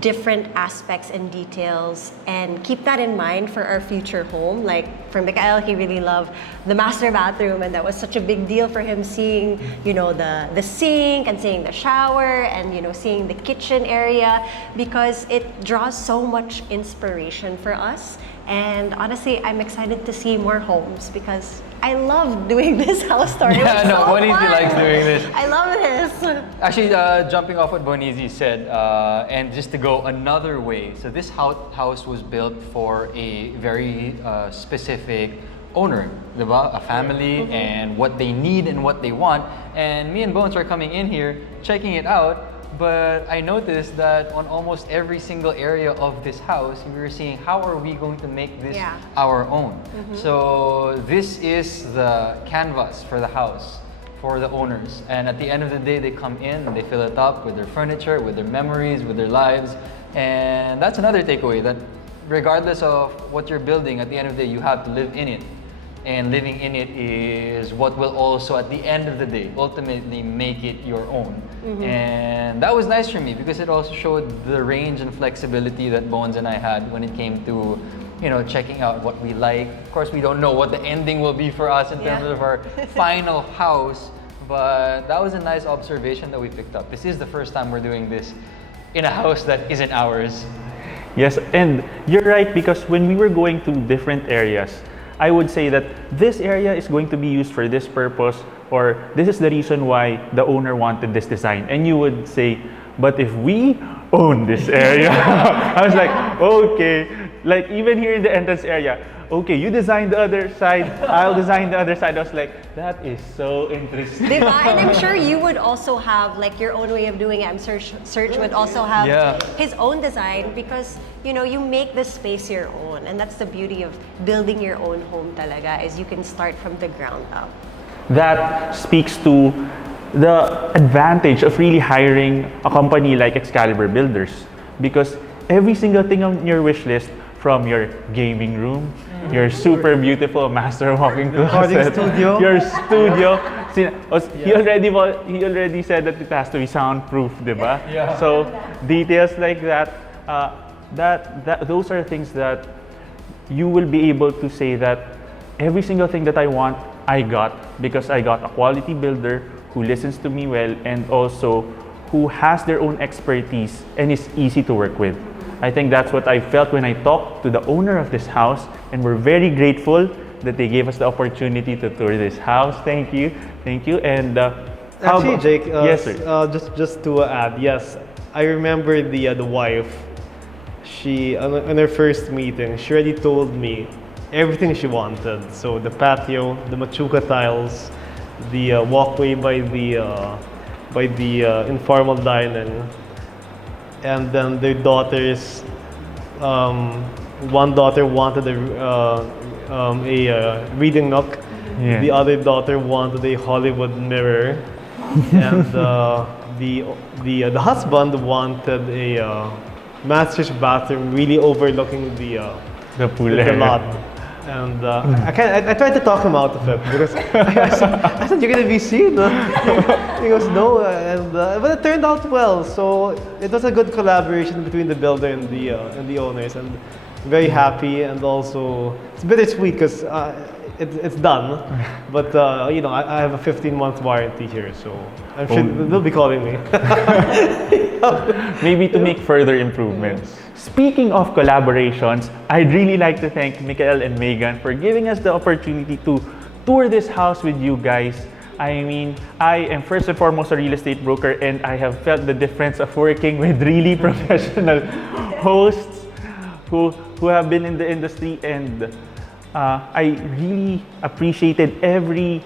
different aspects and details and keep that in mind for our future home. Like for Mikael, he really loved the master bathroom, and that was such a big deal for him, seeing, you know, the sink and seeing the shower and, you know, seeing the kitchen area, because it draws so much inspiration for us. And honestly, I'm excited to see more homes because I love doing this house tour. Yeah, no, Bonizi fun. likes doing this. I love this. Actually, jumping off what Bonizi said, and just to go another way, so this house was built for a very specific owner, diba? A family, and what they need and what they want. And me and Bones are coming in here, checking it out, but I noticed that on almost every single area of this house, we were seeing how are we going to make this our own. So this is the canvas for the house, for the owners. And at the end of the day, they come in and they fill it up with their furniture, with their memories, with their lives. And that's another takeaway, that regardless of what you're building, at the end of the day, you have to live in it. And living in it is what will also, at the end of the day, ultimately make it your own. And that was nice for me because it also showed the range and flexibility that Bones and I had when it came to, you know, checking out what we like. Of course, we don't know what the ending will be for us in terms of our final house, but that was a nice observation that we picked up. This is the first time we're doing this in a house that isn't ours. Yes, and you're right, because when we were going to different areas, I would say that this area is going to be used for this purpose, or this is the reason why the owner wanted this design. And you would say, but if we own this area, I was like, okay, like even here in the entrance area, okay, you design the other side, I'll design the other side. I was like, that is so interesting. Diba? And I'm sure you would also have like your own way of doing it. I'm sure Serge would also have his own design, because you know, you make the space your own, and that's the beauty of building your own home talaga, is you can start from the ground up. That speaks to the advantage of really hiring a company like Excalibur Builders, because every single thing on your wish list, from your gaming room, your super beautiful master walk-in closet, studio. your studio. He already said that it has to be soundproof, diba? Yeah. So details like that, those are things that you will be able to say that every single thing that I want, I got, because I got a quality builder who listens to me well, and also who has their own expertise and is easy to work with. I think that's what I felt when I talked to the owner of this house, and we're very grateful that they gave us the opportunity to tour this house. Thank you. And Actually, Jake, yes, sir. just to add, yes, I remember the wife. She on her first meeting, she already told me everything she wanted. So the patio, the machuca tiles, the walkway by the informal dining, and then their daughters. One daughter wanted a reading nook. Yeah. The other daughter wanted a Hollywood mirror, and the husband wanted a master's bathroom, really overlooking The pool the area. lot. And I tried to talk him out of it because I said, "You're gonna be seen." He goes, "No," but it turned out well. So it was a good collaboration between the builder and the owners, and very happy. And also it's bittersweet because it's done, but you know, I have a 15-month warranty here, so I'm sure they'll be calling me. Maybe to make further improvements. Speaking of collaborations, I'd really like to thank Mikael and Megan for giving us the opportunity to tour this house with you guys. I mean, I am first and foremost a real estate broker, and I have felt the difference of working with really professional hosts who have been in the industry, and I really appreciated every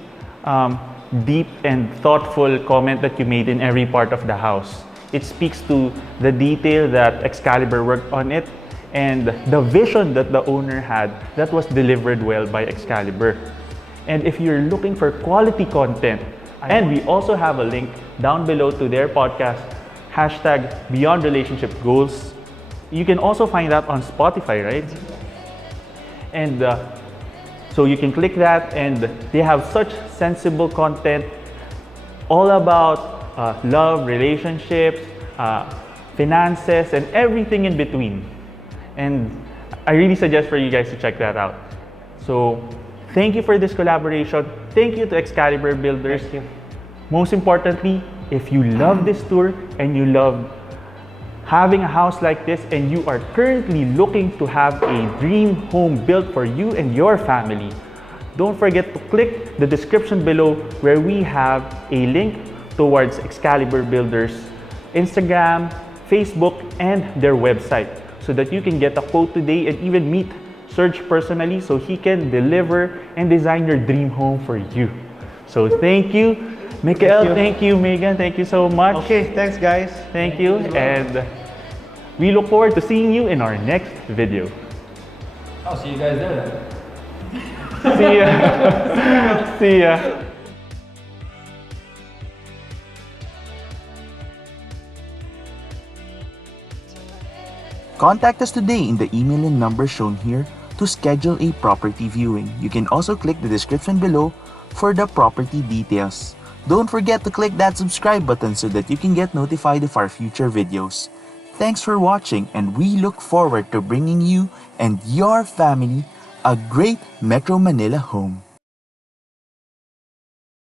deep and thoughtful comment that you made in every part of the house. It speaks to the detail that Excalibur worked on it, and the vision that the owner had that was delivered well by Excalibur. And if you're looking for quality content, and we also have a link down below to their podcast, #Beyond Relationship Goals, You can also find that on Spotify, right? And so you can click that, and they have such sensible content all about love, relationships, finances, and everything in between. And I really suggest for you guys to check that out. So thank you for this collaboration. Thank you to Excalibur Builders. Thank you. Most importantly, if you love this tour and you love having a house like this and you are currently looking to have a dream home built for you and your family, don't forget to click the description below where we have a link towards Excalibur Builders Instagram, Facebook, and their website so that you can get a quote today and even meet Serge personally so he can deliver and design your dream home for you. So thank you. Mikael, thank you. Megan, thank you so much. Okay, thanks guys. Thank you, and we look forward to seeing you in our next video. I'll see you guys there then. See ya. See ya. Contact us today in the email and number shown here to schedule a property viewing. You can also click the description below for the property details. Don't forget to click that subscribe button so that you can get notified of our future videos. Thanks for watching, and we look forward to bringing you and your family a great Metro Manila home.